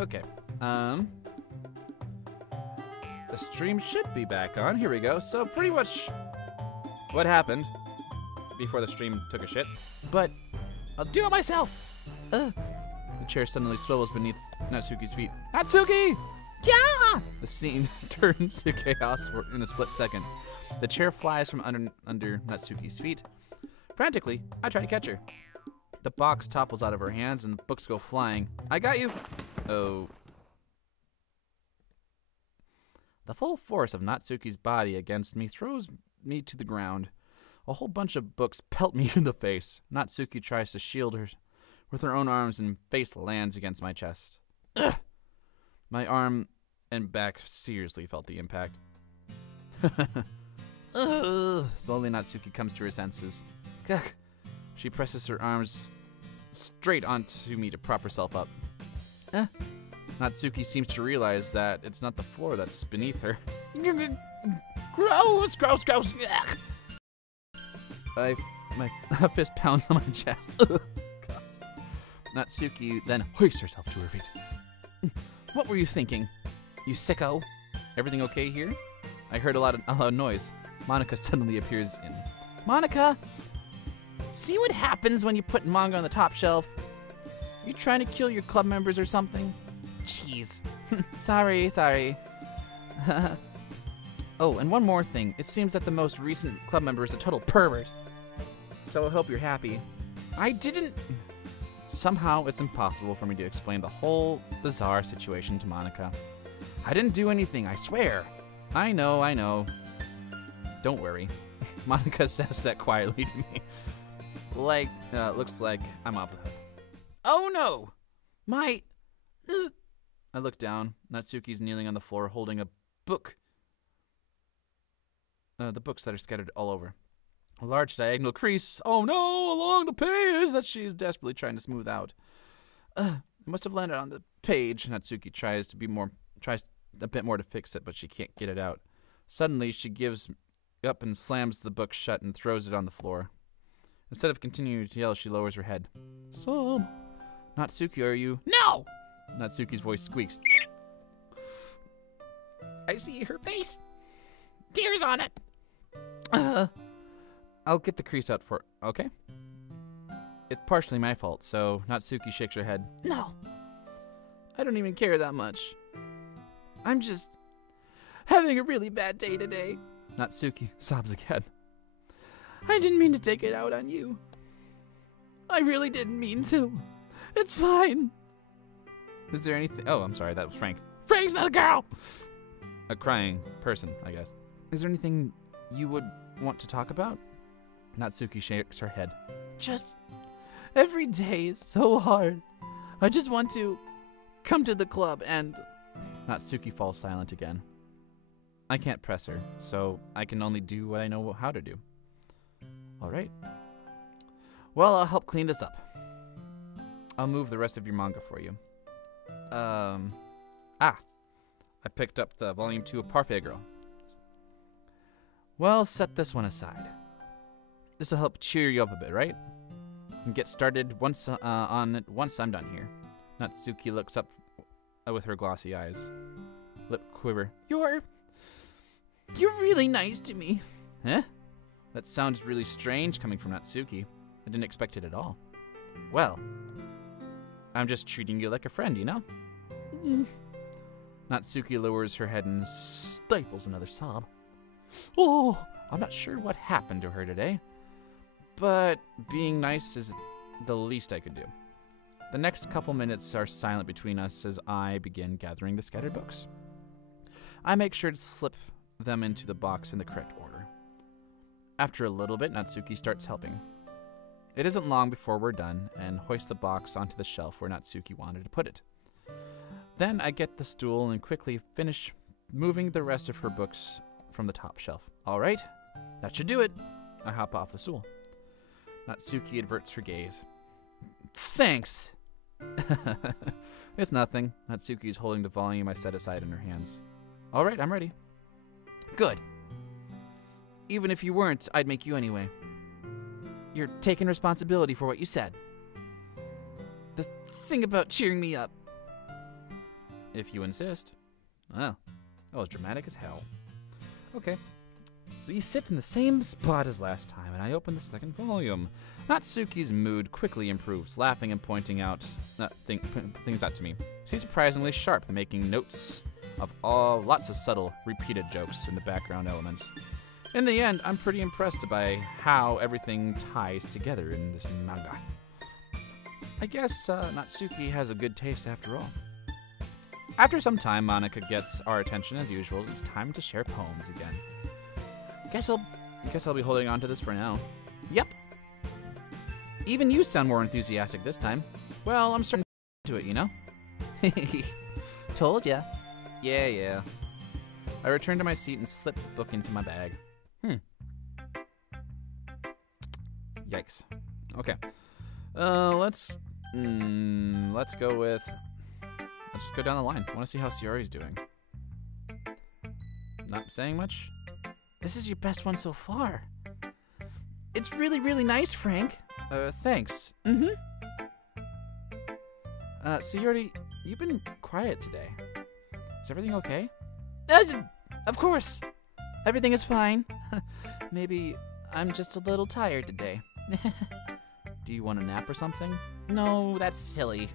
Okay. The stream should be back on. Here we go. So pretty much what happened before the stream took a shit. But I'll do it myself. The chair suddenly swivels beneath Natsuki's feet. Natsuki! Yeah! The scene turns to chaos in a split second. The chair flies from under Natsuki's feet. Frantically, I try to catch her. The box topples out of her hands and the books go flying. I got you! Oh. The full force of Natsuki's body against me throws me to the ground. A whole bunch of books pelt me in the face. Natsuki tries to shield her with her own arms and face lands against my chest. Ugh. My arm and back seriously felt the impact. Slowly, Natsuki comes to her senses. Gah. She presses her arms straight onto me to prop herself up. Natsuki seems to realize that it's not the floor that's beneath her. Gross, gross, gross. My fist pounds on my chest. God. Natsuki then hoists herself to her feet. What were you thinking, you sicko? Everything okay here? I heard a loud noise. Monica suddenly appears in. Monica! See what happens when you put manga on the top shelf? You trying to kill your club members or something? Jeez. Sorry. Oh, and one more thing. It seems that the most recent club member is a total pervert. So I hope you're happy. I didn't... Somehow, it's impossible for me to explain the whole bizarre situation to Monica. I didn't do anything, I swear. I know. Don't worry. Monica says that quietly to me. Looks like I'm off the hook. Oh no! I look down. Natsuki's kneeling on the floor holding a book. The books that are scattered all over. A large diagonal crease, oh no, along the page that she's desperately trying to smooth out. It must have landed on the page. Natsuki tries a bit more to fix it, but she can't get it out. Suddenly, she gives up and slams the book shut and throws it on the floor. Instead of continuing to yell, she lowers her head. Sam, Natsuki, are you? No! Natsuki's voice squeaks. I see her face. Tears on it. I'll get the crease out for... Okay? It's partially my fault, so Natsuki shakes her head. No. I don't even care that much. I'm just having a really bad day today. Natsuki sobs again. I didn't mean to take it out on you. I really didn't mean to. It's fine. Is there anything... Oh, I'm sorry, that was Frank. Frank's not a girl! A crying person, I guess. Is there anything you would want to talk about? Natsuki shakes her head. Just every day is so hard. I just want to come to the club and... Natsuki falls silent again. I can't press her, so I can only do what I know how to do. All right. Well, I'll help clean this up. I'll move the rest of your manga for you. I picked up the volume 2 of Parfait Girl. Well, set this one aside. This'll help cheer you up a bit, right? And get started once on it once I'm done here. Natsuki looks up with her glossy eyes. Lip quiver. You're really nice to me. Huh? That sounds really strange coming from Natsuki. I didn't expect it at all. Well, I'm just treating you like a friend, you know? Natsuki lowers her head and stifles another sob. Oh, I'm not sure what happened to her today, but being nice is the least I could do. The next couple minutes are silent between us as I begin gathering the scattered books. I make sure to slip them into the box in the correct order. After a little bit, Natsuki starts helping. It isn't long before we're done and hoist the box onto the shelf where Natsuki wanted to put it. Then I get the stool and quickly finish moving the rest of her books from the top shelf. All right, that should do it. I hop off the stool. Natsuki averts her gaze. Thanks. It's nothing. Natsuki's holding the volume I set aside in her hands. All right, I'm ready. Good. Even if you weren't, I'd make you anyway. You're taking responsibility for what you said. The thing about cheering me up. If you insist. Well, that was dramatic as hell. Okay. So you sit in the same spot as last time, and I open the second volume. Natsuki's mood quickly improves, laughing and pointing out things out to me. She's surprisingly sharp, making notes of lots of subtle, repeated jokes in the background elements. In the end, I'm pretty impressed by how everything ties together in this manga. I guess Natsuki has a good taste after all. After some time, Monica gets our attention as usual. It's time to share poems again. Guess I'll be holding on to this for now. Yep. Even you sound more enthusiastic this time. Well, I'm starting to it, you know? Told ya. Yeah. I return to my seat and slip the book into my bag. Yikes. Okay. Let's go with... Let's just go down the line. I want to see how Shiori's doing. Not saying much? This is your best one so far. It's really, really nice, Frank. Thanks. Shiori, you've been quiet today. Is everything okay? Of course. Everything is fine. Maybe I'm just a little tired today. Do you want a nap or something? No, that's silly.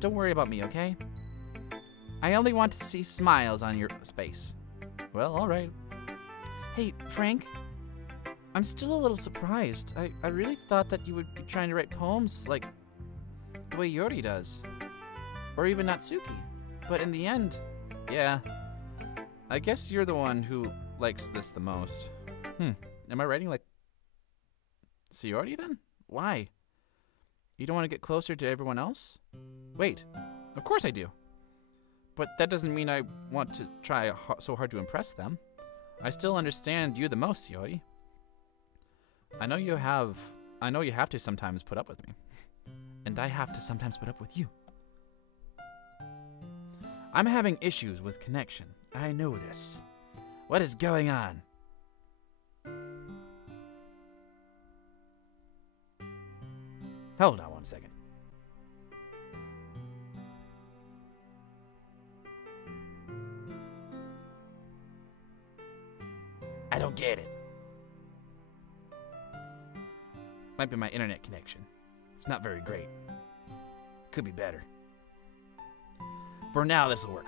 Don't worry about me, okay? I only want to see smiles on your face. Well, all right. Hey, Frank. I'm still a little surprised. I really thought that you would be trying to write poems like the way Yori does. Or even Natsuki. But in the end, yeah. I guess you're the one who likes this the most. Am I writing like Shiori then? Why? You don't want to get closer to everyone else? Wait, of course I do. But that doesn't mean I want to try so hard to impress them. I still understand you the most, Shiori. I know you have to sometimes put up with me. And I have to sometimes put up with you. I'm having issues with connection. I know this. What is going on? Hold on one second. I don't get it. Might be my internet connection. It's not very great. Could be better. For now, this'll work.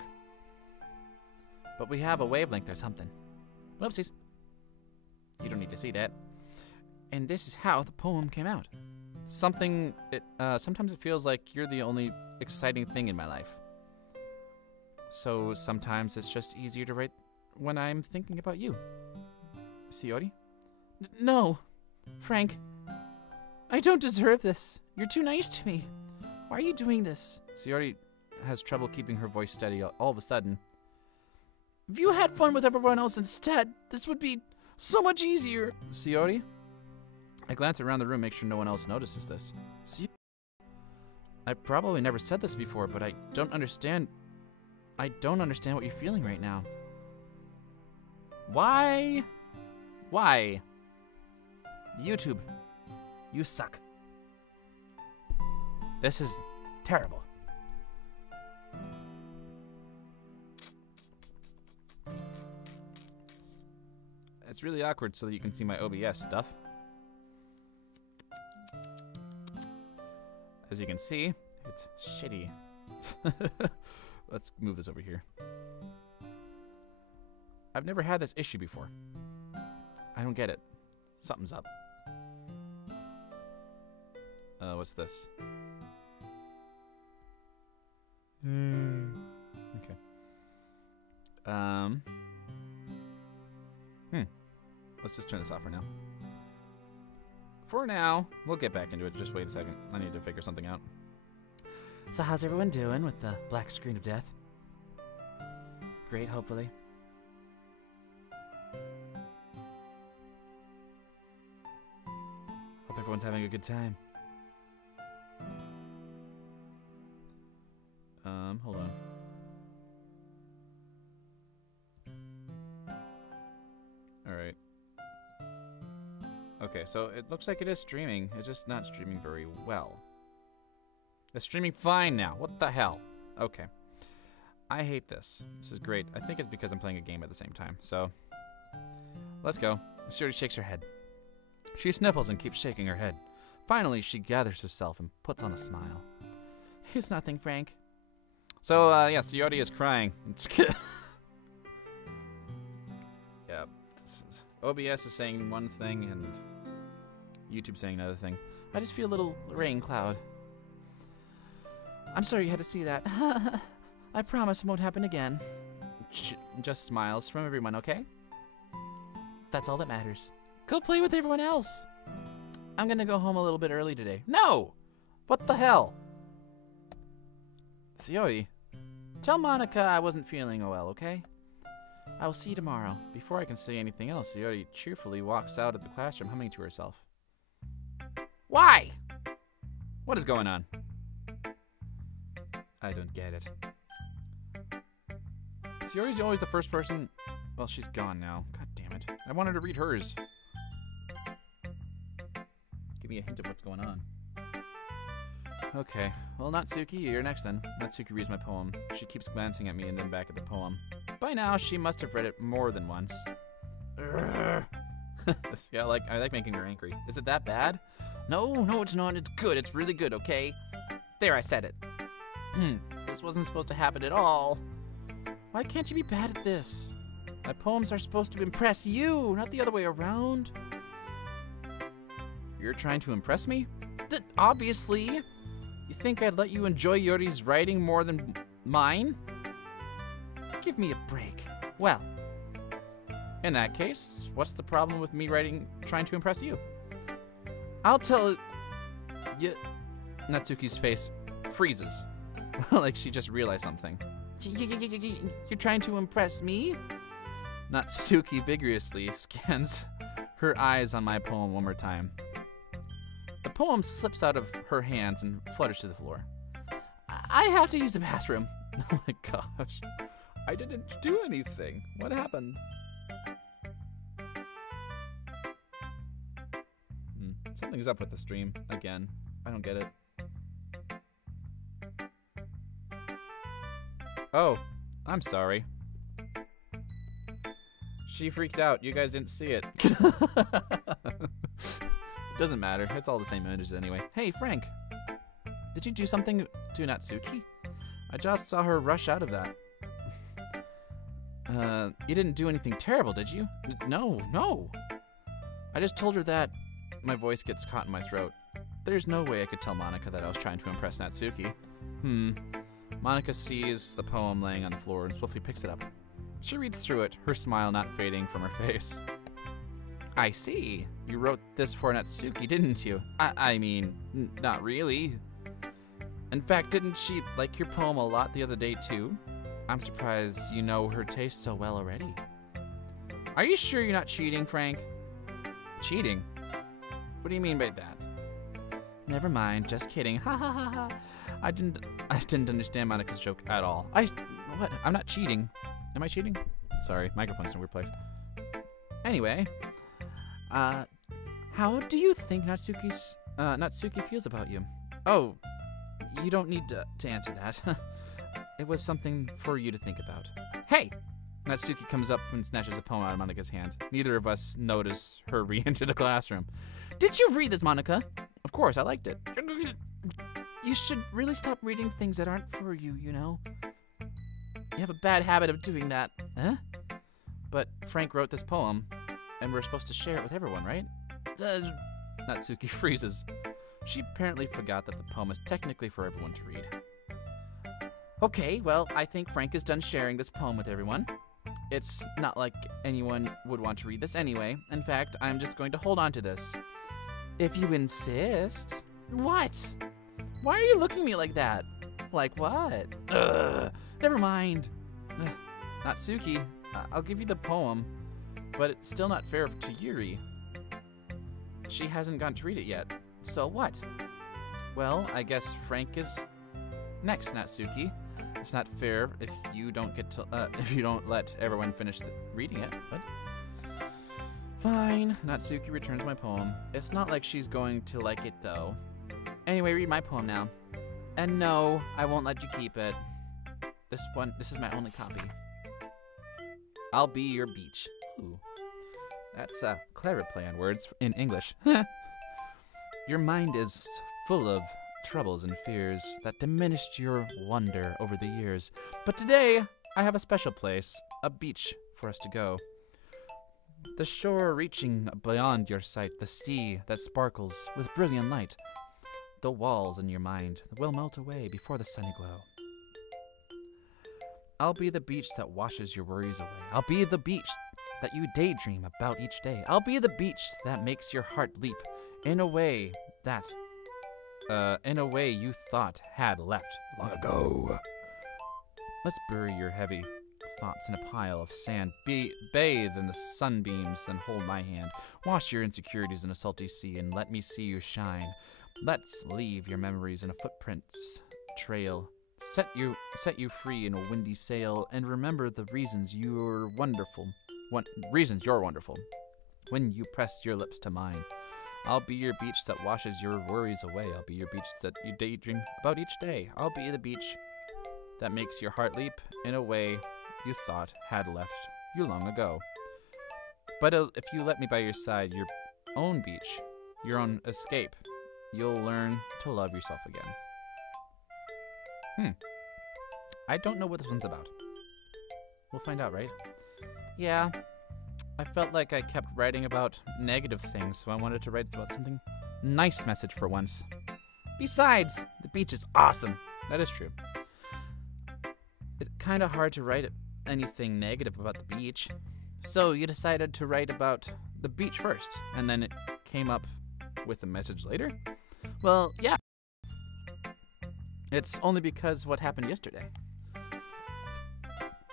But we have a wavelength or something. Whoopsies. You don't need to see that. And this is how the poem came out. Sometimes it feels like you're the only exciting thing in my life. So sometimes it's just easier to write when I'm thinking about you. Shiori? No, Frank. I don't deserve this. You're too nice to me. Why are you doing this? Shiori has trouble keeping her voice steady all of a sudden. If you had fun with everyone else instead, this would be so much easier. Shiori? I glance around the room, make sure no one else notices this. I probably never said this before, but I don't understand what you're feeling right now. Why? Why? YouTube, you suck. This is terrible. It's really awkward so that you can see my OBS stuff. As you can see, it's shitty. Let's move this over here. I've never had this issue before. I don't get it. Something's up. What's this? Okay. Let's just turn this off for now. For now, we'll get back into it. Just wait a second. I need to figure something out. So how's everyone doing with the black screen of death? Great, hopefully. Hope everyone's having a good time. Hold on. Alright. Okay, so it looks like it is streaming. It's just not streaming very well. It's streaming fine now. What the hell? Okay. I hate this. This is great. I think it's because I'm playing a game at the same time. So, let's go. Sayori shakes her head. She sniffles and keeps shaking her head. Finally, she gathers herself and puts on a smile. It's nothing, Frank. So, yeah, Sayori is crying. Yeah. OBS is saying one thing and YouTube saying another thing. I just feel a little rain cloud. I'm sorry you had to see that. I promise it won't happen again. Just smiles from everyone, okay? That's all that matters. Go play with everyone else. I'm gonna go home a little bit early today. No! What the hell? Sayori, tell Monica I wasn't feeling well, okay? I will see you tomorrow. Before I can say anything else, Sayori cheerfully walks out of the classroom, humming to herself. Why? What is going on? I don't get it. Sayori's always the first person... Well, she's gone now. God damn it. I wanted to read hers. Give me a hint of what's going on. Okay. Well, Natsuki, you're next then. Natsuki reads my poem. She keeps glancing at me and then back at the poem. By now, she must have read it more than once. Yeah, I like making her angry. Is it that bad? No, it's not. It's good. It's really good, okay? There, I said it. This wasn't supposed to happen at all. Why can't you be bad at this? My poems are supposed to impress you, not the other way around. You're trying to impress me? Obviously. You think I'd let you enjoy Yori's writing more than mine? Give me a break. Well, in that case, what's the problem with me trying to impress you? I'll tell you. Natsuki's face freezes, like she just realized something. You're trying to impress me? Natsuki vigorously scans her eyes on my poem one more time. The poem slips out of her hands and flutters to the floor. I have to use the bathroom. Oh my gosh. I didn't do anything. What happened? Something's up with the stream again. I don't get it. Oh, I'm sorry. She freaked out. You guys didn't see it. Doesn't matter. It's all the same images anyway. Hey, Frank. Did you do something to Natsuki? I just saw her rush out of that. You didn't do anything terrible, did you? No. I just told her that. My voice gets caught in my throat. There's no way I could tell Monica that I was trying to impress Natsuki. Monica sees the poem laying on the floor and swiftly picks it up. She reads through it, her smile not fading from her face. I see. You wrote this for Natsuki, didn't you? I mean, not really. In fact, didn't she like your poem a lot the other day, too? I'm surprised you know her taste so well already. Are you sure you're not cheating, Frank? Cheating? What do you mean by that? Never mind, just kidding. Ha ha ha ha. I didn't understand Monica's joke at all. What? I'm not cheating. Am I cheating? Sorry, microphone's in a weird place. Anyway, how do you think Natsuki feels about you? Oh, you don't need to answer that. It was something for you to think about. Hey! Natsuki comes up and snatches a poem out of Monica's hand. Neither of us notice her re-enter the classroom. Did you read this, Monica? Of course, I liked it. You should really stop reading things that aren't for you, you know? You have a bad habit of doing that. Huh? But Frank wrote this poem, and we're supposed to share it with everyone, right? Natsuki freezes. She apparently forgot that the poem is technically for everyone to read. Okay, well, I think Frank is done sharing this poem with everyone. It's not like anyone would want to read this anyway. In fact, I'm just going to hold on to this. If you insist. What? Why are you looking at me like that? Like what? Never mind. Natsuki, I'll give you the poem, but it's still not fair to Yuri. She hasn't gotten to read it yet. So what? Well, I guess Frank is next, Natsuki. It's not fair if you don't let everyone finish reading it. What? Fine. Natsuki returns my poem. It's not like she's going to like it though. Anyway, read my poem now. And no, I won't let you keep it. This is my only copy. I'll be your beach. Ooh. That's a clever play on words in English. Your mind is full of troubles and fears that diminished your wonder over the years. But today, I have a special place, a beach for us to go. The shore reaching beyond your sight, the sea that sparkles with brilliant light. The walls in your mind will melt away before the sunny glow. I'll be the beach that washes your worries away. I'll be the beach that you daydream about each day. I'll be the beach that makes your heart leap in a way you thought had left long ago. Let's bury your heavy thoughts in a pile of sand. Bathe in the sunbeams, then hold my hand. Wash your insecurities in a salty sea and let me see you shine. Let's leave your memories in a footprints trail. Set you free in a windy sail, and remember the reasons you're wonderful. Reasons you're wonderful. When you press your lips to mine, I'll be your beach that washes your worries away. I'll be your beach that you daydream about each day. I'll be the beach that makes your heart leap in a way you thought had left you long ago. But if you let me by your side, your own beach, your own escape, you'll learn to love yourself again. I don't know what this one's about. We'll find out, right? Yeah, I felt like I kept writing about negative things, so I wanted to write about something nice message for once. Besides, the beach is awesome. That is true. It's kind of hard to write anything negative about the beach. So you decided to write about the beach first, and then it came up with a message later? Well, yeah. It's only because what happened yesterday.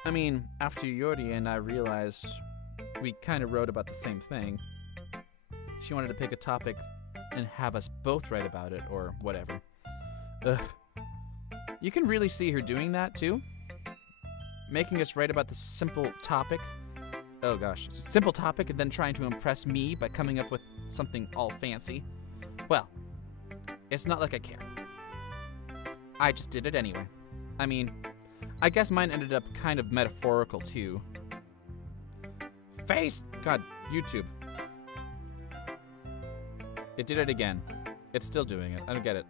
I mean, after Yori and I realized we kind of wrote about the same thing, she wanted to pick a topic and have us both write about it, or whatever. Ugh. You can really see her doing that, too. Making us write about the simple topic. Oh gosh, it's a simple topic and then trying to impress me by coming up with something all fancy. Well, it's not like I care. I just did it anyway. I mean, I guess mine ended up kind of metaphorical too. God, YouTube. It did it again. It's still doing it. I don't get it.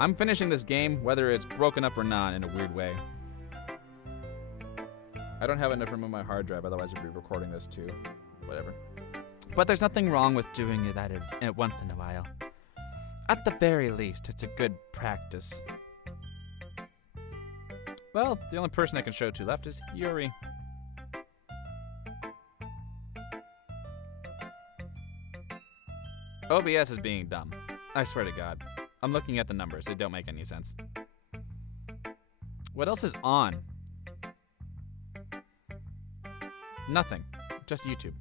I'm finishing this game, whether it's broken up or not, in a weird way. I don't have enough room on my hard drive, otherwise I'd be recording this too. Whatever. But there's nothing wrong with doing that once in a while. At the very least, it's a good practice. Well, the only person I can show to left is Yuri. OBS is being dumb. I swear to God. I'm looking at the numbers. They don't make any sense. What else is on? Nothing. Just YouTube.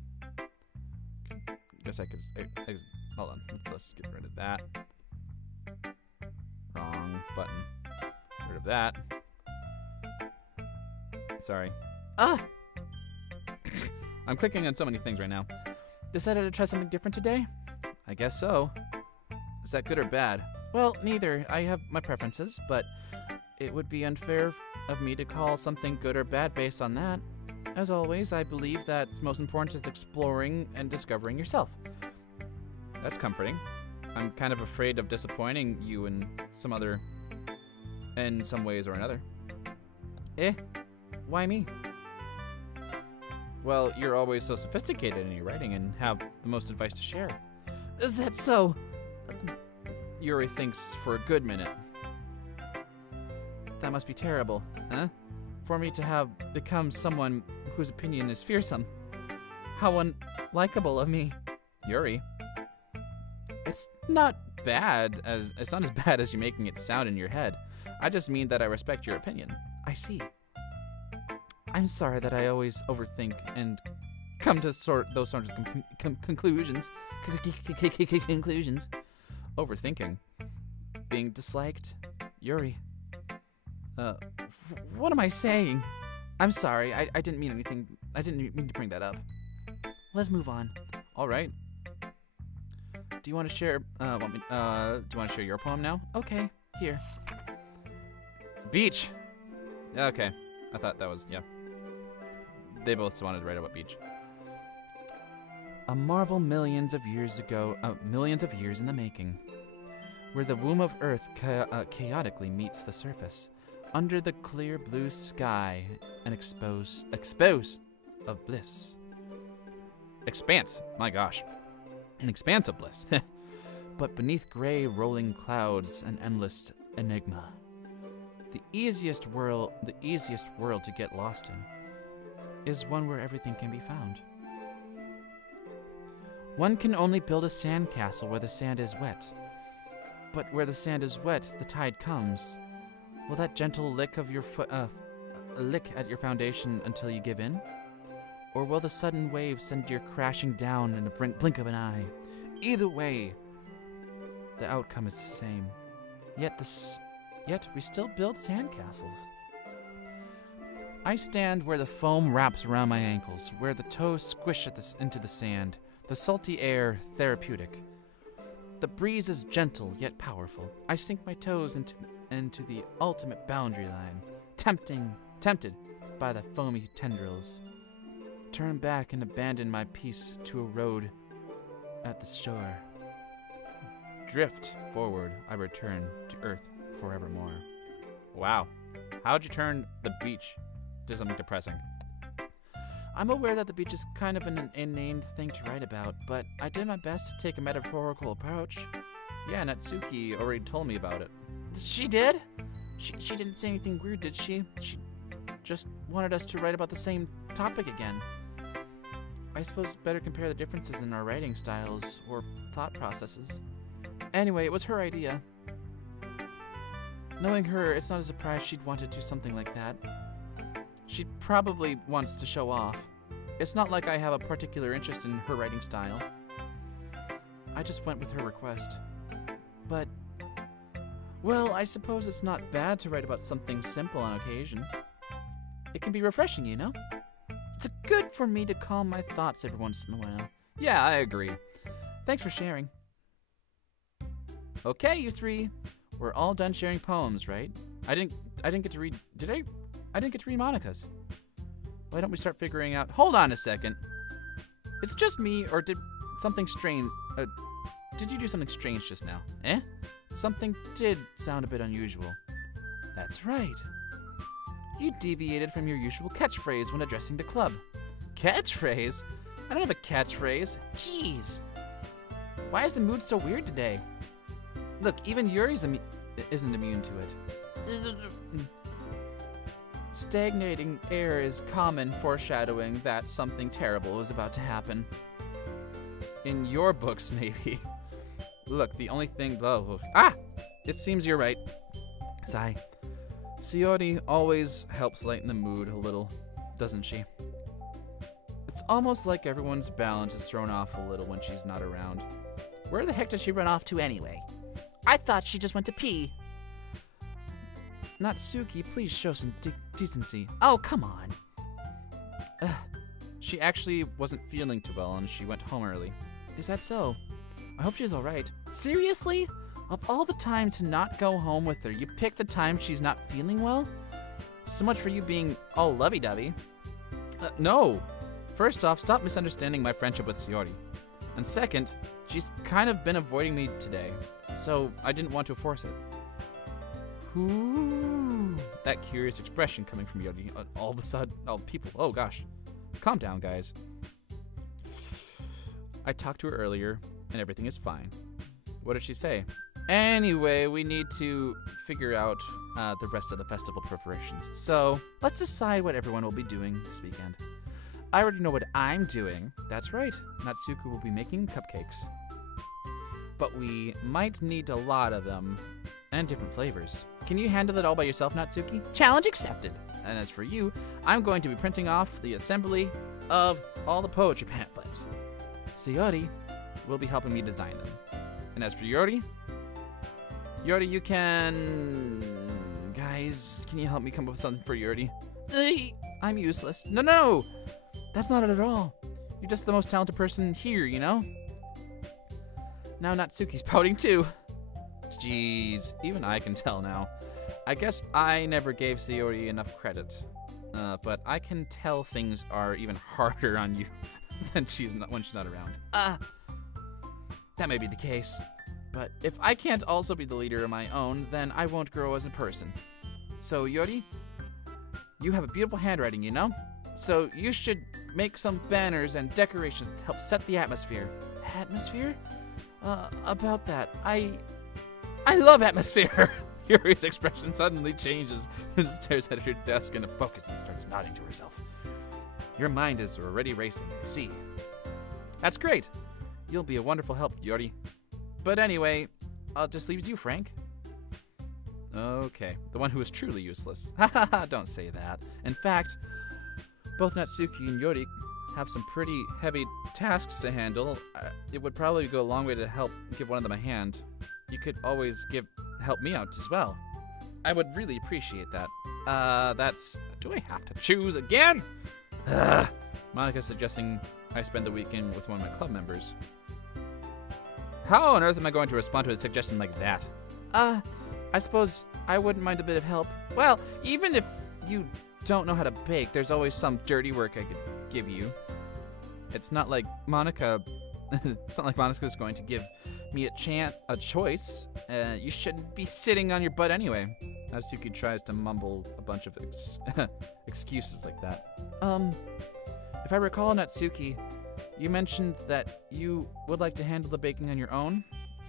Guess I could... hold on. Let's get rid of that. Wrong button. Get rid of that. Sorry. Ah! I'm clicking on so many things right now. Decided to try something different today? I guess so. Is that good or bad? Well, neither. I have my preferences, but it would be unfair of me to call something good or bad based on that. As always, I believe that most important is exploring and discovering yourself. That's comforting. I'm kind of afraid of disappointing you in some ways or another. Why me? Well, you're always so sophisticated in your writing and have the most advice to share. Is that so? Yuri thinks for a good minute. That must be terrible, huh? For me to have become someone whose opinion is fearsome. How unlikable of me. Yuri. It's not as bad as you're making it sound in your head. I just mean that I respect your opinion. I see. I'm sorry that I always overthink and come to those sorts of conclusions. Conclusions. Overthinking. Being disliked. Yuri. What am I saying? I'm sorry. I didn't mean anything. I didn't mean to bring that up. Let's move on. All right. Do you want to share? Do you want to share your poem now? Okay. Here. Beach. Okay. I thought that was, yeah. They both wanted to write about beach. A marvel millions of years in the making, where the womb of Earth chaotically meets the surface, under the clear blue sky, an expose of bliss. Expanse, my gosh. An expanse of bliss. But beneath gray rolling clouds, an endless enigma. The easiest world to get lost in is one where everything can be found. One can only build a sand castle where the sand is wet. But where the sand is wet, the tide comes. Will that gentle lick of your lick at your foundation until you give in? Or will the sudden wave send you crashing down in a blink of an eye? Either way, the outcome is the same. Yet we still build sandcastles. I stand where the foam wraps around my ankles, where the toes squish into the sand, the salty air therapeutic. The breeze is gentle yet powerful. I sink my toes into the ultimate boundary line, tempted by the foamy tendrils. Turn back and abandon my peace to erode at the shore. Drift forward, I return to earth forevermore. Wow. How'd you turn the beach to something depressing? I'm aware that the beach is kind of an inane thing to write about, but I did my best to take a metaphorical approach. Yeah, Natsuki already told me about it. She did? She didn't say anything weird, did she? She just wanted us to write about the same topic again. I suppose better compare the differences in our writing styles or thought processes. Anyway, it was her idea. Knowing her, it's not a surprise she'd want to do something like that. She probably wants to show off. It's not like I have a particular interest in her writing style. I just went with her request. But, well, I suppose it's not bad to write about something simple on occasion. It can be refreshing, you know? It's good for me to calm my thoughts every once in a while. Yeah, I agree. Thanks for sharing. Okay, you three. We're all done sharing poems, right? I didn't get to read... Did I? I didn't get to read Monica's. Why don't we start figuring out... Hold on a second. Is it just me, or did something strange... did you do something strange just now? Eh? Something did sound a bit unusual. That's right. You deviated from your usual catchphrase when addressing the club. Catchphrase? I don't have a catchphrase. Jeez. Why is the mood so weird today? Look, even Yuri's isn't immune to it. Stagnating air is common foreshadowing that something terrible is about to happen. In your books, maybe. Look, the only thing... It seems you're right. Sigh. Sayori always helps lighten the mood a little, doesn't she? It's almost like everyone's balance is thrown off a little when she's not around. Where the heck did she run off to anyway? I thought she just went to pee. Natsuki, please show some decency. Oh, come on. She actually wasn't feeling too well and she went home early. Is that so? I hope she's alright. Seriously? Of all the time to not go home with her, you pick the time she's not feeling well? So much for you being all lovey-dovey. No. First off, stop misunderstanding my friendship with Sayori. And second, she's kind of been avoiding me today, so I didn't want to force it. Ooh, that curious expression coming from Yori. All of a sudden, oh gosh. Calm down, guys. I talked to her earlier, and everything is fine. What did she say? Anyway, we need to figure out the rest of the festival preparations. So, let's decide what everyone will be doing this weekend. I already know what I'm doing. That's right. Natsuki will be making cupcakes. But we might need a lot of them, and different flavors. Can you handle it all by yourself, Natsuki? Challenge accepted. And as for you, I'm going to be printing off the assembly of all the poetry pamphlets. Sayori will be helping me design them. And as for Yori, you can... Guys, can you help me come up with something for Yori? I'm useless. No! That's not it at all. You're just the most talented person here, you know? Now Natsuki's pouting too. Jeez, even I can tell now. I guess I never gave Sayori enough credit. But I can tell things are even harder on you than when she's not around. That may be the case. But if I can't also be the leader of my own, then I won't grow as a person. So, Yori, you have a beautiful handwriting, you know? So you should make some banners and decorations to help set the atmosphere. Atmosphere? About that, I love atmosphere! Yuri's expression suddenly changes and stares at her desk in a focus and starts nodding to herself. Your mind is already racing, I see. That's great. You'll be a wonderful help, Yuri. But anyway, I'll just leave you, Frank. Okay, the one who is truly useless. Hahaha, don't say that. In fact, both Natsuki and Yuri have some pretty heavy tasks to handle. It would probably go a long way to help give one of them a hand. You could always help me out as well. I would really appreciate that. Do I have to choose again? Monika's suggesting I spend the weekend with one of my club members. How on earth am I going to respond to a suggestion like that? I suppose I wouldn't mind a bit of help. Well, even if you don't know how to bake, there's always some dirty work I could give you. It's not like Monika's going to give me a choice. You shouldn't be sitting on your butt anyway. Natsuki tries to mumble a bunch of excuses like that. If I recall, Natsuki, you mentioned that you would like to handle the baking on your own.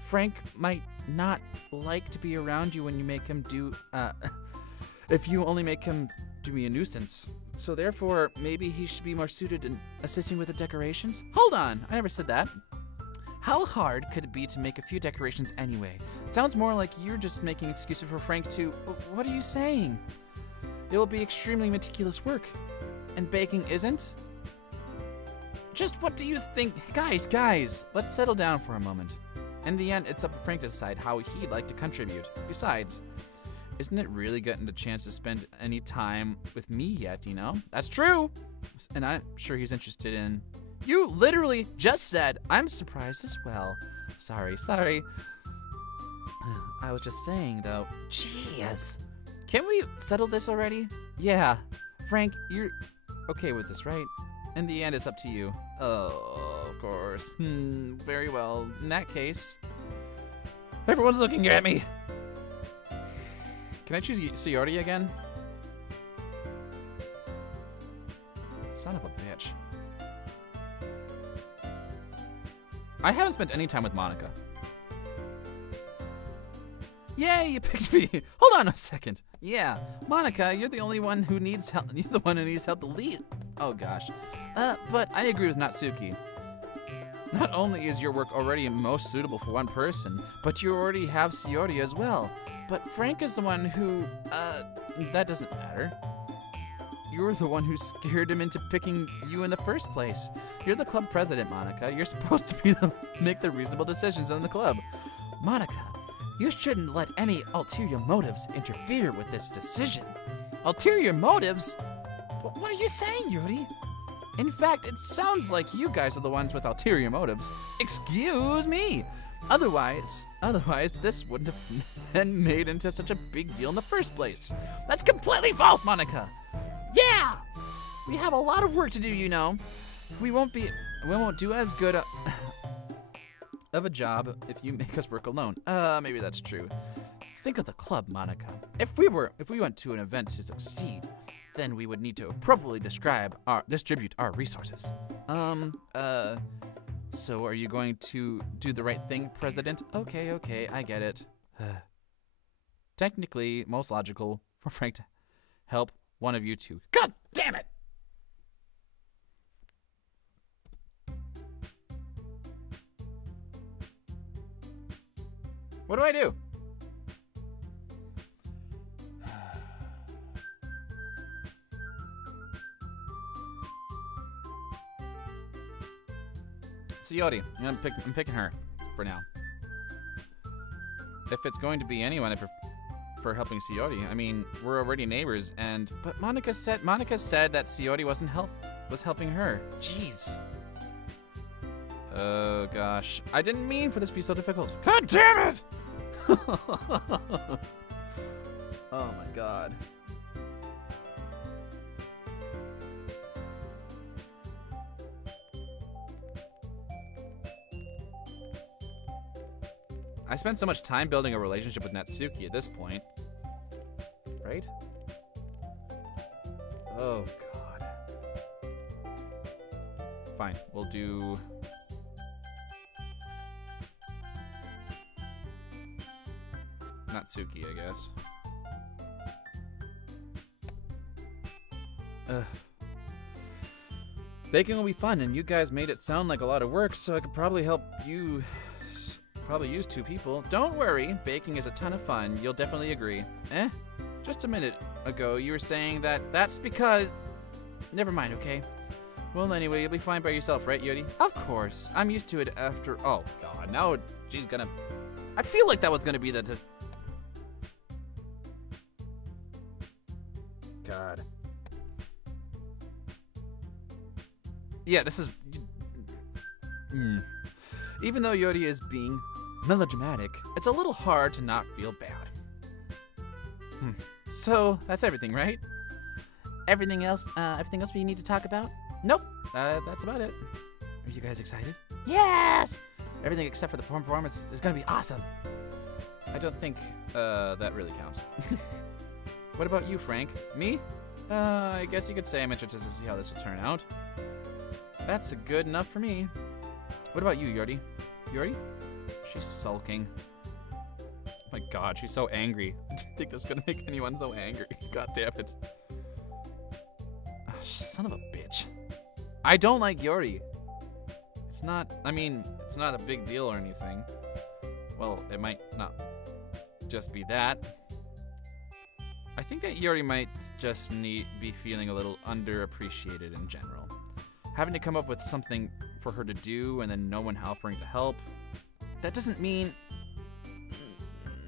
Frank might not like to be around you when you make him if you only make him do me a nuisance. So therefore, maybe he should be more suited in assisting with the decorations? Hold on, I never said that. How hard could it be to make a few decorations anyway? Sounds more like you're just making excuses for Frank to... What are you saying? It will be extremely meticulous work. And baking isn't? Just what do you think? Guys, let's settle down for a moment. In the end, it's up to Frank to decide how he'd like to contribute. Besides, isn't it really getting the chance to spend any time with me yet, you know? That's true! And I'm sure he's interested in... You literally just said, I'm surprised as well. Sorry. I was just saying, though. Jeez. Can we settle this already? Yeah. Frank, you're okay with this, right? In the end, it's up to you. Oh, of course. Very well. In that case, everyone's looking at me. Can I choose Sayori again? Son of a bitch. I haven't spent any time with Monika. Yay, you picked me. Hold on a second. Yeah, Monika, you're the only one who needs help. You're the one who needs help the lead. Oh gosh. But I agree with Natsuki. Not only is your work already most suitable for one person, but you already have Sayori as well. But Frank is the one who, that doesn't matter. You're the one who scared him into picking you in the first place. You're the club president, Monika. You're supposed to make the reasonable decisions in the club. Monika, you shouldn't let any ulterior motives interfere with this decision. Ulterior motives? What are you saying, Yuri? In fact, it sounds like you guys are the ones with ulterior motives. Excuse me! Otherwise, this wouldn't have been made into such a big deal in the first place. That's completely false, Monika! Yeah! We have a lot of work to do, you know. We won't do as good of a job if you make us work alone. Maybe that's true. Think of the club, Monika. If we went to an event to succeed, then we would need to appropriately distribute our resources. So are you going to do the right thing, President? Okay, I get it. Technically, most logical for Frank to help one of you two. God damn it! What do I do? Sayori, I'm picking her for now. If it's going to be anyone, for helping Sayori, I mean, we're already neighbors, but Monika said that Sayori was helping her. Jeez. Oh gosh, I didn't mean for this to be so difficult. God damn it! Oh my god. I spent so much time building a relationship with Natsuki at this point. Right? Oh, God. Fine, we'll do... Natsuki, I guess. Baking will be fun, and you guys made it sound like a lot of work, so I could probably help you... Probably use 2 people. Don't worry, baking is a ton of fun. You'll definitely agree. Eh? Just a minute ago, you were saying that that's because... Never mind, okay? Well, anyway, you'll be fine by yourself, right, Yodi? Of course. I'm used to it after... Oh, God. Now she's gonna... I feel like that was gonna be the... God. Yeah, this is... Even though Yodi is being melodramatic, it's a little hard to not feel bad. So, that's everything, right? Everything else we need to talk about? Nope, that's about it. Are you guys excited? Yes! Everything except for the performance is gonna be awesome. I don't think, that really counts. What about you, Frank? Me? I guess you could say I'm interested to see how this will turn out. That's good enough for me. What about you, Yodi? Yodi? She's sulking. Oh my god, she's so angry. I didn't think this was gonna make anyone so angry. God damn it. Oh, son of a bitch. I don't like Yori. It's not, I mean, it's not a big deal or anything. Well, it might not just be that. I think that Yori might just be feeling a little underappreciated in general. Having to come up with something for her to do and then no one offering to help. That doesn't mean...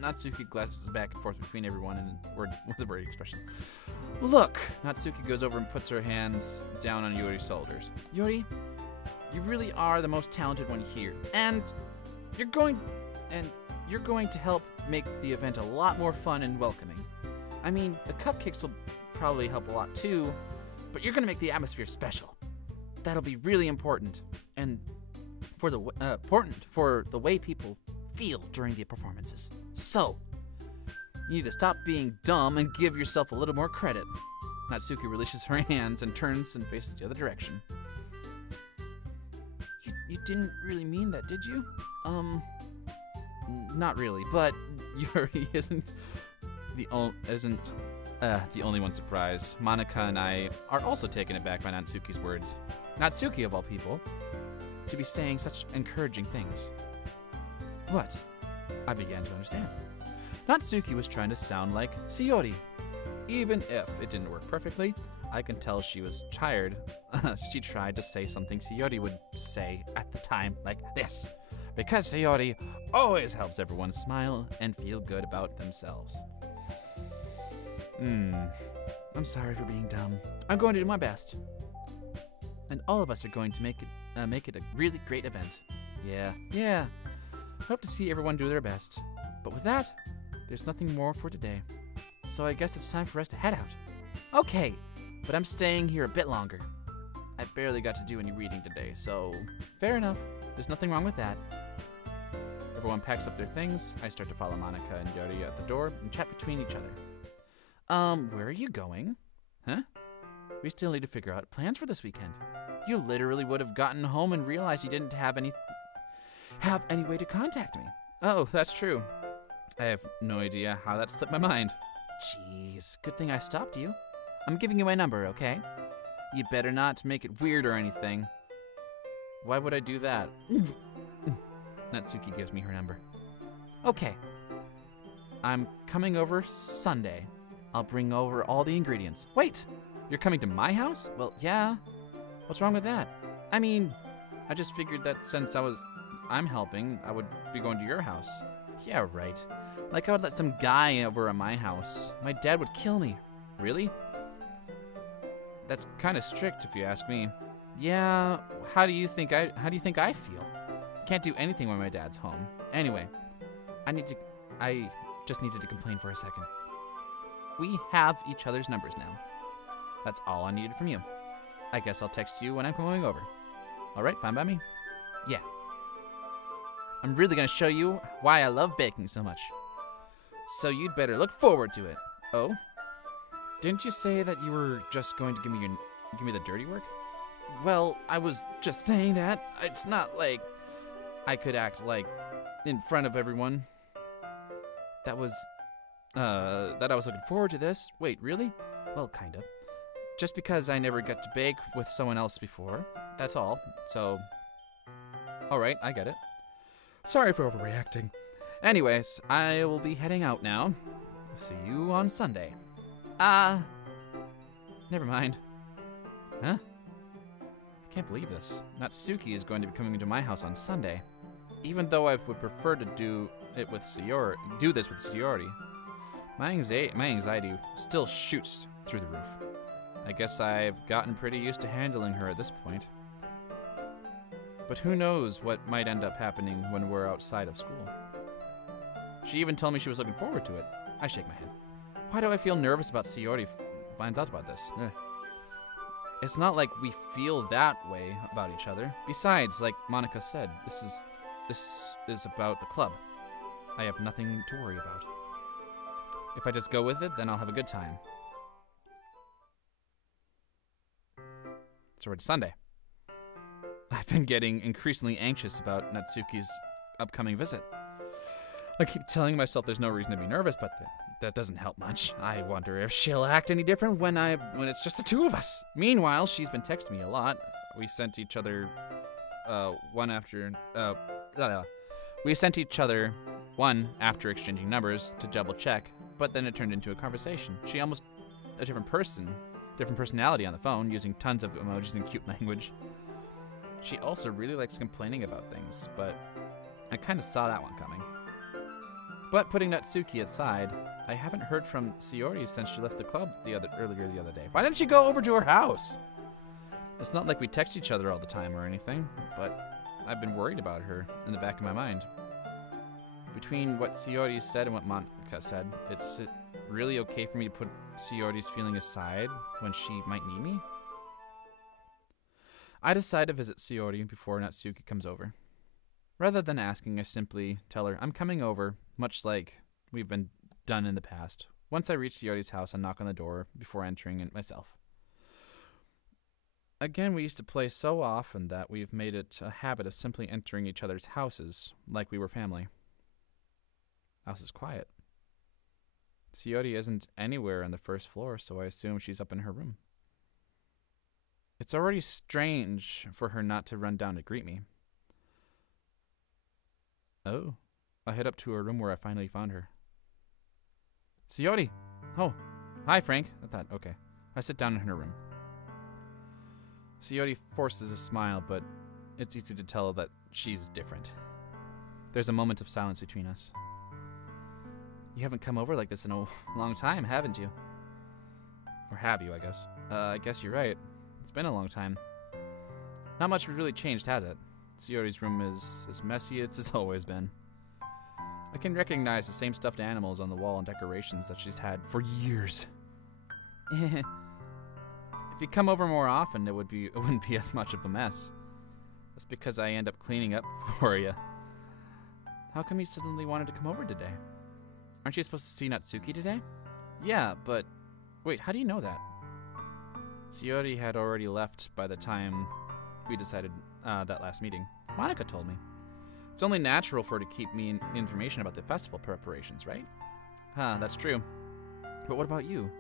Natsuki glances back and forth between everyone and with a worried expression. Look! Natsuki goes over and puts her hands down on Yori's shoulders. Yori, you really are the most talented one here. And you're going to help make the event a lot more fun and welcoming. I mean, the cupcakes will probably help a lot too, but you're going to make the atmosphere special. That'll be really important, and for the way people feel during the performances. So, you need to stop being dumb and give yourself a little more credit. Natsuki releases her hands and turns and faces the other direction. You didn't really mean that, did you? Not really, but Yuri isn't the only one surprised. Monica and I are also taken aback by Natsuki's words. Natsuki, of all people, to be saying such encouraging things. But I began to understand. Natsuki was trying to sound like Sayori. Even if it didn't work perfectly, I can tell she was tired. She tried to say something Sayori would say at the time, like this. Because Sayori always helps everyone smile and feel good about themselves. I'm sorry for being dumb. I'm going to do my best. And all of us are going to make it a really great event. Yeah. Hope to see everyone do their best. But with that, there's nothing more for today. So I guess it's time for us to head out. Okay, but I'm staying here a bit longer. I barely got to do any reading today, so fair enough. There's nothing wrong with that. Everyone packs up their things. I start to follow Monica and Yori at the door and chat between each other. Where are you going? Huh? We still need to figure out plans for this weekend. You literally would have gotten home and realized you didn't have any way to contact me. Oh, that's true. I have no idea how that slipped my mind. Jeez, good thing I stopped you. I'm giving you my number, okay? You better not make it weird or anything. Why would I do that? Natsuki gives me her number. Okay. I'm coming over Sunday. I'll bring over all the ingredients. Wait! You're coming to my house? Well, yeah. What's wrong with that? I mean, I just figured that since I'm helping, I would be going to your house. Yeah, right. Like I would let some guy over at my house. My dad would kill me. Really? That's kind of strict if you ask me. Yeah, how do you think I feel? Can't do anything when my dad's home. Anyway, I just needed to complain for a second. We have each other's numbers now. That's all I needed from you. I guess I'll text you when I'm going over. Alright, fine by me? Yeah. I'm really gonna show you why I love baking so much. So you'd better look forward to it. Oh? Didn't you say that you were just going to give me the dirty work? Well, I was just saying that. It's not like I could act like in front of everyone. That I was looking forward to this. Wait, really? Well, kind of. Just because I never got to bake with someone else before. That's all. So, alright, I get it. Sorry for overreacting. Anyways, I will be heading out now. See you on Sunday. Never mind. Huh? I can't believe this. Natsuki is going to be coming into my house on Sunday. Even though I would prefer to do this with Sayori. My anxiety still shoots through the roof. I guess I've gotten pretty used to handling her at this point. But who knows what might end up happening when we're outside of school. She even told me she was looking forward to it. I shake my head. Why do I feel nervous about Sayori finds out about this? It's not like we feel that way about each other. Besides, like Monica said, this is about the club. I have nothing to worry about. If I just go with it, then I'll have a good time. It's already Sunday. I've been getting increasingly anxious about Natsuki's upcoming visit. I keep telling myself there's no reason to be nervous, but that doesn't help much. I wonder if she'll act any different when it's just the two of us. Meanwhile, she's been texting me a lot. We sent each other one after exchanging numbers to double check, but then it turned into a conversation. She almost a different personality on the phone, using tons of emojis and cute language. She also really likes complaining about things, but I kind of saw that one coming. But putting Natsuki aside, I haven't heard from Sayori since she left the club earlier the other day. Why didn't she go over to her house? It's not like we text each other all the time or anything, but I've been worried about her in the back of my mind. Between what Sayori said and what Monica said, is it really okay for me to put Sayori's feeling aside when she might need me? I decide to visit Sayori before Natsuki comes over. Rather than asking, I simply tell her I'm coming over, much like we've been done in the past. Once I reach Sayori's house, I knock on the door before entering it myself. Again, we used to play so often that we've made it a habit of simply entering each other's houses like we were family. House is quiet. Sayori isn't anywhere on the first floor, so I assume she's up in her room. It's already strange for her not to run down to greet me. Oh, I head up to her room where I finally found her. Sayori! Oh, hi Frank. Okay. I sit down in her room. Sayori forces a smile, but it's easy to tell that she's different. There's a moment of silence between us. You haven't come over like this in a long time, haven't you? Or have you, I guess. I guess you're right. It's been a long time. Not much has really changed, has it? Sayori's room is as messy as it's always been. I can recognize the same stuffed animals on the wall and decorations that she's had for years. If you come over more often, it wouldn't be as much of a mess. That's because I end up cleaning up for you. How come you suddenly wanted to come over today? Aren't you supposed to see Natsuki today? Yeah, but wait, how do you know that? Sayori had already left by the time we decided that last meeting. Monica told me. It's only natural for her to keep me information about the festival preparations, right? Huh, that's true. But what about you?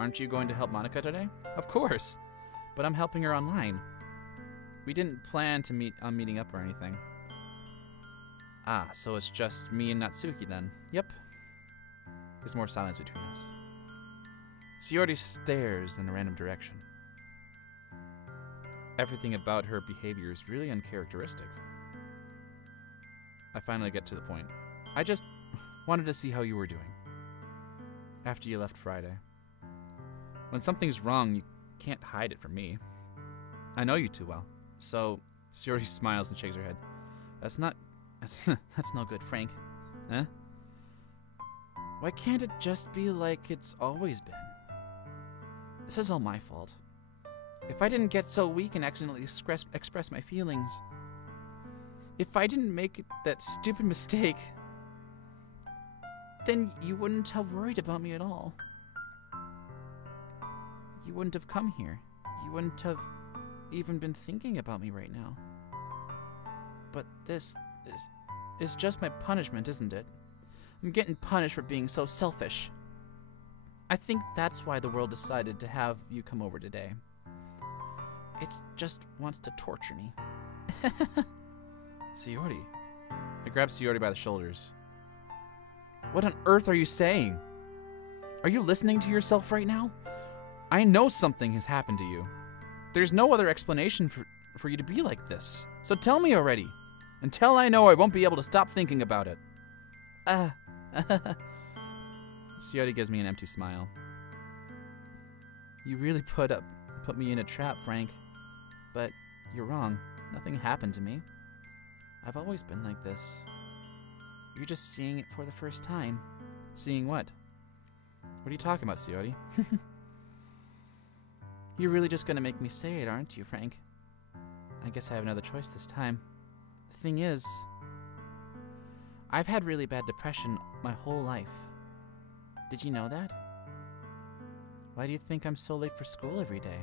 Aren't you going to help Monica today? Of course, but I'm helping her online. We didn't plan to meeting up or anything. Ah, so it's just me and Natsuki then. Yep. There's more silence between us. Sayori stares in a random direction. Everything about her behavior is really uncharacteristic. I finally get to the point. I just wanted to see how you were doing. After you left Friday. When something's wrong, you can't hide it from me. I know you too well. So, Sayori smiles and shakes her head. That's no good, Frank. Huh? Why can't it just be like it's always been? This is all my fault. If I didn't get so weak and accidentally express my feelings, if I didn't make that stupid mistake, then you wouldn't have worried about me at all. You wouldn't have come here. You wouldn't have even been thinking about me right now. But this is just my punishment, isn't it? I'm getting punished for being so selfish. I think that's why the world decided to have you come over today. It just wants to torture me. Sayori. I grabbed Sayori by the shoulders. What on earth are you saying? Are you listening to yourself right now? I know something has happened to you. There's no other explanation for you to be like this. So tell me already. Until I know, I won't be able to stop thinking about it. Sayori gives me an empty smile. You really put me in a trap, Frank. But you're wrong. Nothing happened to me. I've always been like this. You're just seeing it for the first time. Seeing what? What are you talking about, Sayori? You're really just gonna make me say it, aren't you, Frank? I guess I have another choice this time. The thing is, I've had really bad depression my whole life. Did you know that? Why do you think I'm so late for school every day?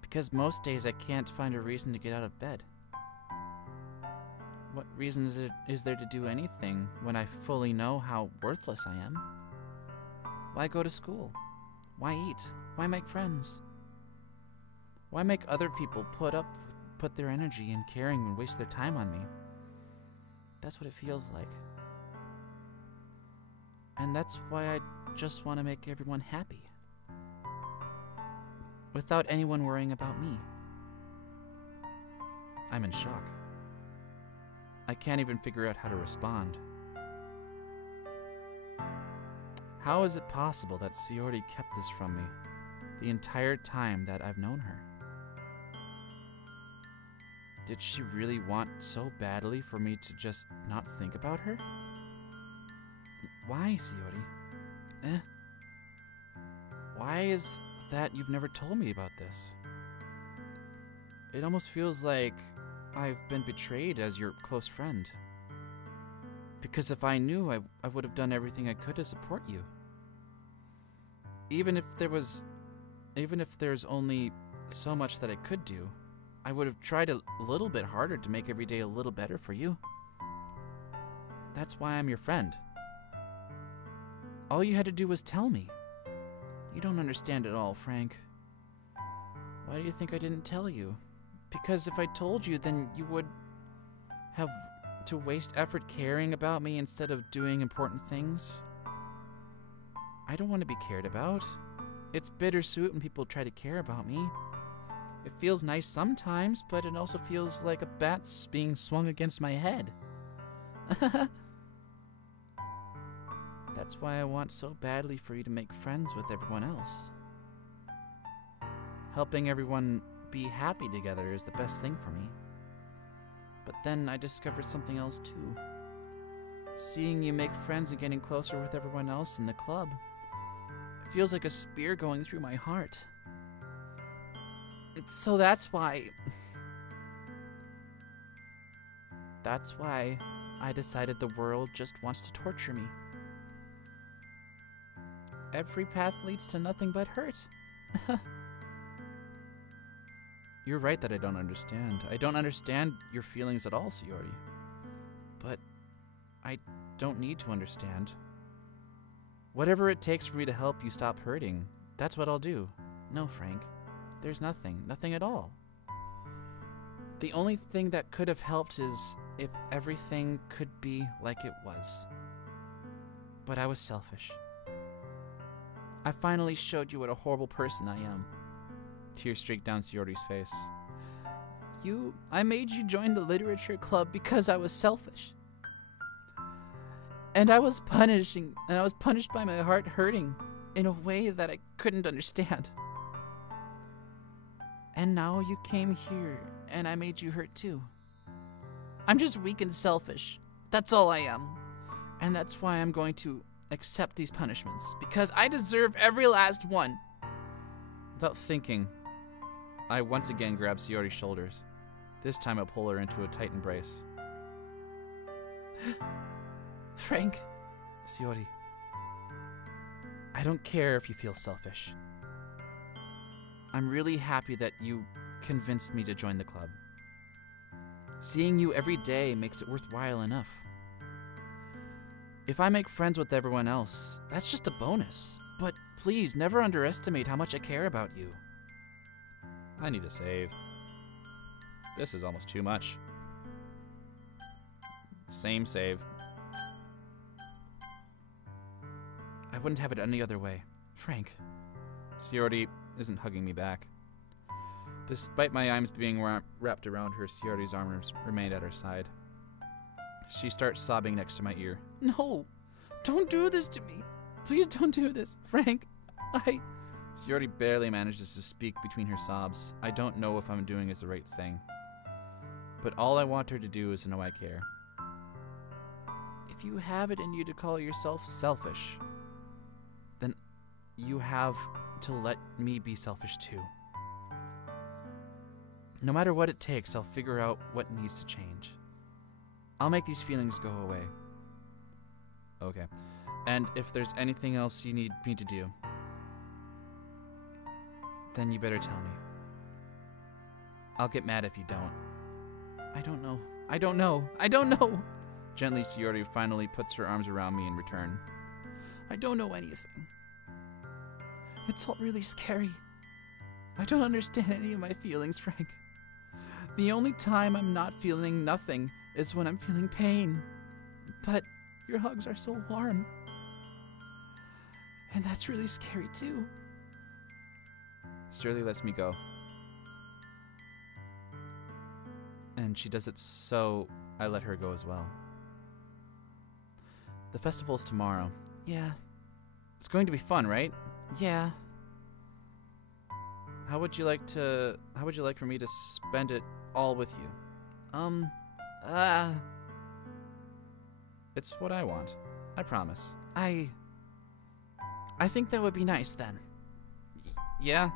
Because most days I can't find a reason to get out of bed. What reason is there to do anything when I fully know how worthless I am? Why go to school? Why eat? Why make friends? Why make other people put their energy in caring and waste their time on me? That's what it feels like. And that's why I just want to make everyone happy. Without anyone worrying about me. I'm in shock. I can't even figure out how to respond. How is it possible that Sayori kept this from me the entire time that I've known her? Did she really want so badly for me to just not think about her? Why, Sayori? Why is that you've never told me about this? It almost feels like I've been betrayed as your close friend. Because if I knew, I would have done everything I could to support you. Even if there's only so much that I could do, I would have tried a little bit harder to make every day a little better for you. That's why I'm your friend. All you had to do was tell me. You don't understand at all, Frank. Why do you think I didn't tell you? Because if I told you, then you would have to waste effort caring about me instead of doing important things. I don't want to be cared about. It's bittersweet when people try to care about me. It feels nice sometimes, but it also feels like a bat's being swung against my head. That's why I want so badly for you to make friends with everyone else. Helping everyone be happy together is the best thing for me. But then I discovered something else too. Seeing you make friends and getting closer with everyone else in the club, it feels like a spear going through my heart. So that's why I decided the world just wants to torture me. Every path leads to nothing but hurt. You're right that I don't understand. I don't understand your feelings at all, Sayori. But I don't need to understand. Whatever it takes for me to help you stop hurting, that's what I'll do. No, Frank. There's nothing at all. The only thing that could have helped is if everything could be like it was. But I was selfish. I finally showed you what a horrible person I am. Tears streaked down Sayori's face. I made you join the literature club because I was selfish. And I was punished by my heart hurting in a way that I couldn't understand. And now you came here, and I made you hurt too. I'm just weak and selfish. That's all I am. And that's why I'm going to accept these punishments, because I deserve every last one. Without thinking, I once again grab Sayori's shoulders. This time I pull her into a tight embrace. Frank, Sayori, I don't care if you feel selfish. I'm really happy that you convinced me to join the club. Seeing you every day makes it worthwhile enough. If I make friends with everyone else, that's just a bonus. But please, never underestimate how much I care about you. I need to save. This is almost too much. Same save. I wouldn't have it any other way. Frank. Sayori isn't hugging me back. Despite my arms being wrapped around her, Sayori's arms remained at her side. She starts sobbing next to my ear. No! Don't do this to me! Please don't do this, Frank! Sayori barely manages to speak between her sobs. I don't know if I'm doing is the right thing. But all I want her to do is to know I care. If you have it in you to call yourself selfish, then you have to let me be selfish too. No matter what it takes, I'll figure out what needs to change. I'll make these feelings go away. Okay. And if there's anything else you need me to do, then you better tell me. I'll get mad if you don't. I don't know. I don't know. I don't know. Gently, Sayori finally puts her arms around me in return. I don't know anything. It's all really scary. I don't understand any of my feelings, Frank. The only time I'm not feeling nothing is when I'm feeling pain. But your hugs are so warm. And that's really scary too. Sayori lets me go. And she does it so I let her go as well. The festival's tomorrow. Yeah. It's going to be fun, right? Yeah. How would you like for me to spend it all with you? It's what I want. I promise. I think that would be nice then. Yeah?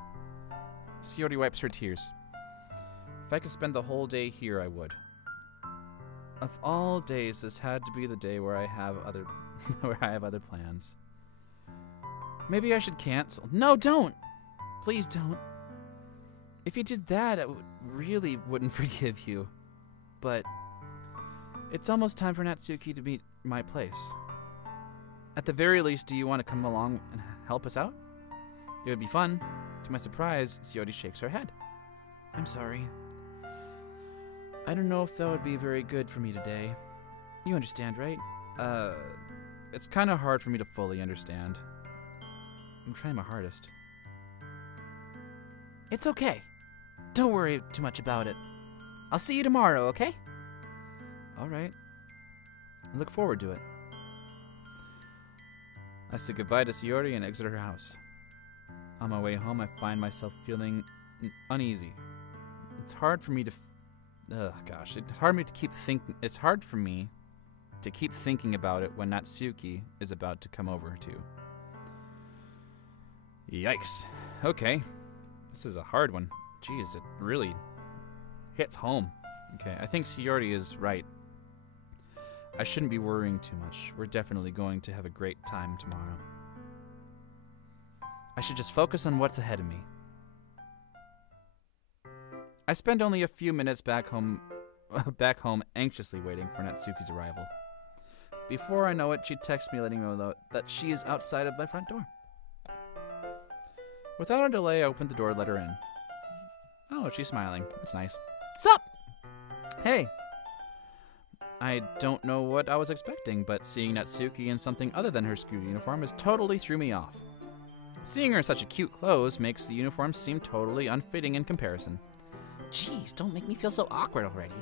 Sayori wipes her tears. If I could spend the whole day here, I would. Of all days, this had to be the day where I have other plans. Maybe I should cancel. No, don't! Please don't. If you did that, I really wouldn't forgive you. But it's almost time for Natsuki to meet my place. At the very least, do you want to come along and help us out? It would be fun. To my surprise, Sayori shakes her head. I'm sorry. I don't know if that would be very good for me today. You understand, right? It's kind of hard for me to fully understand. I'm trying my hardest. It's okay. Don't worry too much about it. I'll see you tomorrow, okay? All right. I look forward to it. I say goodbye to Sayori and exit her house. On my way home, I find myself feeling uneasy. It's hard for me to it's hard for me to keep thinking about it when Natsuki is about to come over too. Yikes. Okay. This is a hard one. Jeez, it really hits home. Okay, I think Sayori is right. I shouldn't be worrying too much. We're definitely going to have a great time tomorrow. I should just focus on what's ahead of me. I spend only a few minutes back home anxiously waiting for Natsuki's arrival. Before I know it, she texts me letting me know that she is outside of my front door. Without a delay, I opened the door and let her in. Oh, she's smiling. That's nice. Sup? Hey. I don't know what I was expecting, but seeing Natsuki in something other than her school uniform totally threw me off. Seeing her in such a cute clothes makes the uniform seem totally unfitting in comparison. Jeez, don't make me feel so awkward already.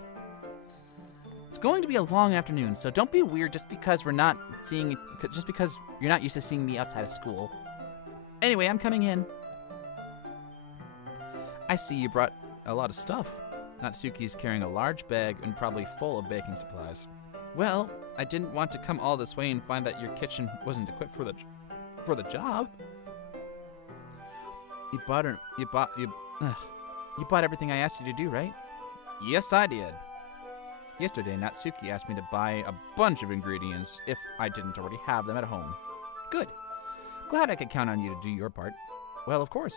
It's going to be a long afternoon, so don't be weird just because you're not used to seeing me outside of school. Anyway, I'm coming in. I see you brought a lot of stuff. Natsuki is carrying a large bag and probably full of baking supplies. Well, I didn't want to come all this way and find that your kitchen wasn't equipped for the job. You bought everything I asked you to do, right? Yes, I did. Yesterday, Natsuki asked me to buy a bunch of ingredients if I didn't already have them at home. Good. Glad I could count on you to do your part. Well, of course.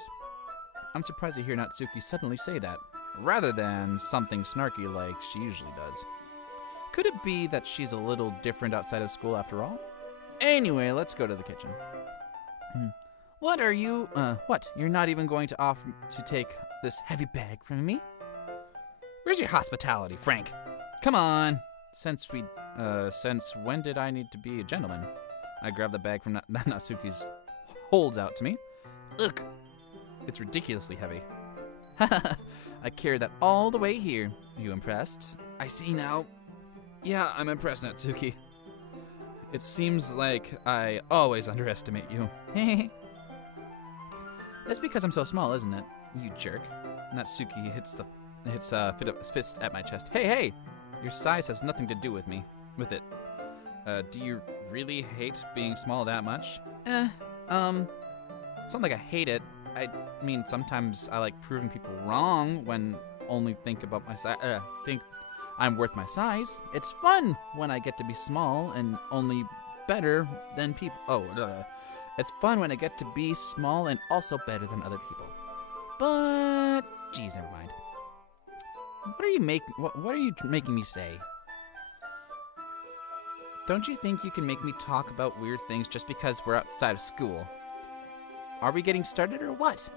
I'm surprised to hear Natsuki suddenly say that, rather than something snarky like she usually does. Could it be that she's a little different outside of school after all? Anyway, let's go to the kitchen. What are you, what? You're not even going to offer to take this heavy bag from me? Where's your hospitality, Frank? Come on. Since when did I need to be a gentleman? I grabbed the bag from Natsuki's holds out to me. Ugh. It's ridiculously heavy. I carried that all the way here. Are you impressed? I see now. Yeah, I'm impressed, Natsuki. It seems like I always underestimate you. It's because I'm so small, isn't it? You jerk. Natsuki hits fist at my chest. Hey! Your size has nothing to do with it. Do you really hate being small that much? It's not like I hate it. I mean, sometimes I like proving people wrong when only think about my size. Think I'm worth my size. It's fun when I get to be small and only better than people. It's fun when I get to be small and also better than other people. But, geez, never mind. What are you making me say? Don't you think you can make me talk about weird things just because we're outside of school? Are we getting started or what?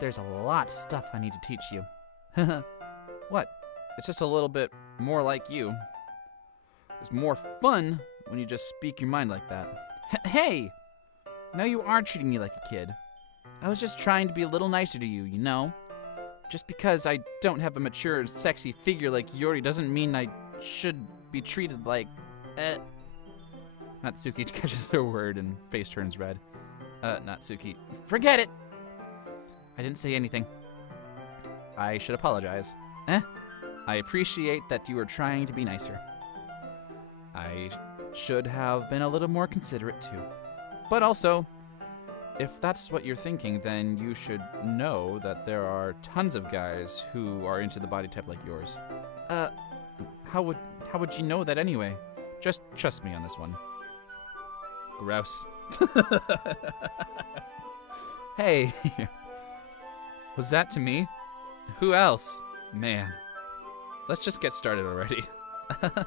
There's a lot of stuff I need to teach you. What? It's just a little bit more like you. It's more fun when you just speak your mind like that. Hey! Now you are treating me like a kid. I was just trying to be a little nicer to you, you know? Just because I don't have a mature and sexy figure like Yori doesn't mean I should be treated like... Natsuki catches her word and face turns red. Natsuki, forget it! I didn't say anything. I should apologize. I appreciate that you were trying to be nicer. I should have been a little more considerate too. But also, if that's what you're thinking, then you should know that there are tons of guys who are into the body type like yours. How would you know that anyway? Just trust me on this one. Gross. Hey, was that to me? Who else? Man, let's just get started already. Do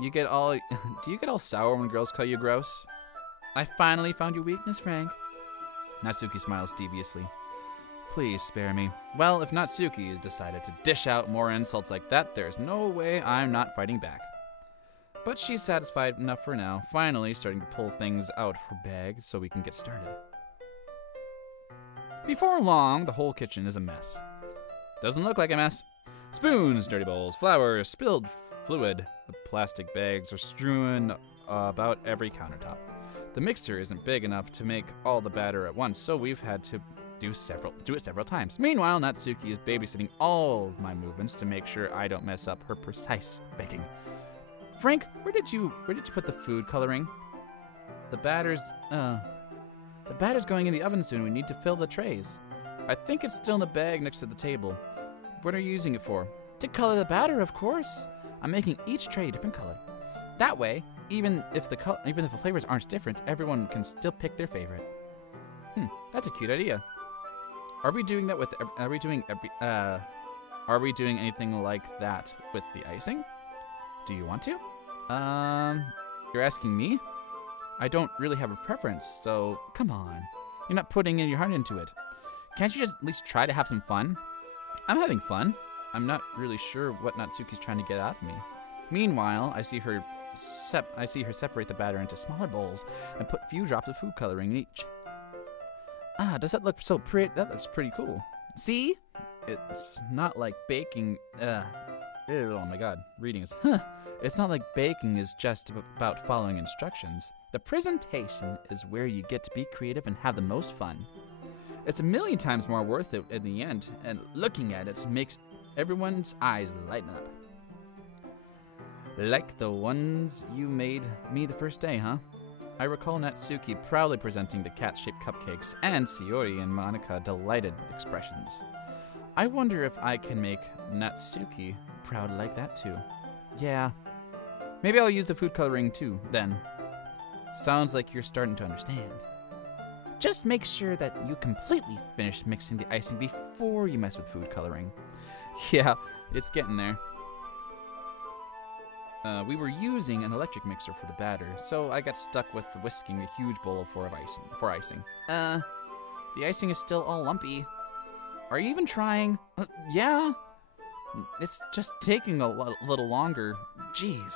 you get all sour when girls call you gross? I finally found your weakness, Frank. Natsuki smiles deviously. Please spare me. Well, if Natsuki has decided to dish out more insults like that, there's no way I'm not fighting back. But she's satisfied enough for now, finally starting to pull things out of her bag so we can get started. Before long, the whole kitchen is a mess. Doesn't look like a mess. Spoons, dirty bowls, flowers, spilled fluid. The plastic bags are strewn about every countertop. The mixer isn't big enough to make all the batter at once, so we've had to do it several times. Meanwhile, Natsuki is babysitting all of my movements to make sure I don't mess up her precise baking. Frank, where did you put the food coloring? The batter's going in the oven soon. We need to fill the trays. I think it's still in the bag next to the table. What are you using it for? To color the batter, of course. I'm making each tray a different color. That way, even if the flavors aren't different, everyone can still pick their favorite. That's a cute idea. Are we doing anything like that with the icing? Do you want to? You're asking me? I don't really have a preference, so come on. You're not putting in your heart into it. Can't you just at least try to have some fun? I'm having fun. I'm not really sure what Natsuki's trying to get out of me. Meanwhile, I see her separate the batter into smaller bowls and put a few drops of food coloring in each. Does that look so pretty? That looks pretty cool. See? It's not like baking. Oh my god, reading is. It's not like baking is just about following instructions. The presentation is where you get to be creative and have the most fun. It's a million times more worth it in the end, and looking at it makes everyone's eyes lighten up. Like the ones you made me the first day, huh? I recall Natsuki proudly presenting the cat-shaped cupcakes and Sayori and Monica delighted expressions. I wonder if I can make Natsuki proud like that too. Yeah. Maybe I'll use the food coloring too, then. Sounds like you're starting to understand. Just make sure that you completely finish mixing the icing before you mess with food coloring. Yeah, it's getting there. We were using an electric mixer for the batter, so I got stuck with whisking a huge bowl for icing. The icing is still all lumpy. Are you even trying? Yeah. It's just taking a little longer. Jeez.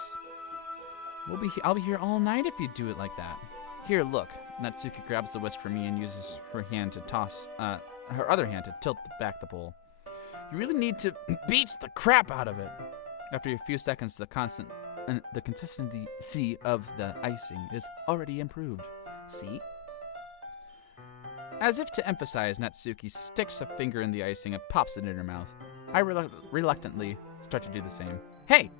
I'll be here all night if you do it like that. Here, look. Natsuki grabs the whisk from me and uses her hand to toss, her other hand to tilt back the bowl. You really need to beat the crap out of it. After a few seconds, the consistency of the icing is already improved. See? As if to emphasize, Natsuki sticks a finger in the icing and pops it in her mouth. I reluctantly start to do the same. Hey!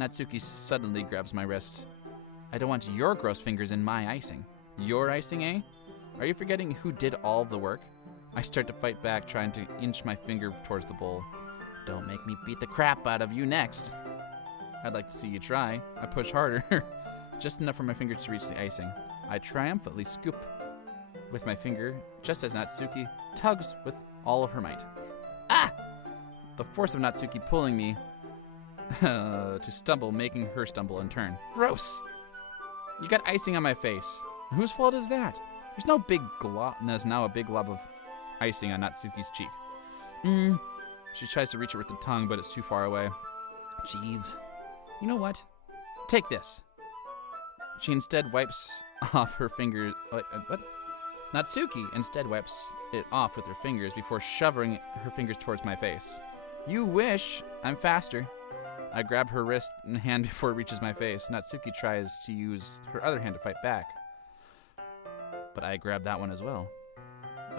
Natsuki suddenly grabs my wrist. I don't want your gross fingers in my icing. Your icing, eh? Are you forgetting who did all the work? I start to fight back, trying to inch my finger towards the bowl. Don't make me beat the crap out of you next. I'd like to see you try. I push harder, just enough for my fingers to reach the icing. I triumphantly scoop with my finger, just as Natsuki tugs with all of her might. Ah! The force of Natsuki pulling me to stumble, making her stumble in turn. Gross! You got icing on my face. Whose fault is that? There's no big glob. There's now a big glob of icing on Natsuki's cheek. She tries to reach it with the tongue, but it's too far away. Jeez. You know what? Take this. She instead wipes off her fingers. What? Natsuki instead wipes it off with her fingers before shoving her fingers towards my face. You wish. I'm faster. I grab her wrist and hand before it reaches my face. Natsuki tries to use her other hand to fight back. But I grab that one as well.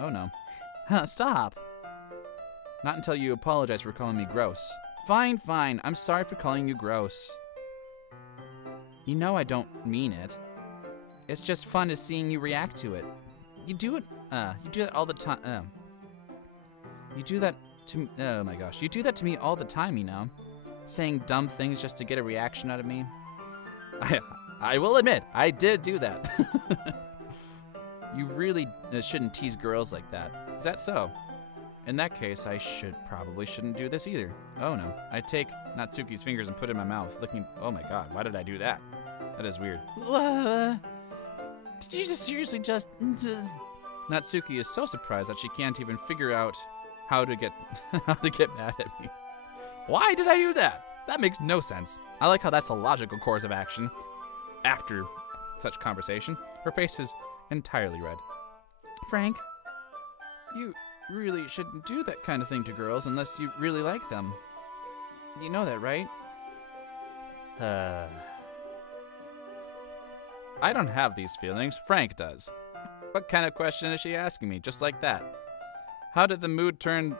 Oh no. Stop. Not until you apologize for calling me gross. Fine, fine. I'm sorry for calling you gross. You know I don't mean it. It's just fun to seeing you react to it. You do that all the time. You do that to, oh my gosh. You do that to me all the time, you know. Saying dumb things just to get a reaction out of me. I will admit, I did do that. You really shouldn't tease girls like that. Is that so? In that case, I probably shouldn't do this either. Oh no. I take Natsuki's fingers and put it in my mouth, looking, oh my god, why did I do that? That is weird. Did you just seriously just... Natsuki is so surprised that she can't even figure out how to get mad at me. Why did I do that? That makes no sense. I like how that's a logical course of action. After such conversation, her face is entirely red. Frank, you really shouldn't do that kind of thing to girls unless you really like them. You know that, right? I don't have these feelings. Frank does. What kind of question is she asking me? Just like that. How did the mood turn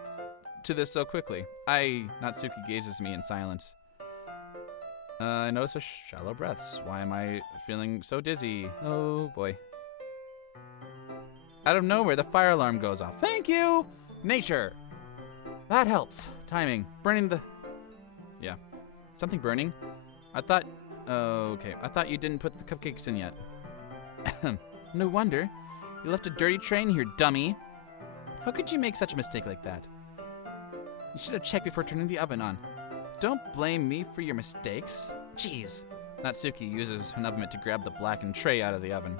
to this so quickly? Natsuki gazes at me in silence. I notice her shallow breaths. Why am I feeling so dizzy? Oh boy. Out of nowhere, the fire alarm goes off. Thank you! Nature! That helps. Timing. Burning the... Yeah. Something burning? I thought... okay. I thought you didn't put the cupcakes in yet. No wonder. You left a dirty tray in here, dummy. How could you make such a mistake like that? You should have checked before turning the oven on. Don't blame me for your mistakes. Jeez. Natsuki uses an oven mitt to grab the blackened tray out of the oven.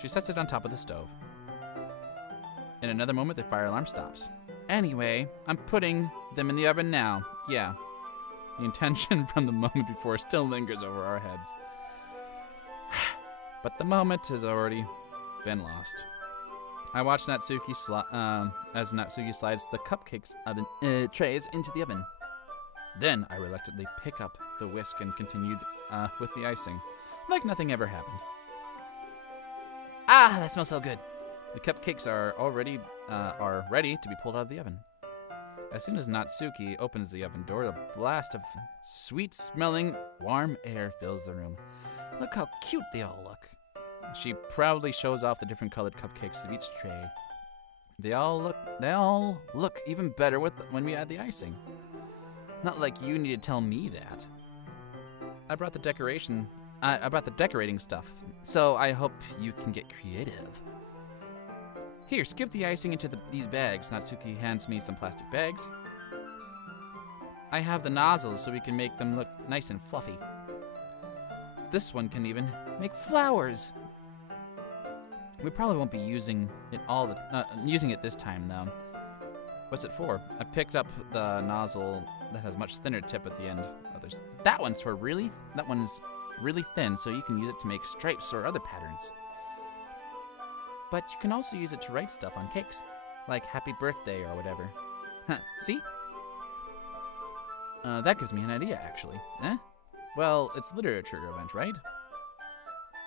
She sets it on top of the stove. In another moment, the fire alarm stops. Anyway, I'm putting them in the oven now. Yeah. The intention from the moment before still lingers over our heads. But the moment has already been lost. I watch Natsuki as Natsuki slides the cupcakes oven trays into the oven. Then I reluctantly pick up the whisk and continue with the icing, like nothing ever happened. Ah, that smells so good. The cupcakes are ready to be pulled out of the oven. As soon as Natsuki opens the oven door, a blast of sweet-smelling, warm air fills the room. Look how cute they all look. She proudly shows off the different colored cupcakes of each tray. They all look even better when we add the icing. Not like you need to tell me that. I brought the decorating stuff, so I hope you can get creative. Here, skip the icing into these bags. Natsuki hands me some plastic bags. I have the nozzles so we can make them look nice and fluffy. This one can even make flowers. We probably won't be using it this time though. What's it for? I picked up the nozzle that has a much thinner tip at the end. That one's really thin, so you can use it to make stripes or other patterns. But you can also use it to write stuff on cakes, like happy birthday or whatever. Huh, see? That gives me an idea, actually. Eh? Well, it's a literature event, right?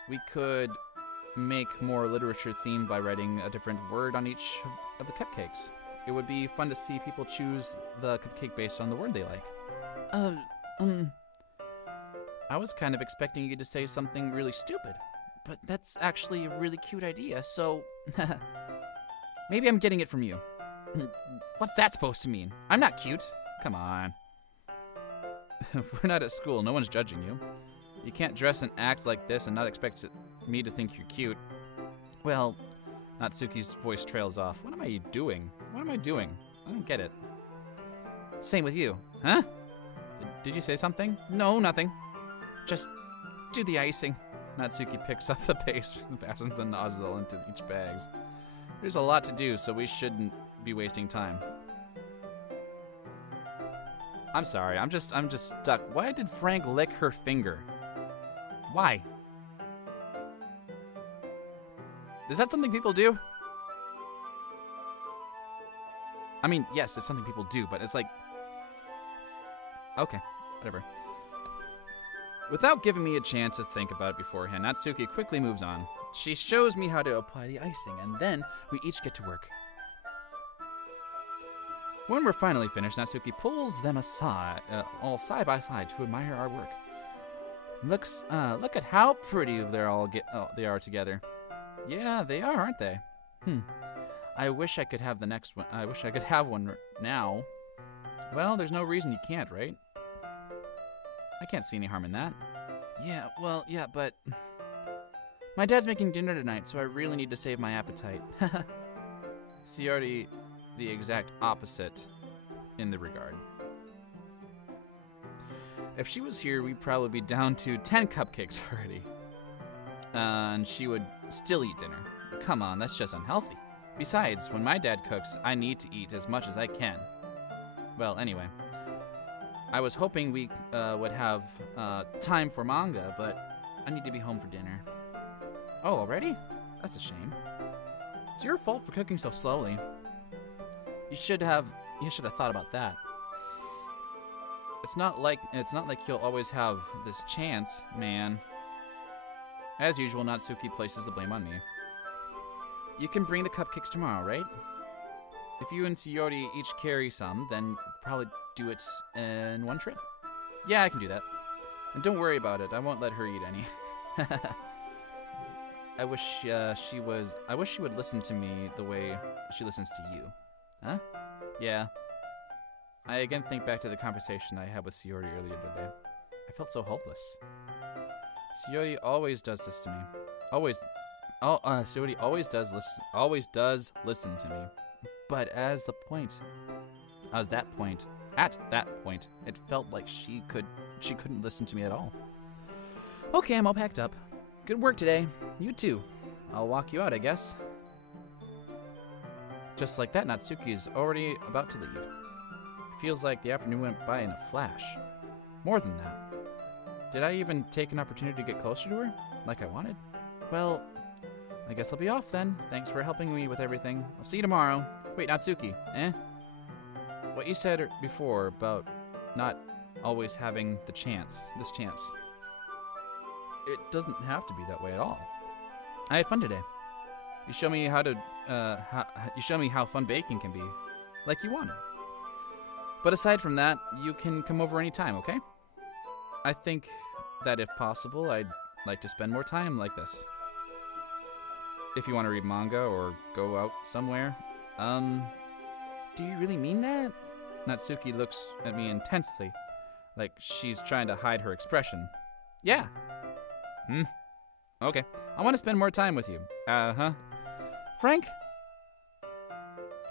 We could make more literature themed by writing a different word on each of the cupcakes. It would be fun to see people choose the cupcake based on the word they like. I was kind of expecting you to say something really stupid, but that's actually a really cute idea, so maybe I'm getting it from you. What's that supposed to mean? I'm not cute. Come on. We're not at school. No one's judging you. You can't dress and act like this and not expect me to think you're cute. Well, Natsuki's voice trails off. What am I doing? What am I doing? I don't get it. Same with you. Huh? Did you say something? No, nothing. Just do the icing. Natsuki picks up the paste and fastens the nozzle into each bag. There's a lot to do, so we shouldn't be wasting time. I'm sorry, I'm just stuck. Why did Frank lick her finger? Why? Is that something people do? I mean, yes, it's something people do, but it's like... Okay, whatever. Without giving me a chance to think about it beforehand, Natsuki quickly moves on. She shows me how to apply the icing, and then we each get to work. When we're finally finished, Natsuki pulls them aside, all side by side, to admire our work. Look at how pretty they are together. Yeah, they are, aren't they? I wish I could have the next one. I wish I could have one now. Well, there's no reason you can't, right? I can't see any harm in that. Yeah, well, yeah, but... My dad's making dinner tonight, so I really need to save my appetite. See, already the exact opposite in the regard. If she was here, we'd probably be down to 10 cupcakes already. And she would still eat dinner. Come on, that's just unhealthy. Besides, when my dad cooks, I need to eat as much as I can. Well, anyway. I was hoping we would have time for manga, but I need to be home for dinner. Oh, already? That's a shame. It's your fault for cooking so slowly. You should have thought about that. It's not like you'll always have this chance, man. As usual, Natsuki places the blame on me. You can bring the cupcakes tomorrow, right? If you and Sayori each carry some, then you'll probably do it in one trip. Yeah, I can do that. And don't worry about it. I won't let her eat any. I wish she would listen to me the way she listens to you. Huh? Yeah. I again think back to the conversation I had with Sayori earlier today. I felt so hopeless. Sayori always does this to me. Sayori always does listen to me. But at that point, it felt like she couldn't listen to me at all. Okay, I'm all packed up. Good work today. You too. I'll walk you out, I guess. Just like that, Natsuki is already about to leave. It feels like the afternoon went by in a flash. More than that. Did I even take an opportunity to get closer to her, like I wanted? Well, I guess I'll be off then. Thanks for helping me with everything. I'll see you tomorrow. Wait, Natsuki, What you said before about not always having this chance. It doesn't have to be that way at all. I had fun today. You show me how fun baking can be, like you wanted. But aside from that, you can come over anytime, okay? I think that if possible, I'd like to spend more time like this. If you want to read manga or go out somewhere. Do you really mean that? Natsuki looks at me intensely, like she's trying to hide her expression. Yeah. Okay. I want to spend more time with you. Uh-huh. Frank?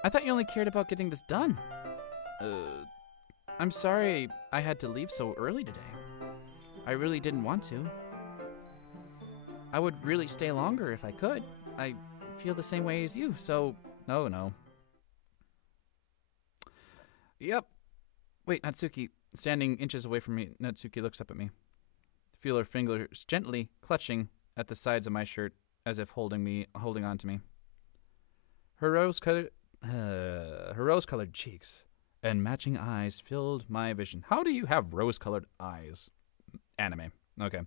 I thought you only cared about getting this done. I'm sorry I had to leave so early today. I really didn't want to. I would really stay longer if I could. I feel the same way as you, so no. Yep. Wait, Natsuki. Standing inches away from me, Natsuki looks up at me. Feel her fingers gently clutching at the sides of my shirt as if holding on to me. Her rose-colored cheeks and matching eyes filled my vision. How do you have rose-colored eyes? Anime. Okay.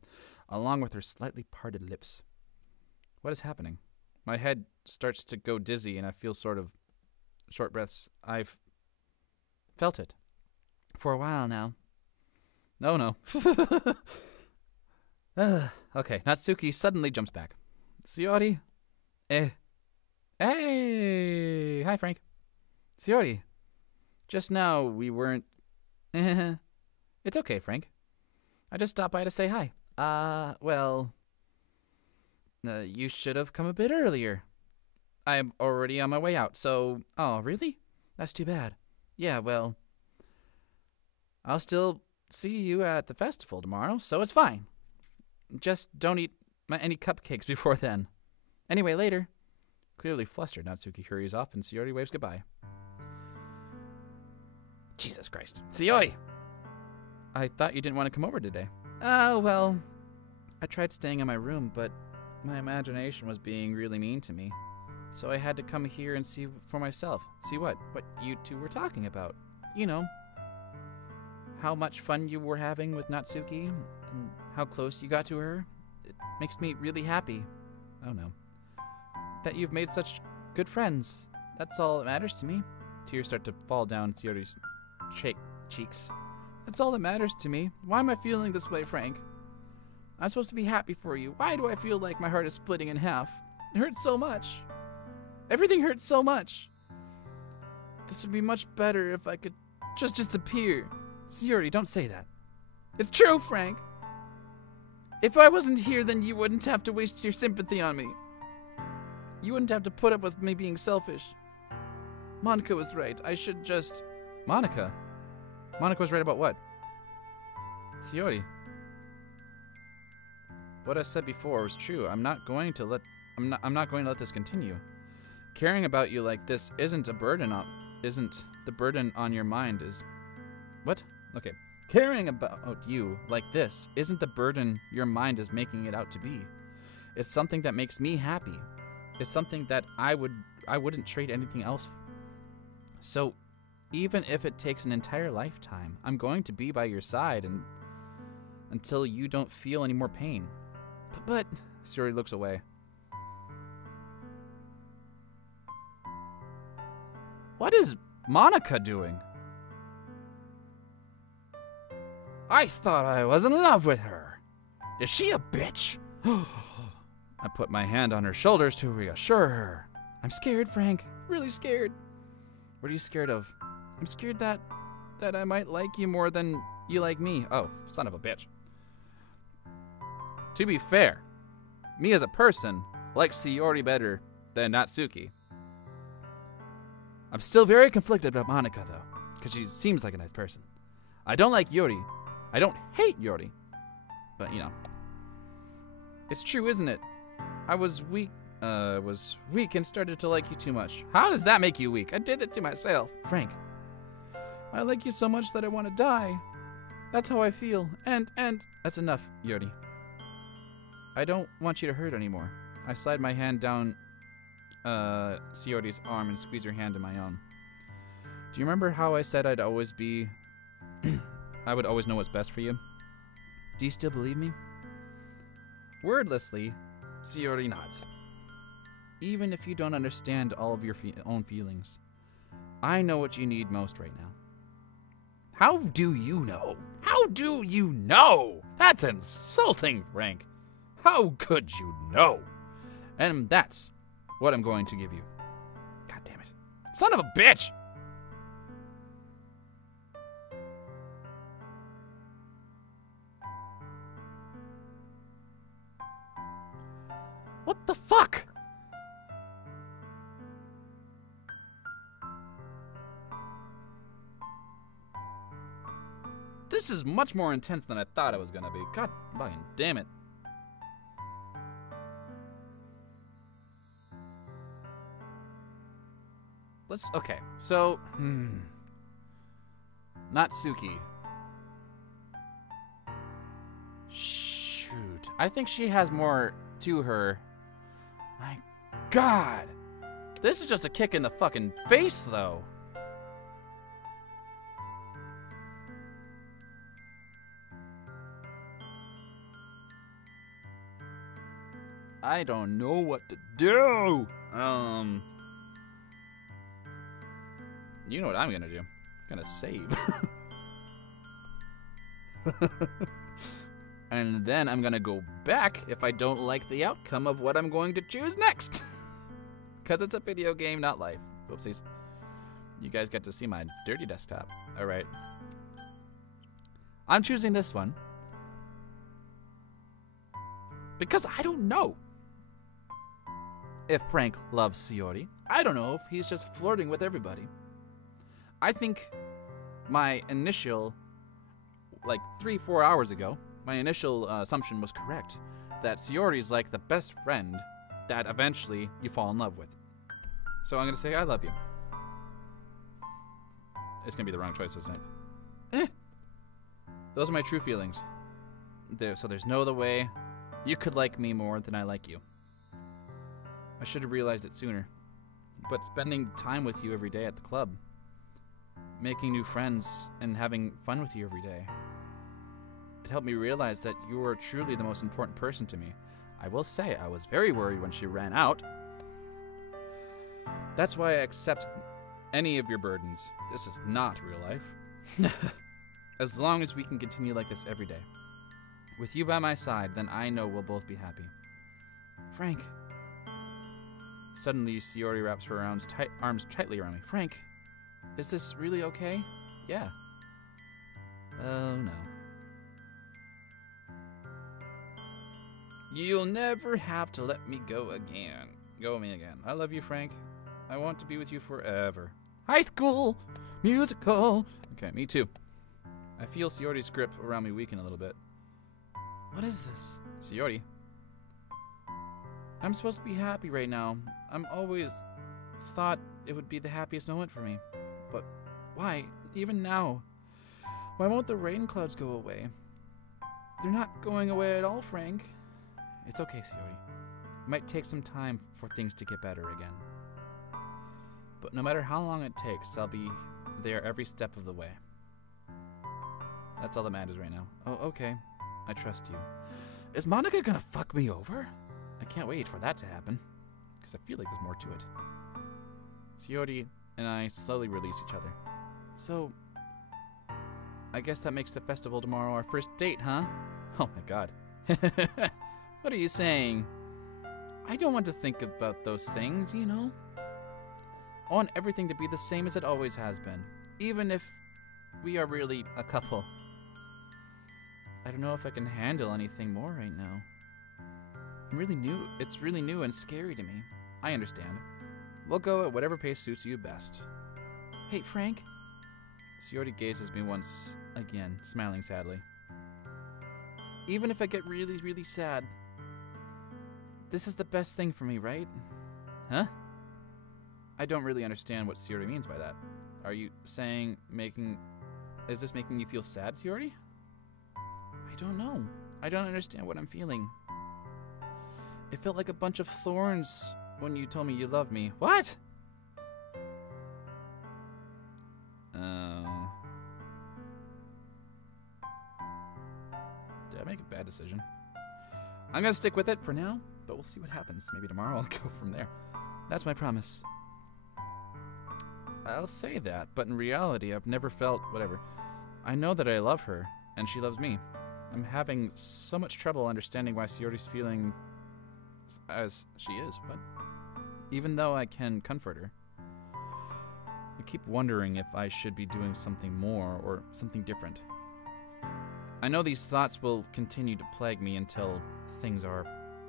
Along with her slightly parted lips. What is happening? My head starts to go dizzy and I feel sort of short breaths. I've felt it for a while now. No. Okay. Natsuki suddenly jumps back. Shiori? Hey! Hi, Frank. Shiori. Just now, we weren't... It's okay, Frank. I just stopped by to say hi. You should have come a bit earlier. I'm already on my way out, so... Oh, really? That's too bad. Yeah, well... I'll still see you at the festival tomorrow, so it's fine. Just don't eat any cupcakes before then. Anyway, later. Clearly flustered, Natsuki hurries off and Shiori waves goodbye. Jesus Christ. Shiori! I thought you didn't want to come over today. Oh, well, I tried staying in my room, but my imagination was being really mean to me. So I had to come here and see for myself. See what? What you two were talking about. You know, how much fun you were having with Natsuki and how close you got to her. It makes me really happy. Oh, no. That you've made such good friends. That's all that matters to me. Tears start to fall down Shiori's cheeks. That's all that matters to me. Why am I feeling this way, Frank? I'm supposed to be happy for you. Why do I feel like my heart is splitting in half? It hurts so much. Everything hurts so much. This would be much better if I could just disappear. Shiori, don't say that. It's true, Frank. If I wasn't here, then you wouldn't have to waste your sympathy on me. You wouldn't have to put up with me being selfish. Monica was right. I should just... Monica? Monica was right about what? Shiori. What I said before was true. I'm not going to let this continue. Caring about you like this isn't the burden on your mind is... What? Okay. Caring about you like this isn't the burden your mind is making it out to be. It's something that makes me happy. It's something that I wouldn't trade anything else. So, even if it takes an entire lifetime, I'm going to be by your side until you don't feel any more pain. But Shiori looks away. What is Monica doing? I thought I was in love with her. Is she a bitch? I put my hand on her shoulders to reassure her. I'm scared, Frank. Really scared. What are you scared of? I'm scared that I might like you more than you like me. Oh, son of a bitch. To be fair, me as a person likes Shiori better than Natsuki. I'm still very conflicted about Monica, though, because she seems like a nice person. I don't like Yori. I don't hate Yori. But, you know. It's true, isn't it? I was weak and started to like you too much. How does that make you weak? I did it to myself. Frank, I like you so much that I want to die. That's how I feel. And that's enough, Yori. I don't want you to hurt anymore. I slide my hand down Shiori's arm and squeeze her hand in my own. Do you remember how I said I'd always be... I would always know what's best for you? Do you still believe me? Wordlessly, Shiori nods. Even if you don't understand all of your own feelings, I know what you need most right now. How do you know? How do you know? That's insulting, Frank. How could you know? And that's what I'm going to give you. God damn it. Son of a bitch! What the fuck? This is much more intense than I thought it was gonna be. God fucking damn it. Okay, so, Natsuki. Shoot. I think she has more to her. My God. This is just a kick in the fucking face, though. I don't know what to do. You know what I'm gonna do? I'm gonna save. And then I'm gonna go back if I don't like the outcome of what I'm going to choose next. Because it's a video game, not life. Whoopsies. You guys get to see my dirty desktop. Alright. I'm choosing this one. Because I don't know if Frank loves Sayori. I don't know if he's just flirting with everybody. I think my initial, like 3-4 hours ago, my initial assumption was correct. That Sayori's like the best friend that eventually you fall in love with. So I'm going to say I love you. It's going to be the wrong choice, isn't it? Those are my true feelings. So there's no other way you could like me more than I like you. I should have realized it sooner. But spending time with you every day at the club, making new friends, and having fun with you every day, it helped me realize that you are truly the most important person to me. I will say, I was very worried when she ran out. That's why I accept any of your burdens. This is not real life. As long as we can continue like this every day. With you by my side, then I know we'll both be happy. Frank. Suddenly, Sayori wraps her arms tightly around me. Frank, is this really okay? Yeah. Oh, no. You'll never have to let me go again. Go with me again. I love you, Frank. I want to be with you forever. High School Musical. Okay, me too. I feel Sayori's grip around me weaken a little bit. What is this? Sayori. I'm supposed to be happy right now. I'm always thought it would be the happiest moment for me. But why? Even now? Why won't the rain clouds go away? They're not going away at all, Frank. It's okay, Sayori. It might take some time for things to get better again. But no matter how long it takes, I'll be there every step of the way. That's all that matters right now. Oh, okay. I trust you. Is Monica gonna fuck me over? I can't wait for that to happen, because I feel like there's more to it. Sayori and I slowly release each other. So, I guess that makes the festival tomorrow our first date, huh? Oh my god. What are you saying? I don't want to think about those things, you know? I want everything to be the same as it always has been, even if we are really a couple. I don't know if I can handle anything more right now. It's really new and scary to me. I understand. We'll go at whatever pace suits you best. Hey, Frank. Sayori gazes me once again, smiling sadly. Even if I get really, really sad, this is the best thing for me, right? Huh? I don't really understand what Sayori means by that. Are you saying is this making you feel sad, Sayori? I don't know. I don't understand what I'm feeling. It felt like a bunch of thorns when you told me you loved me. What? Did I make a bad decision? I'm gonna stick with it for now, but we'll see what happens. Maybe tomorrow I'll go from there. That's my promise. I'll say that, but in reality, I've never felt whatever. I know that I love her, and she loves me. I'm having so much trouble understanding why Shiori's feeling as she is, but even though I can comfort her, I keep wondering if I should be doing something more or something different. I know these thoughts will continue to plague me until things are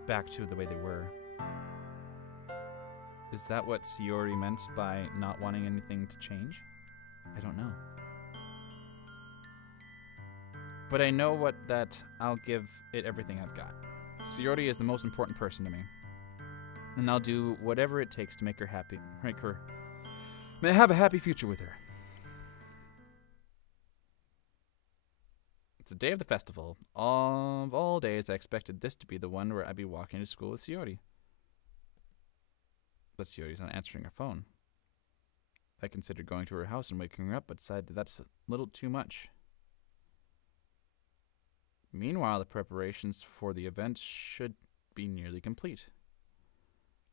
back to the way they were. Is that what Shiori meant by not wanting anything to change? I don't know. But I know that I'll give it everything I've got. Shiori is the most important person to me. And I'll do whatever it takes to make her happy. May I have a happy future with her. It's the day of the festival. Of all days, I expected this to be the one where I'd be walking to school with Shiori. But Shiori's not answering her phone. I considered going to her house and waking her up, but decided that's a little too much. Meanwhile, the preparations for the event should be nearly complete.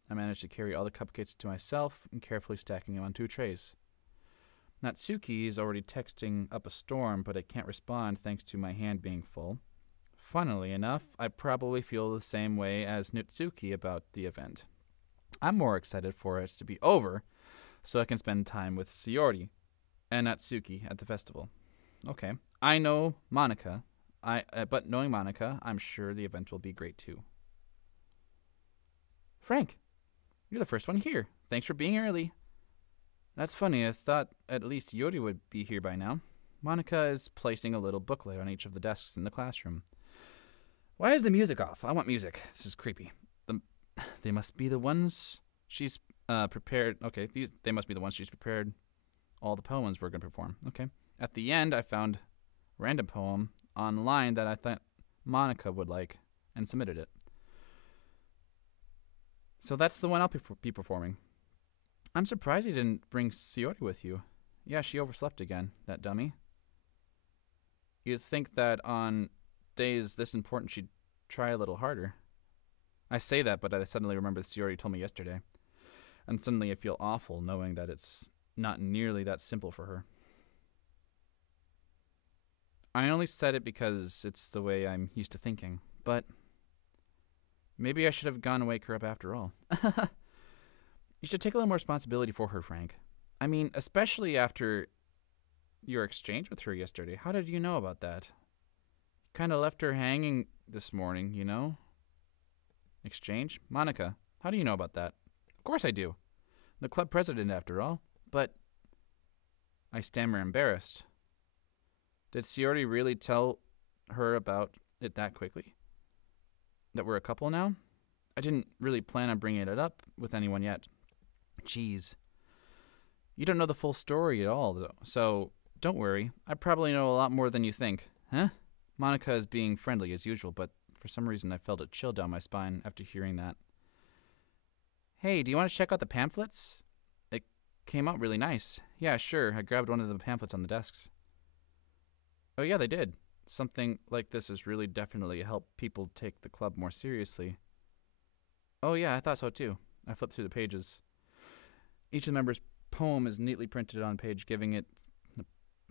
I managed to carry all the cupcakes to myself and carefully stacking them on 2 trays. Natsuki is already texting up a storm, but I can't respond thanks to my hand being full. Funnily enough, I probably feel the same way as Natsuki about the event. I'm more excited for it to be over so I can spend time with Shiori and Natsuki at the festival. Okay, I know Monica. But knowing Monica, I'm sure the event will be great too. Frank, you're the first one here. Thanks for being early. That's funny. I thought at least Yori would be here by now. Monica is placing a little booklet on each of the desks in the classroom. Why is the music off? I want music. This is creepy. They must be the ones she's prepared. Okay, they must be the ones she's prepared all the poems we're going to perform. Okay. At the end, I found a random poem online that I thought Monica would like and submitted it. So that's the one I'll be performing. I'm surprised you didn't bring Shiori with you. Yeah, she overslept again, that dummy. You'd think that on days this important she'd try a little harder. I say that, but I suddenly remember Shiori told me yesterday. And suddenly I feel awful knowing that it's not nearly that simple for her. I only said it because it's the way I'm used to thinking, but maybe I should have gone and wake her up after all. You should take a little more responsibility for her, Frank. I mean, especially after your exchange with her yesterday. How did you know about that? You kind of left her hanging this morning, you know? Exchange? Monica, how do you know about that? Of course I do. The club president, after all. But I stammer, embarrassed. Did Shiori really tell her about it that quickly? That we're a couple now? I didn't really plan on bringing it up with anyone yet. Jeez. You don't know the full story at all, though, so don't worry. I probably know a lot more than you think. Huh? Monica is being friendly as usual, but for some reason I felt a chill down my spine after hearing that. Hey, do you want to check out the pamphlets? It came out really nice. Yeah, sure. I grabbed one of the pamphlets on the desks. Oh yeah, they did. Something like this has really definitely helped people take the club more seriously. Oh yeah, I thought so too. I flipped through the pages. Each of the members' poem is neatly printed on page, giving it an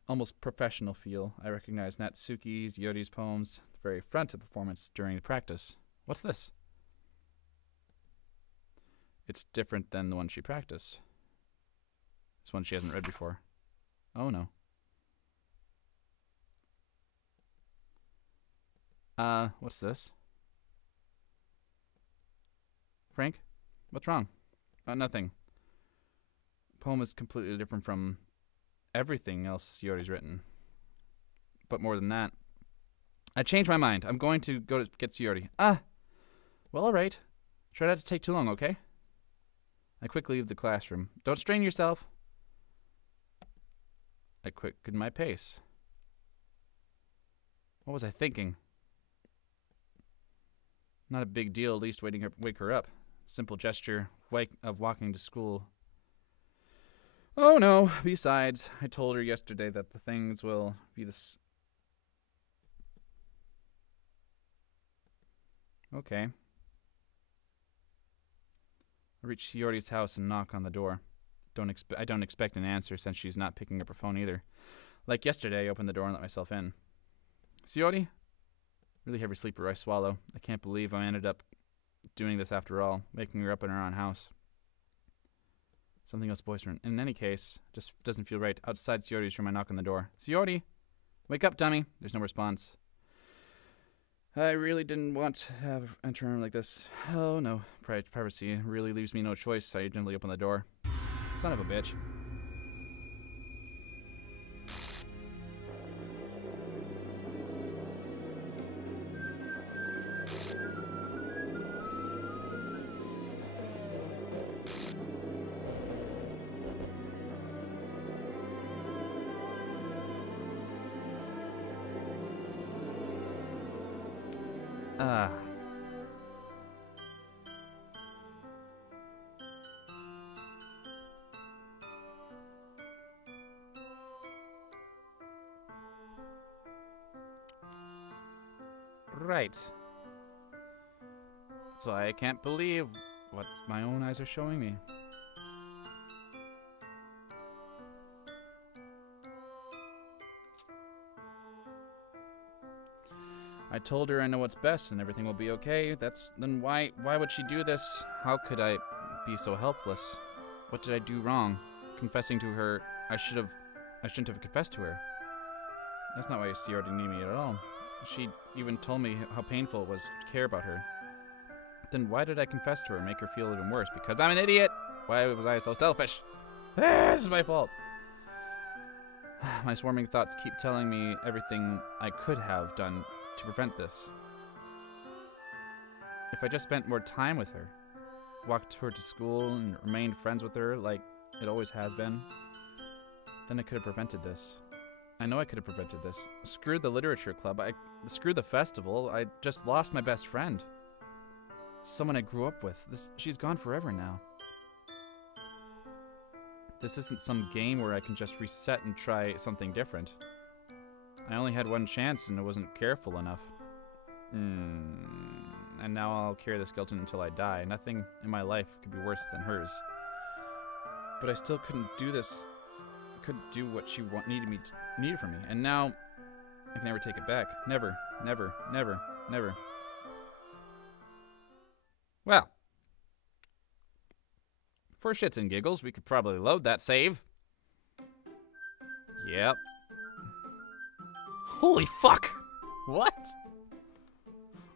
almost professional feel. I recognize Natsuki's, Yori's poems, the very front of the performance during the practice. What's this? It's different than the one she practiced. It's one she hasn't read before. Oh no. What's this? Frank? What's wrong? Nothing. Poem is completely different from everything else Yori's written. But more than that, I changed my mind. I'm going to go to get Shiori. Well, alright. Try not to take too long, okay? I quickly leave the classroom. Don't strain yourself. I quickened my pace. What was I thinking? Not a big deal, at least wake her up. Simple gesture of walking to school. Oh no, besides, I told her yesterday that the things will be this. Okay. I reach Shiori's house and knock on the door. I don't expect an answer since she's not picking up her phone either. Like yesterday, I opened the door and let myself in. Shiori? Really heavy sleeper, I swallow. I can't believe I ended up doing this after all, waking her up in her own house. Something else boyfriend. In any case, just doesn't feel right. Outside Shiori's room, I knock on the door. Shiori! Wake up, dummy! There's no response. I really didn't want to have enter her like this. Oh no. Privacy really leaves me no choice. I gently open the door. Son of a bitch. Right. So I can't believe what my own eyes are showing me. I told her I know what's best and everything will be okay. Then why would she do this? How could I be so helpless? What did I do wrong? Confessing to her, I shouldn't have confessed to her. That's not why Shiori didn't need me at all. She even told me how painful it was to care about her. Then why did I confess to her and make her feel even worse? Because I'm an idiot! Why was I so selfish? This is my fault. My swarming thoughts keep telling me everything I could have done to prevent this. If I just spent more time with her, walked her to school and remained friends with her like it always has been, then I could have prevented this. I know I could have prevented this. Screw the literature club. Screw the festival. I just lost my best friend. Someone I grew up with. She's gone forever now. This isn't some game where I can just reset and try something different. I only had one chance and I wasn't careful enough. And now I'll carry this guilt until I die. Nothing in my life could be worse than hers. But I still couldn't do this. I couldn't do what she needed from me. And now I can never take it back. Never, never, never, never. Well, for shits and giggles, we could probably load that save. Yep. Holy fuck! What?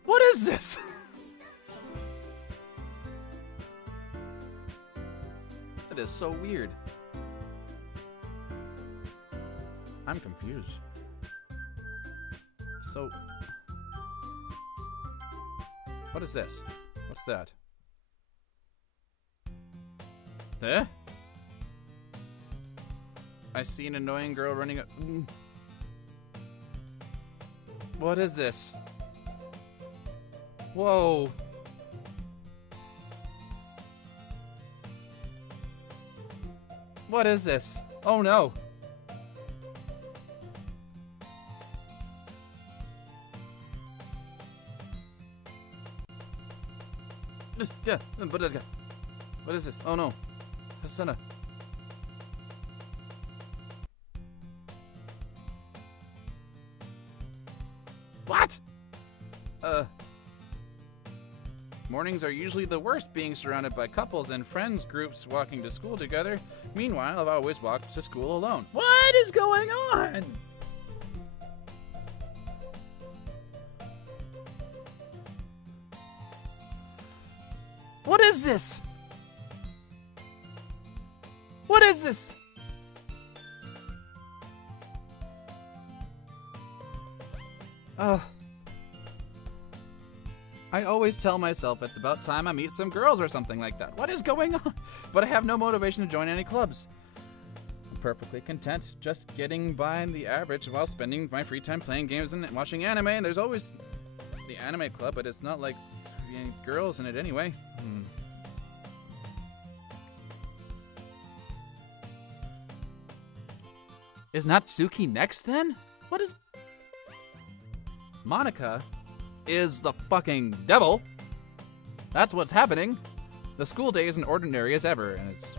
What is this? That is so weird. I'm confused. So... what is this? What's that? Eh? I see an annoying girl running up. What is this? Whoa. What is this? Oh no. What is this? Oh no. Hasana. What? Mornings are usually the worst, being surrounded by couples and friends groups walking to school together. Meanwhile, I've always walked to school alone. What is going on? What is this? What is this? I always tell myself it's about time I meet some girls or something like that. What is going on? But I have no motivation to join any clubs. I'm perfectly content just getting by the average while spending my free time playing games and watching anime. There's always the anime club, but it's not like any girls in it anyway. Is Natsuki next then? What is... Monica is the fucking devil. That's what's happening. The school day isn't ordinary as ever, and it's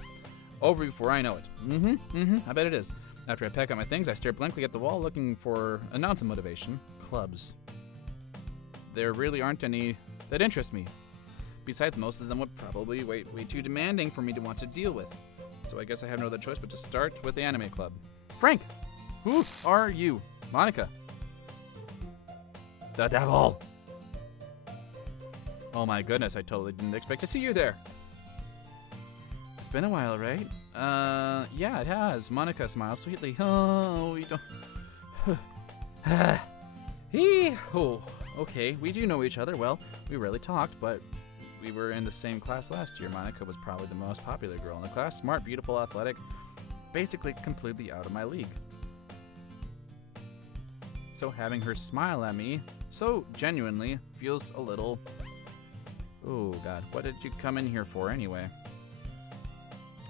over before I know it. I bet it is. After I pack up my things, I stare blankly at the wall looking for an ounce of motivation. Clubs. There really aren't any that interest me. Besides, most of them would probably way too demanding for me to want to deal with. So I guess I have no other choice but to start with the anime club. Frank! Who are you? Monica. The devil! Oh my goodness, I totally didn't expect to see you there. It's been a while, right? Yeah, it has. Monica smiles sweetly. Oh, we don't... Oh, okay, we do know each other. Well, we rarely talked, but we were in the same class last year. Monica was probably the most popular girl in the class. Smart, beautiful, athletic. Basically completely out of my league. So having her smile at me so genuinely feels a little... Oh, God. What did you come in here for anyway?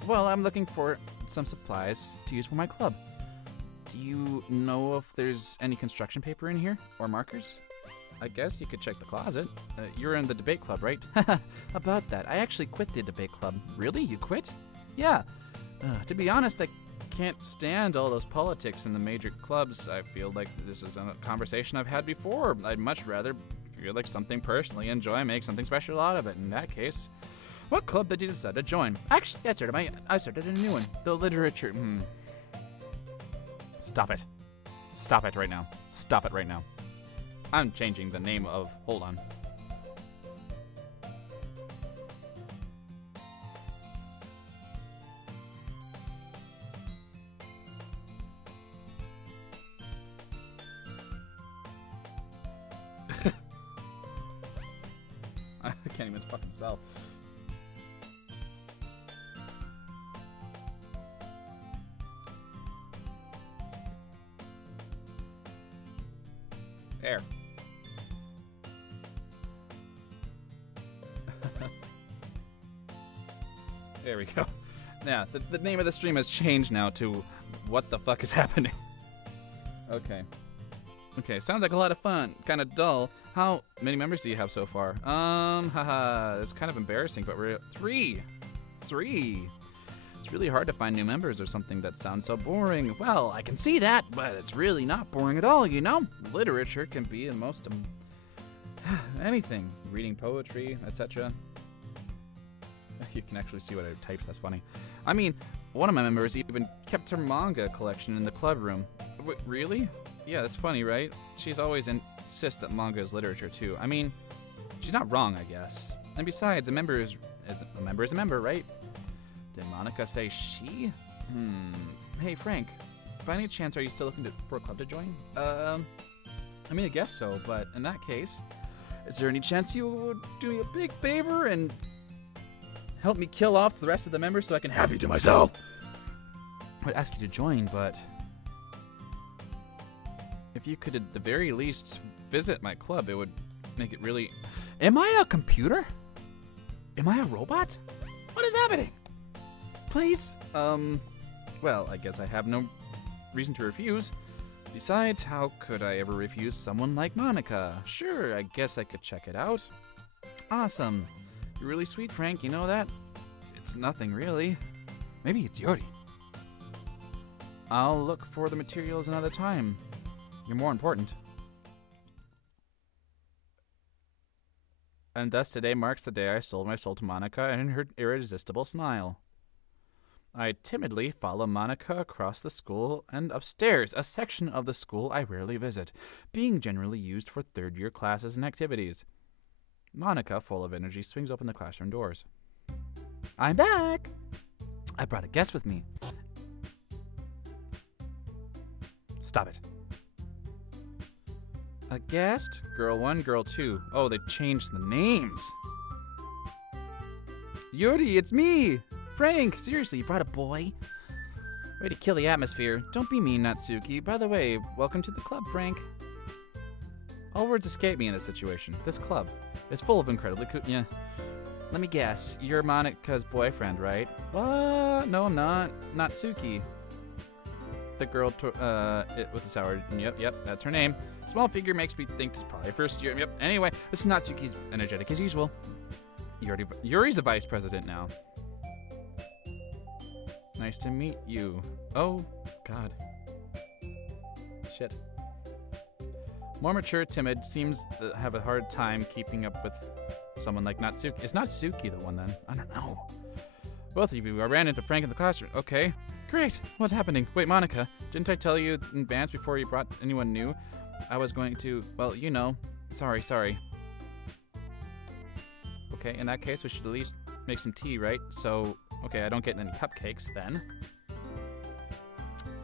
Well, I'm looking for some supplies to use for my club. Do you know if there's any construction paper in here? Or markers? I guess you could check the closet. You're in the debate club, right? About that, I actually quit the debate club. Really? You quit? Yeah. To be honest, I can't stand all those politics in the major clubs. I feel like this is a conversation I've had before. I'd much rather feel like something personally enjoy, make something special out of it. In that case, what club did you decide to join? Actually, I started a new one. The literature. Stop it. Stop it right now. Stop it right now. I'm changing the name of... Hold on. I can't even fucking spell. Air. There we go. Yeah, the name of the stream has changed now to what the fuck is happening? Okay. Okay, sounds like a lot of fun. Kind of dull. How many members do you have so far? Haha, it's kind of embarrassing, but we're three. It's really hard to find new members or something that sounds so boring. Well, I can see that, but it's really not boring at all, you know? Literature can be the most anything. Reading poetry, etc. You can actually see what I typed, that's funny. I mean, one of my members even kept her manga collection in the club room. Wait, really? Yeah, that's funny, right? She's always insists that manga is literature too. I mean, she's not wrong, I guess. And besides, a member is a member, right? Did Monica say she? Hey, Frank, by any chance are you still looking for a club to join? I mean, I guess so, but in that case, is there any chance you would do me a big favor and help me kill off the rest of the members so I can have you to myself? I'd ask you to join, but if you could at the very least visit my club, it would make it really... Am I a computer? Am I a robot? What is happening? Please? Well, I guess I have no reason to refuse. Besides, how could I ever refuse someone like Monica? Sure, I guess I could check it out. Awesome. You're really sweet, Frank, you know that? It's nothing, really. Maybe it's Yori. I'll look for the materials another time. You're more important. And thus today marks the day I sold my soul to Monica and her irresistible smile. I timidly follow Monica across the school and upstairs, a section of the school I rarely visit, being generally used for third-year classes and activities. Monica, full of energy, swings open the classroom doors. I'm back! I brought a guest with me. Stop it. A guest? Girl 1, Girl 2. Oh, they changed the names. Yuri, it's me! Frank, seriously, you brought a boy? Way to kill the atmosphere. Don't be mean, Natsuki. By the way, welcome to the club, Frank. All words escape me in this situation. This club is full of incredibly cool... Yeah. Let me guess. You're Monica's boyfriend, right? What? No, I'm not. Natsuki. The girl with the sour... Yep, that's her name. Small figure makes me think it's probably first year. Yep. Anyway, this is Natsuki's energetic as usual. Yuri's a vice president now. Nice to meet you. Oh, God. Shit. More mature, timid, seems to have a hard time keeping up with someone like Natsuki. Is Natsuki the one then? I don't know. Both of you, I ran into Frank in the classroom. Okay, great. What's happening? Wait, Monica, didn't I tell you in advance before you brought anyone new? I was going to, well, you know. Sorry. Okay, in that case, we should at least make some tea, right? So, okay, I don't get any cupcakes then.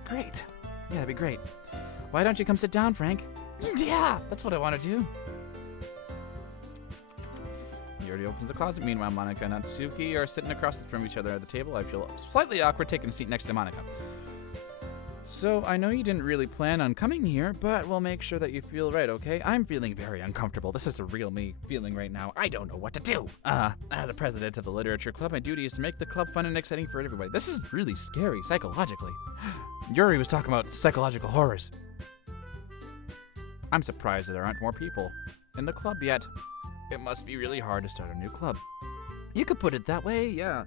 Great. Yeah, that'd be great. Why don't you come sit down, Frank? Yeah, that's what I want to do. Yuri opens the closet. Meanwhile, Monica and Natsuki are sitting across from each other at the table. I feel slightly awkward taking a seat next to Monica. So, I know you didn't really plan on coming here, but we'll make sure that you feel right, okay? I'm feeling very uncomfortable. This is the real me feeling right now. I don't know what to do. As the president of the literature club, my duty is to make the club fun and exciting for everybody. This is really scary, psychologically. Yuri was talking about psychological horrors. I'm surprised that there aren't more people in the club yet. It must be really hard to start a new club. You could put it that way, yeah.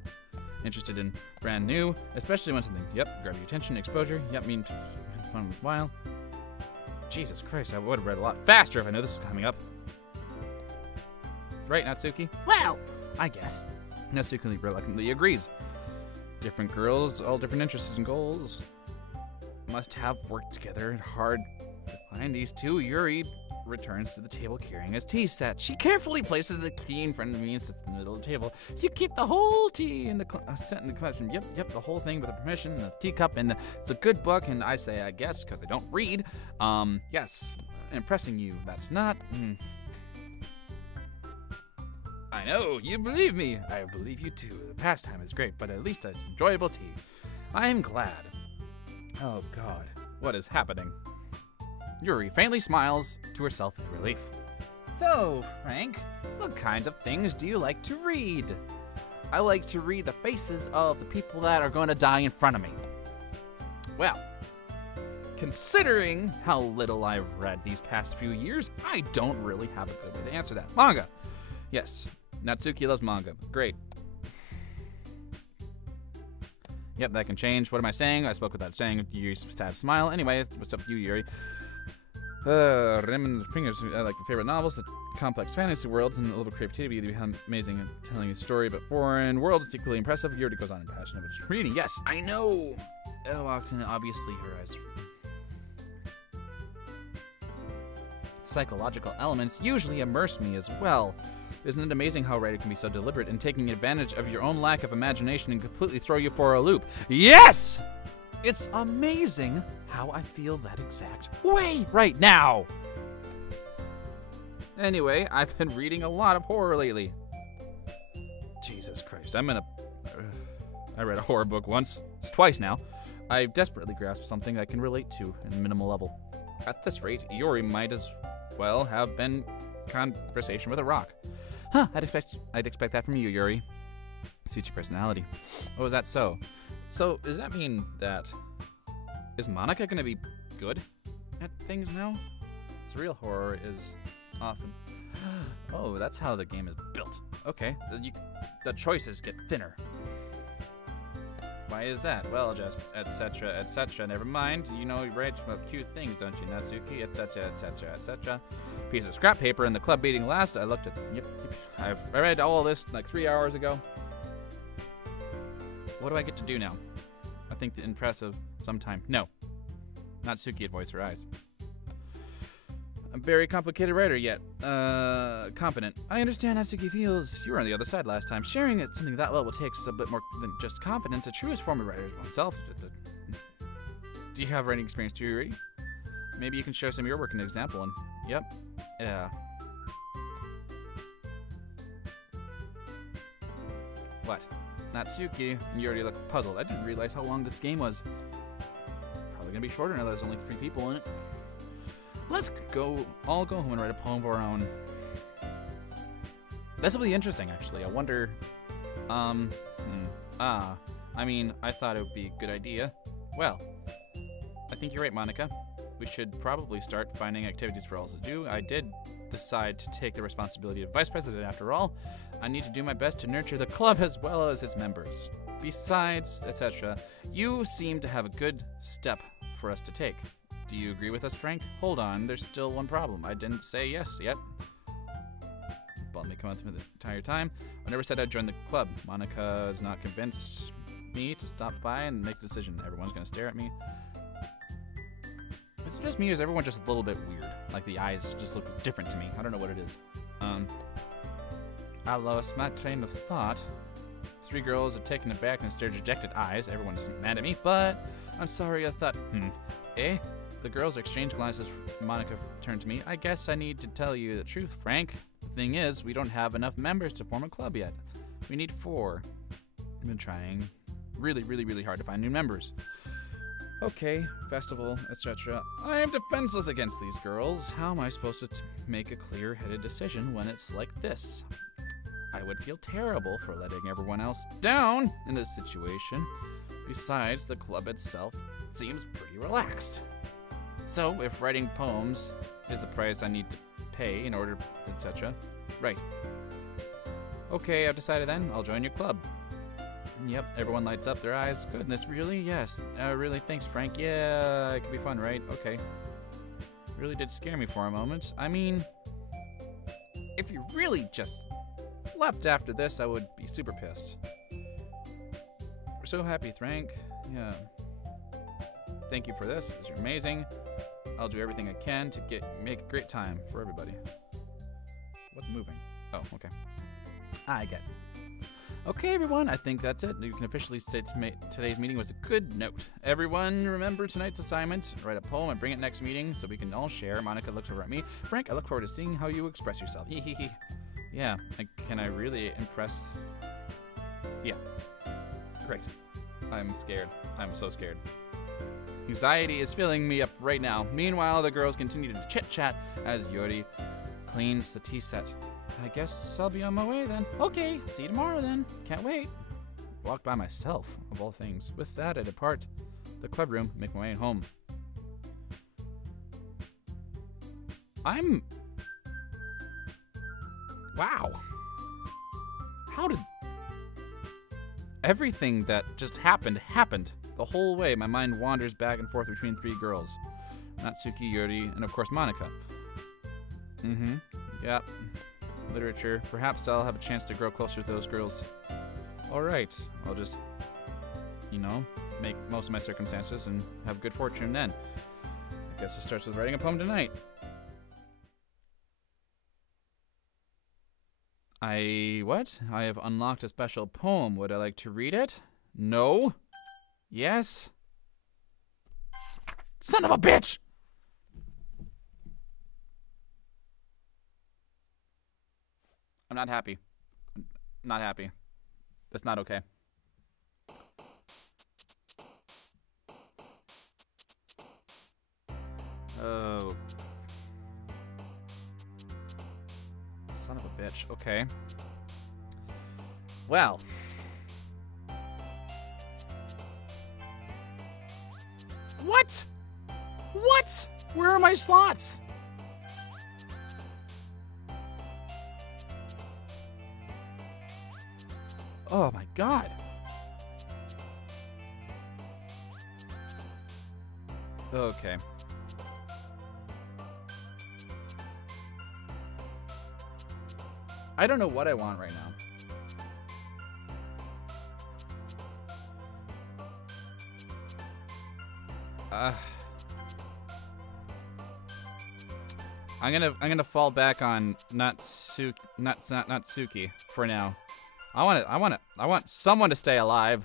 Interested in brand new, especially when something, yep, grab your attention, exposure, yep, mean fun worthwhile. Jesus Christ, I would have read a lot faster if I knew this was coming up. Right, Natsuki? Well, I guess. Natsuki reluctantly agrees. Different girls, all different interests and goals. Must have worked together hard to find these two. Yuri returns to the table carrying his tea set. She carefully places the tea in front of me and sits in the middle of the table. You keep the whole tea in the set in the classroom. Yep, the whole thing with the permission and the teacup, and it's a good book. And I say, I guess, because I don't read. Yes, impressing you. That's not. I know you believe me. I believe you too. The pastime is great, but at least an enjoyable tea. I am glad. Oh God, what is happening? Yuri faintly smiles to herself in relief. So, Frank, what kinds of things do you like to read? I like to read the faces of the people that are going to die in front of me. Well, considering how little I've read these past few years, I don't really have a good way to answer that. Manga. Yes, Natsuki loves manga. Great. Yep, that can change. What am I saying? I spoke without saying. Yuri's sad smile. Anyway, what's up, you, Yuri? Raymond Fingers, I like my favorite novels, the complex fantasy worlds, and a little creativity to be amazing at telling a story about foreign worlds. It's equally impressive. Yuri goes on and passionate about just reading. Yes, I know. Elle walked in, obviously her eyes. Psychological elements usually immerse me as well. Isn't it amazing how a writer can be so deliberate in taking advantage of your own lack of imagination and completely throw you for a loop? Yes! It's amazing how I feel that exact way right now. Anyway, I've been reading a lot of horror lately. Jesus Christ, I read a horror book once. It's twice now. I've desperately grasped something I can relate to in a minimal level. At this rate, Yuri might as well have been conversation with a rock. Huh, I'd expect that from you, Yuri. Suits your personality. Oh, is that so? So, does that mean that... Is Monica gonna be good at things now? Surreal horror is often... Oh, that's how the game is built. Okay, the choices get thinner. Why is that? Well, just etc., etc. Never mind. You know, you write about cute things, don't you, Natsuki? Etc., etc., etc. Piece of scrap paper in the club meeting last. I looked at. Yep. I read all this like 3 hours ago. What do I get to do now? I think the impressive sometime. No. Natsuki had voiced her eyes. A very complicated writer, yet competent. I understand Natsuki feels. You were on the other side last time. Sharing at something that level takes a bit more than just confidence. The truest form of writer is oneself. Do you have writing experience too, Yuri? Maybe you can share some of your work in an example. And yep, yeah. What? Natsuki and Yuri look puzzled. I didn't realize how long this game was. Probably gonna be shorter now that there's only 3 people in it. Let's all go home and write a poem of our own. This will be interesting, actually. I wonder, I mean, I thought it would be a good idea. Well, I think you're right, Monica. We should probably start finding activities for all to do. I did decide to take the responsibility of vice president after all. I need to do my best to nurture the club as well as its members. Besides, etc., you seem to have a good step for us to take. Do you agree with us, Frank? Hold on, there's still one problem. I didn't say yes yet. Bought me come on through the entire time. I never said I'd join the club. Monica is not convinced me to stop by and make a decision. Everyone's gonna stare at me. Is it just me, or is everyone just a little bit weird? Like the eyes just look different to me. I don't know what it is. I lost my train of thought. 3 girls are taken aback and stared dejected eyes. Everyone is mad at me, but I'm sorry. I thought, The girls exchanged glances. Monica turned to me. I guess I need to tell you the truth, Frank. The thing is, we don't have enough members to form a club yet. We need 4. I've been trying really, really, really hard to find new members. Okay, festival, etc. I am defenseless against these girls. How am I supposed to make a clear-headed decision when it's like this? I would feel terrible for letting everyone else down in this situation. Besides, the club itself seems pretty relaxed. So, if writing poems is the price I need to pay in order, etc. Right. Okay, I've decided then. I'll join your club. Yep, everyone lights up their eyes. Goodness, really? Yes. Really, thanks, Frank. Yeah, it could be fun, right? Okay. Really did scare me for a moment. I mean, if you really just left after this, I would be super pissed. We're so happy, Frank. Yeah. Thank you for this. You're amazing. I'll do everything I can to make a great time for everybody. What's moving? Oh, okay. I get it. Okay, everyone, I think that's it. You can officially state today's meeting was a good note. Everyone, remember tonight's assignment. Write a poem and bring it next meeting so we can all share. Monica looks over at me. Frank, I look forward to seeing how you express yourself. Yeah, can I really impress? Yeah. Great. I'm scared. I'm so scared. Anxiety is filling me up right now. Meanwhile, the girls continue to chit-chat as Yori cleans the tea set. I guess I'll be on my way then. Okay, see you tomorrow then. Can't wait. Walk by myself, of all things. With that, I depart the club room, make my way home. Wow. How did everything that just happened? The whole way, my mind wanders back and forth between 3 girls. Natsuki, Yuri, and of course Monica. Yep. Literature. Perhaps I'll have a chance to grow closer to those girls. Alright. I'll just, make most of my circumstances and have good fortune then. I guess it starts with writing a poem tonight. What? I have unlocked a special poem. Would I like to read it? No? Yes? Son of a bitch! I'm not happy. I'm not happy. That's not okay. Oh. Son of a bitch. Okay. Well. What? What? Where are my slots? Oh my god. Okay. I don't know what I want right now. I'm gonna fall back on Natsuki for now. I want someone to stay alive.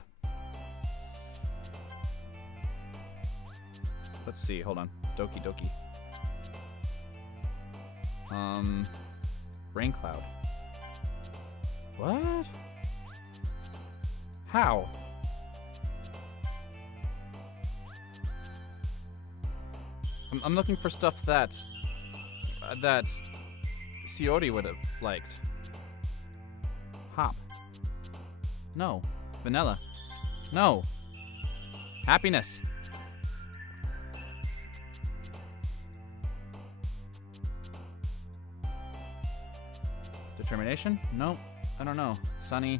Let's see, hold on. Doki Doki. Rain cloud. What? How? I'm looking for stuff that Shiori would have liked. Hop. No. Vanilla. No. Happiness. Determination? No. I don't know. Sunny.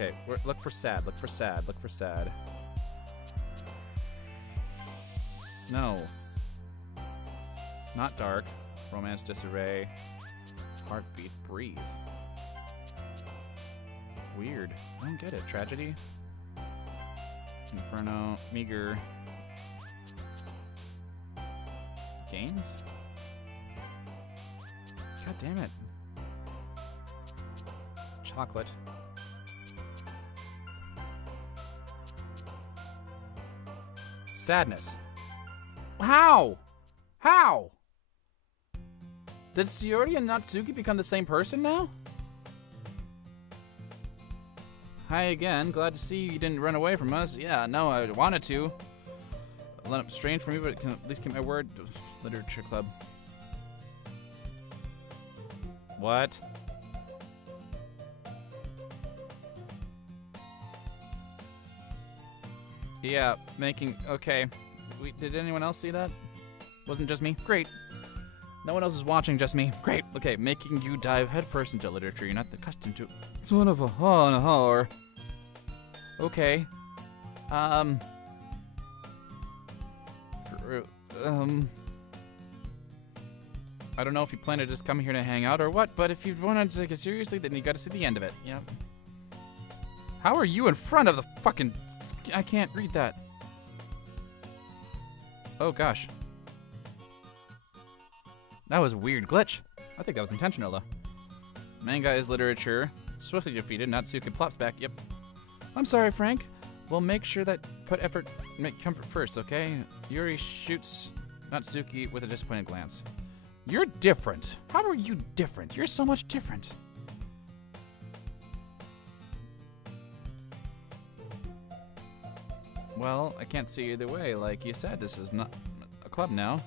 Okay, look for sad, look for sad, look for sad. No. Not dark. Romance, disarray. Heartbeat, breathe. Weird. I don't get it. Tragedy? Inferno, meager. Games? God damn it. Chocolate. Sadness. How? How? Did Sayori and Natsuki become the same person now? Hi again. Glad to see you didn't run away from us. Yeah, no, I wanted to. Strange for me, but it can at least keep my word. Literature club. What? Yeah, making... Okay. Did anyone else see that? Wasn't just me? Great. No one else is watching, just me. Great. Okay, making you dive headfirst into literature you're not accustomed to. It's one of a horror. Okay. I don't know if you plan to just come here to hang out or what, but if you want to take it seriously, then you gotta see the end of it. Yeah. How are you in front of the fucking... I can't read that. Oh, gosh. That was a weird glitch. I think that was intentional, though. Manga is literature. Swiftly defeated. Natsuki plops back. Yep. I'm sorry, Frank. We'll make sure that make comfort first, okay? Yuri shoots Natsuki with a disappointed glance. You're different. How are you different? You're so much different. Well, I can't see either way. Like you said, this is not a club now.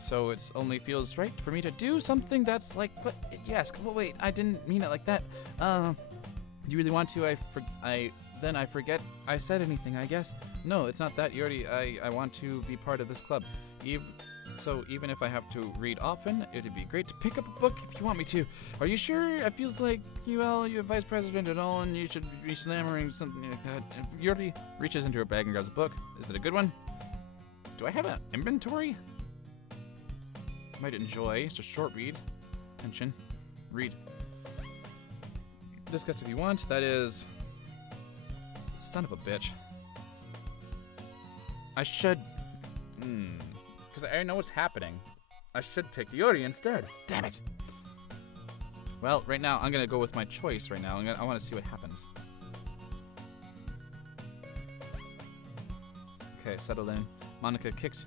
So it only feels right for me to do something that's like, but yes, well, wait, I didn't mean it like that. You really want to? Then I forget I said anything, I guess. No, it's not that, Yuri. I want to be part of this club. So even if I have to read often, it'd be great to pick up a book if you want me to. Are you sure? It feels like, well, you're vice president and all, and you should be slammering something like that. Yuri reaches into her bag and grabs a book. Is it a good one? Do I have an inventory? Might enjoy. It's a short read. Attention. Read. Discuss if you want. That is... Son of a bitch. I should... Because I know what's happening. I should pick Yuri instead. Damn it. Well, right now, I'm going to go with my choice right now. I want to see what happens. Okay, settled in. Monica kicked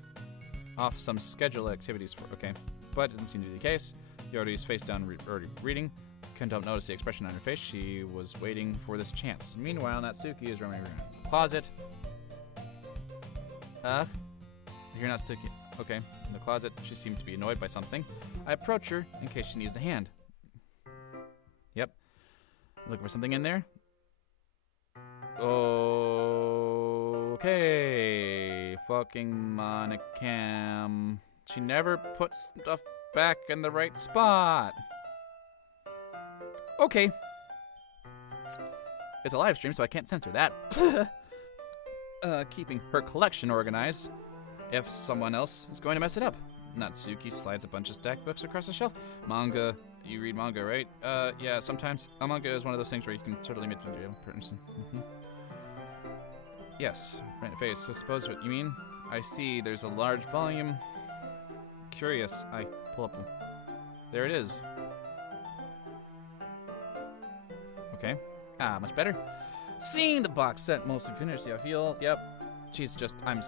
off some scheduled activities for... Okay. But it doesn't seem to be the case. Yuri's face down already reading. Ken don't notice the expression on her face. She was waiting for this chance. Meanwhile, Natsuki is running around the closet. You're Natsuki. Okay. In the closet, she seemed to be annoyed by something. I approach her in case she needs a hand. Yep. Looking for something in there? Okay. Fucking Monicam. She never puts stuff back in the right spot. Okay. It's a live stream, so I can't censor that. Keeping her collection organized. If someone else is going to mess it up. Natsuki slides a bunch of stacked books across the shelf. Manga. You read manga, right? Yeah, sometimes. A manga is one of those things where you can totally make a real person. Yes, right in the face. So suppose what you mean? I see there's a large volume. Curious. I pull up. There it is. Okay. Ah, much better. Seeing the box set mostly finished, I feel. Yep. I'm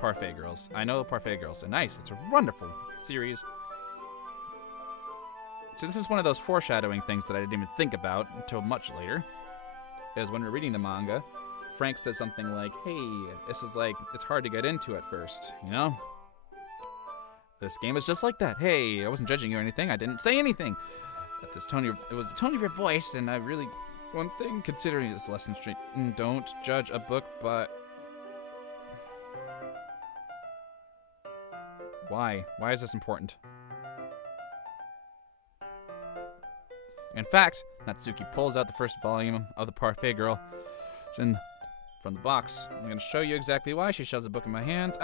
Parfait Girls. I know Parfait Girls are nice. It's a wonderful series. So this is one of those foreshadowing things that I didn't even think about until much later. Is when we're reading the manga, Frank says something like, hey, this is like, it's hard to get into at first, you know? This game is just like that. Hey, I wasn't judging you or anything. I didn't say anything. At this tone, it was the tone of your voice, and I really... One thing, considering this lesson straight, don't judge a book, but... Why? Why is this important? In fact, Natsuki pulls out the first volume of the Parfait Girl. It's in from the box. I'm going to show you exactly why. She shoves the book in my hands.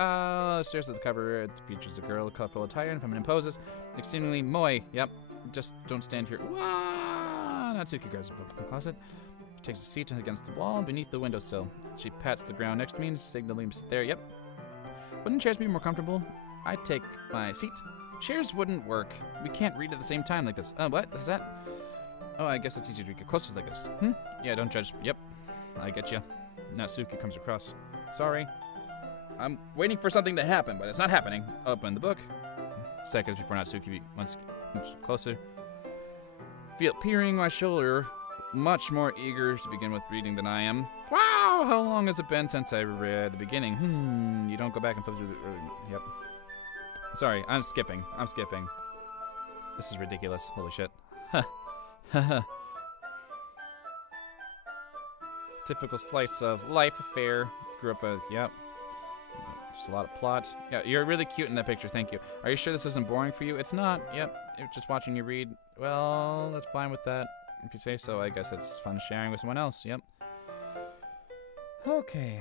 Stares at the cover. It features a girl, colorful attire, and feminine poses. Extremely moe. Yep. Just don't stand here. Wah! Natsuki grabs a book from the closet. She takes a seat against the wall beneath the windowsill. She pats the ground next to me, signaling sit there. Yep. Wouldn't chairs be more comfortable? I'd take my seat. Chairs wouldn't work. We can't read at the same time like this. What? Is that? Oh, I guess it's easier to get closer like this. Yeah, don't judge. Yep. I get you. Natsuki comes across. Sorry. I'm waiting for something to happen, but it's not happening. Open the book. Seconds before Natsuki once closer. Feel peering my shoulder. Much more eager to begin with reading than I am. Wow! How long has it been since I read the beginning? You don't go back and flip through the... Yep. Sorry, I'm skipping. This is ridiculous. Holy shit. Typical slice of life affair. Grew up with, yep. Just a lot of plot. Yeah, you're really cute in that picture, thank you. Are you sure this isn't boring for you? It's not, yep. Just watching you read. Well, that's fine with that. If you say so, I guess it's fun sharing with someone else, yep. Okay,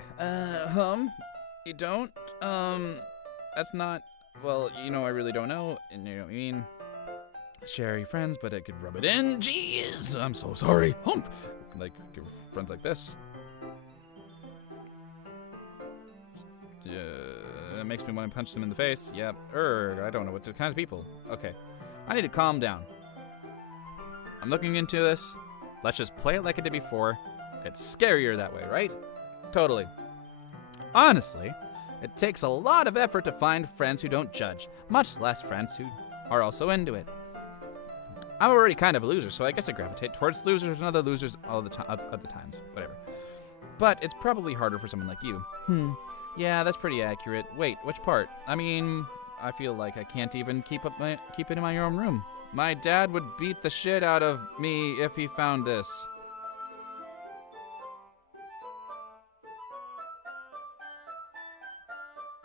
you don't? That's not, well, you know, I really don't know, and you know what I mean? Share your friends, but I could rub it in. Jeez, I'm so sorry. Hump. Like, give friends like this. That makes me want to punch them in the face. Yep. I don't know what the kind of people. Okay. I need to calm down. I'm looking into this. Let's just play it like I did before. It's scarier that way, right? Totally. Honestly, it takes a lot of effort to find friends who don't judge, much less friends who are also into it. I'm already kind of a loser, so I guess I gravitate towards losers and other losers all the other times. Whatever. But it's probably harder for someone like you. Yeah, that's pretty accurate. Wait, which part? I mean, I feel like I can't even keep it in my own room. My dad would beat the shit out of me if he found this.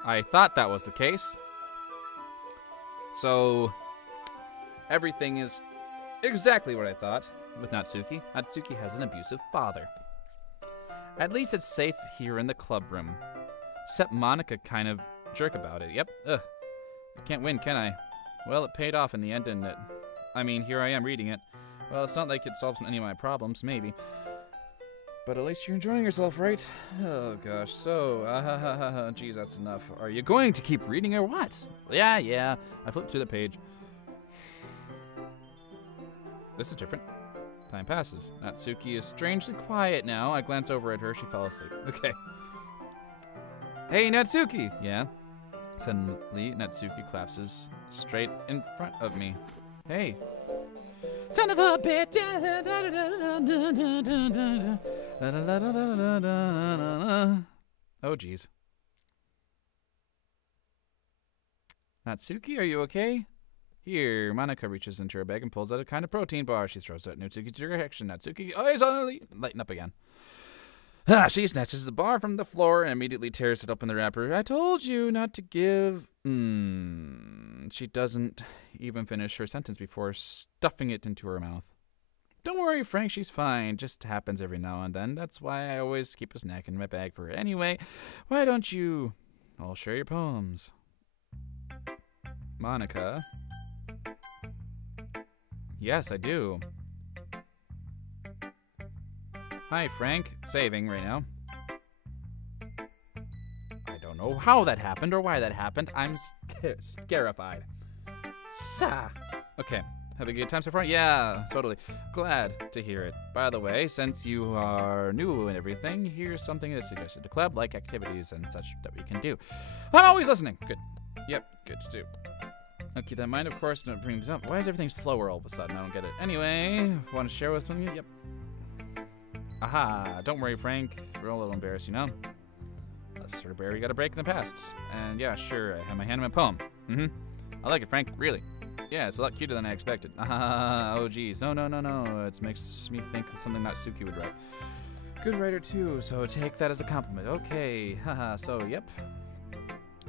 I thought that was the case. So, everything is exactly what I thought with Natsuki. Natsuki has an abusive father. At least it's safe here in the club room. Except Monica kind of jerk about it. Yep. Ugh. I can't win, can I? Well, it paid off in the end, didn't it? I mean, here I am reading it. Well, it's not like it solves any of my problems, maybe. But at least you're enjoying yourself, right? Oh, gosh. So, geez, that's enough. Are you going to keep reading or what? Yeah. I flipped through the page. This is different. Time passes. Natsuki is strangely quiet now. I glance over at her. She fell asleep. Okay. Hey, Natsuki! Yeah. Suddenly, Natsuki collapses straight in front of me. Hey. Son of a bitch! Oh, jeez. Natsuki, are you okay? Here, Monica reaches into her bag and pulls out a kind of protein bar. She throws it at Natsuki's direction. Natsuki, suddenly lighten up again. She snatches the bar from the floor and immediately tears it open the wrapper. I told you not to give... She doesn't even finish her sentence before stuffing it into her mouth. Don't worry, Frank, she's fine. Just happens every now and then. That's why I always keep a snack in my bag for her. Anyway, why don't you... I'll share your poems. Monica... Yes, I do. Hi, Frank. Saving right now. I don't know how that happened or why that happened. I'm scarified. Okay. Have a good time so far? Yeah, totally. Glad to hear it. By the way, since you are new and everything, here's something that's suggested to club, like activities and such that we can do. I'm always listening. Good. Yep, good to do. I'll keep that in mind, of course. Don't bring this up. Why is everything slower all of a sudden? I don't get it. Anyway, want to share with me? Yep. Aha. Don't worry, Frank. We're all a little embarrassed, you know? A sort of bear we got a break in the past. And yeah, sure, I have my hand in my poem. I like it, Frank. Really. Yeah, it's a lot cuter than I expected. Oh, geez. No. It makes me think of something Natsuki would write. Good writer, too, so take that as a compliment. Okay. So, yep.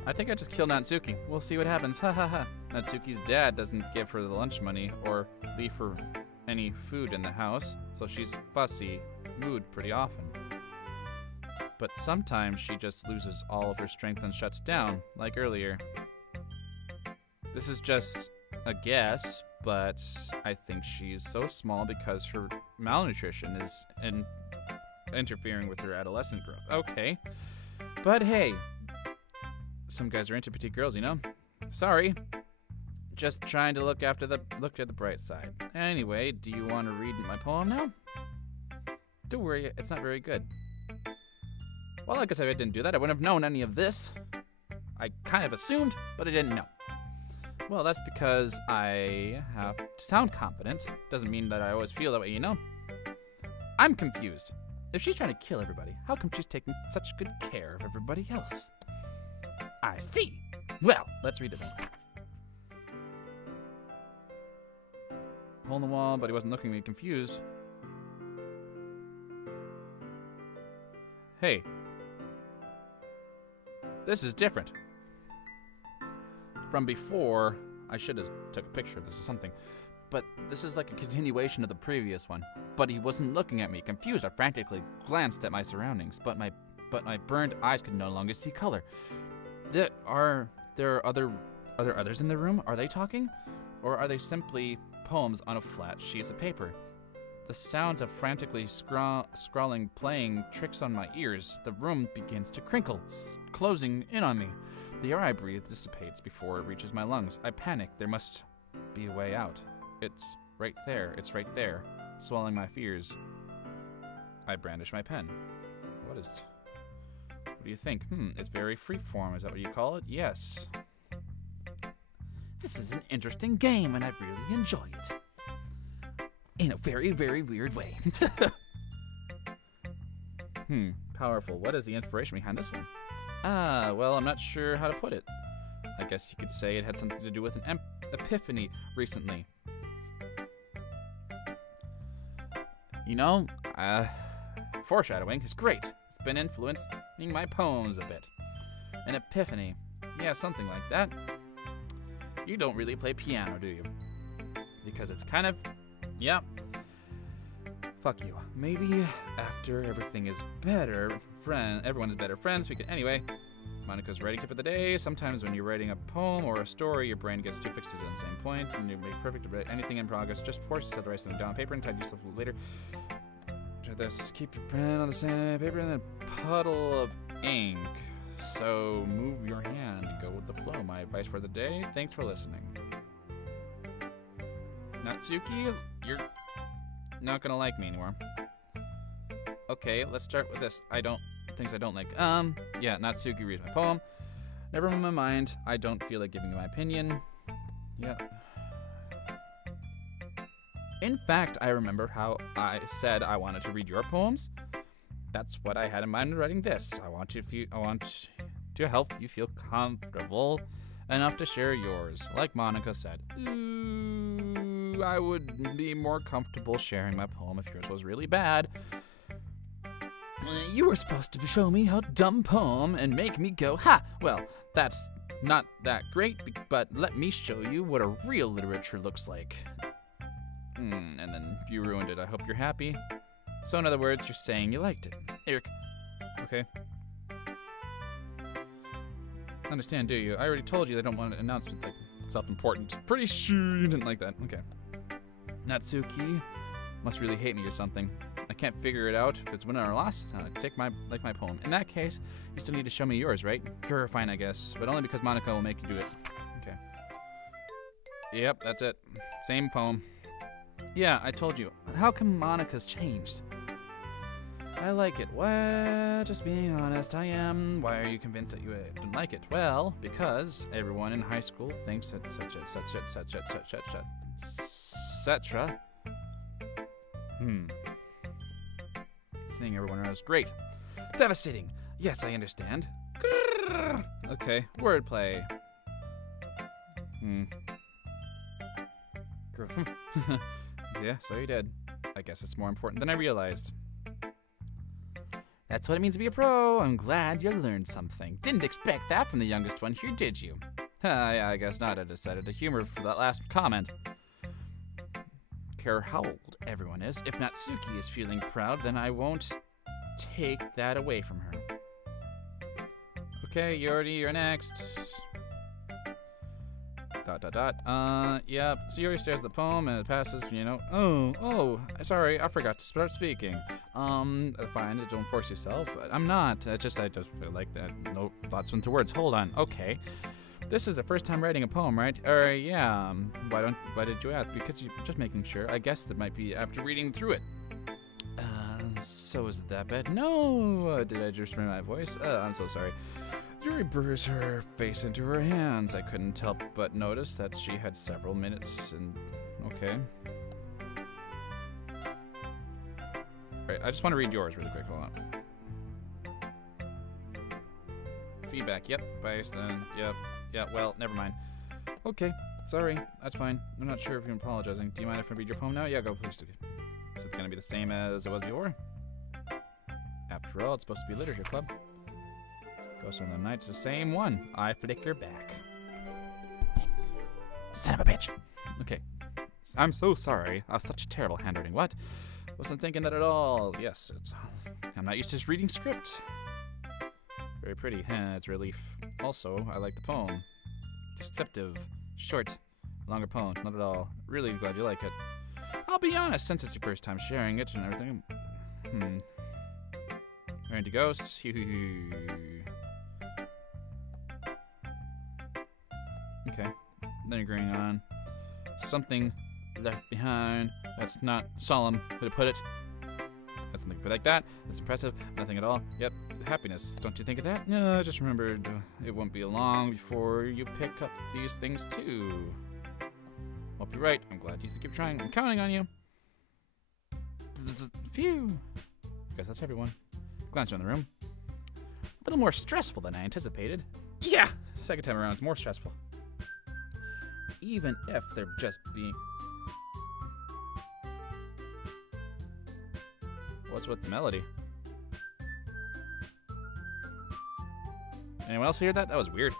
I think I just killed Natsuki. We'll see what happens. Natsuki's dad doesn't give her the lunch money or leave her any food in the house, so she's fussy mood pretty often. But sometimes she just loses all of her strength and shuts down, like earlier. This is just a guess, but I think she's so small because her malnutrition is interfering with her adolescent growth. Okay. But hey, some guys are into petite girls, you know? Sorry. Just trying to look at the bright side. Anyway, do you want to read my poem now? Don't worry, it's not very good. Well, I guess if I didn't do that, I wouldn't have known any of this. I kind of assumed, but I didn't know. Well, that's because I have to sound confident. Doesn't mean that I always feel that way, you know? I'm confused. If she's trying to kill everybody, how come she's taking such good care of everybody else? I see. Well, let's read it. Hole in the wall, but he wasn't looking at me confused. Hey. This is different. From before, I should have took a picture of this or something. But this is like a continuation of the previous one. But he wasn't looking at me. Confused, I frantically glanced at my surroundings, but my burned eyes could no longer see color. Are there others in the room? Are they talking? Or are they simply poems on a flat sheet of paper? The sounds of frantically scrawling playing tricks on my ears. The room begins to crinkle, closing in on me. The air I breathe dissipates before it reaches my lungs. I panic. There must be a way out. It's right there. It's right there. Swallowing my fears, I brandish my pen. What do you think? It's very freeform. Is that what you call it? Yes. This is an interesting game, and I really enjoy it. In a very, very weird way. Powerful. What is the inspiration behind this one? Well, I'm not sure how to put it. I guess you could say it had something to do with an epiphany recently. You know, foreshadowing is great. It's been influencing my poems a bit. An epiphany. Yeah, something like that. You don't really play piano, do you? Because it's kind of... Yeah. Fuck you. Maybe after everything is better, everyone is better friends, we can... Anyway, Monica's writing tip of the day. Sometimes when you're writing a poem or a story, your brain gets too fixated on the same point, and you make perfect to write anything in progress. Just force yourself to write something down on paper and tidy yourself later. Try this. Keep your pen on the same paper and then puddle of ink. So move your hand and go with the flow. My advice for the day. Thanks for listening. Natsuki, you're not gonna like me anymore. Okay, let's start with this. Things I don't like. Yeah, Natsuki reads my poem. Never in my mind. I don't feel like giving you my opinion. Yeah. In fact, I remember how I said I wanted to read your poems. That's what I had in mind when writing this. I want to help you feel comfortable enough to share yours. Like Monica said, ooh, I would be more comfortable sharing my poem if yours was really bad. You were supposed to show me a dumb poem and make me go, ha! Well, that's not that great, but let me show you what a real literature looks like. And then you ruined it. I hope you're happy. So in other words, you're saying you liked it. Eric. Okay. Understand, do you? I already told you they don't want an announcement like self-important. Pretty sure you didn't like that. Okay. Natsuki must really hate me or something. I can't figure it out if it's win or loss. Take my poem. In that case, you still need to show me yours, right? Sure, fine, I guess. But only because Monica will make you do it. Okay. Yep, that's it. Same poem. Yeah, I told you. How come Monica's changed? I like it. Well, just being honest, I am. Why are you convinced that you don't like it? Well, because everyone in high school thinks that etc. Seeing everyone around is great. Devastating. Yes, I understand. Okay, wordplay. Yeah, so you did. I guess it's more important than I realized. That's what it means to be a pro. I'm glad you learned something. Didn't expect that from the youngest one here, did you? Yeah, I guess not. I decided to humor for that last comment. care how old everyone is. If Natsuki is feeling proud, then I won't take that away from her. Okay, Yuri, you're next. Yep. So Yuri stares at the poem and it passes, you know. Oh, sorry, I forgot to start speaking. Fine, don't force yourself. I'm not. I just feel like that. No thoughts into words. Hold on. Okay. This is the first time writing a poem, right? Yeah. Why did you ask? Because you're just making sure. I guess it might be after reading through it. So is it that bad? No. Did I just hear my voice? I'm so sorry. Yuri burrows her face into her hands. I couldn't help but notice that she had several minutes and... Okay. Right, I just want to read yours really quick. Hold on. Feedback. Yep. Biased. Yep. Yeah, well, never mind. Okay. Sorry. That's fine. I'm not sure if you're apologizing. Do you mind if I read your poem now? Yeah, go please do. Is it going to be the same as it was before? After all, it's supposed to be literature club. Ghost on the Night's the same one. I flicker back. Son of a bitch. Okay. I'm so sorry. I have such terrible handwriting. What? Wasn't thinking that at all. Yes, I'm not used to just reading script. Very pretty. It's relief. Also, I like the poem. Deceptive. Short. Longer poem. Not at all. Really glad you like it. I'll be honest, since it's your first time sharing it and everything. We're into ghosts. Okay. Then agreeing on something left behind. That's not solemn way to put it. That's something like that. It's impressive. Nothing at all. Yep. Happiness. Don't you think of that? No, I just remembered it won't be long before you pick up these things too. Hope you're right. I'm glad you keep trying. I'm counting on you. Phew. Guess that's everyone. Glance around the room. A little more stressful than I anticipated. Yeah! Second time around, it's more stressful. Even if they're just being... What's with the melody? Anyone else hear that? That was weird.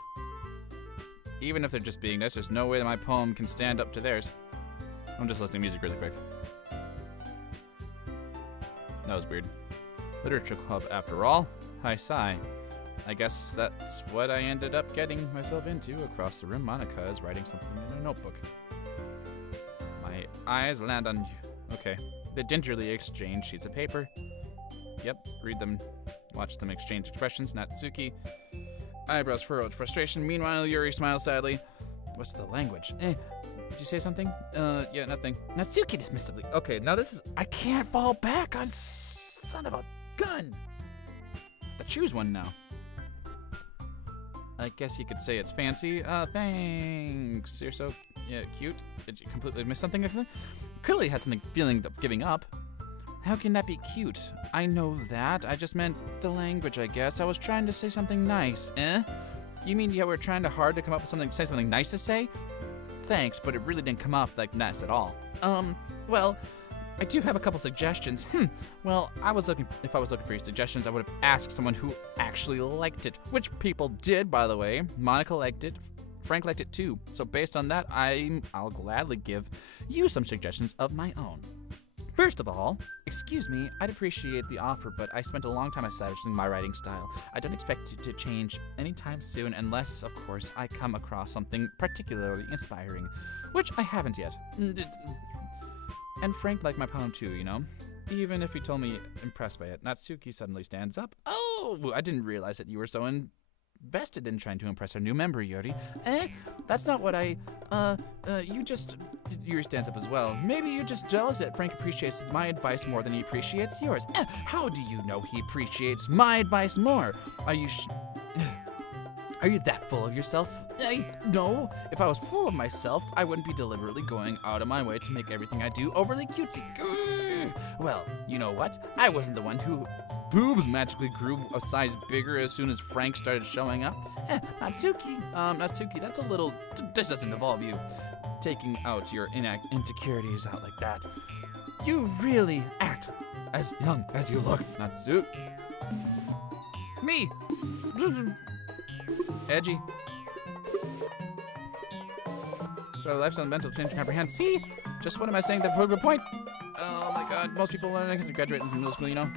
Even if they're just being nice, there's no way that my poem can stand up to theirs. I'm just listening to music really quick. That was weird. Literature club after all. I sigh. I guess that's what I ended up getting myself into. Across the room, Monica is writing something in her notebook. My eyes land on you. Okay. They gingerly exchange sheets of paper. Yep, read them. Watch them exchange expressions. Natsuki. Eyebrows furrowed with frustration. Meanwhile, Yuri smiles sadly. What's the language? Did you say something? Yeah, nothing. Natsuki dismissively. Okay, now this is... I can't fall back on son of a gun. I have to choose one now. I guess you could say it's fancy. Thanks. You're so cute. Did you completely miss something? Clearly had something feeling of giving up. How can that be cute? I know that. I just meant the language, I guess. I was trying to say something nice. You mean you were trying hard to come up with something, say something nice to say? Thanks, but it really didn't come off like nice at all. Well, I do have a couple suggestions. Well, if I was looking for your suggestions, I would have asked someone who actually liked it. Which people did, by the way. Monica liked it. Frank liked it too. So based on that, I'll gladly give you some suggestions of my own. First of all, excuse me, I'd appreciate the offer, but I spent a long time establishing my writing style. I don't expect it to change anytime soon unless, of course, I come across something particularly inspiring, which I haven't yet. And Frank liked my poem too, you know? Even if he told me impressed by it. Natsuki suddenly stands up. Oh, I didn't realize that you were so invested in trying to impress our new member, Yuri. That's not what Yuri stands up as well. Maybe you're just jealous that Frank appreciates my advice more than he appreciates yours. How do you know he appreciates my advice more? Are you that full of yourself? No. If I was full of myself, I wouldn't be deliberately going out of my way to make everything I do overly cutesy. Well, you know what? I wasn't the one who boobs magically grew a size bigger as soon as Frank started showing up. Natsuki, that's a little... This doesn't involve you taking out your insecurities out like that. You really act as young as you look, Natsuki. Me! Edgy. So life's on mental change to comprehend. See? Just what am I saying? That proved a point. Oh my god, most people learn to graduate from middle school, you know?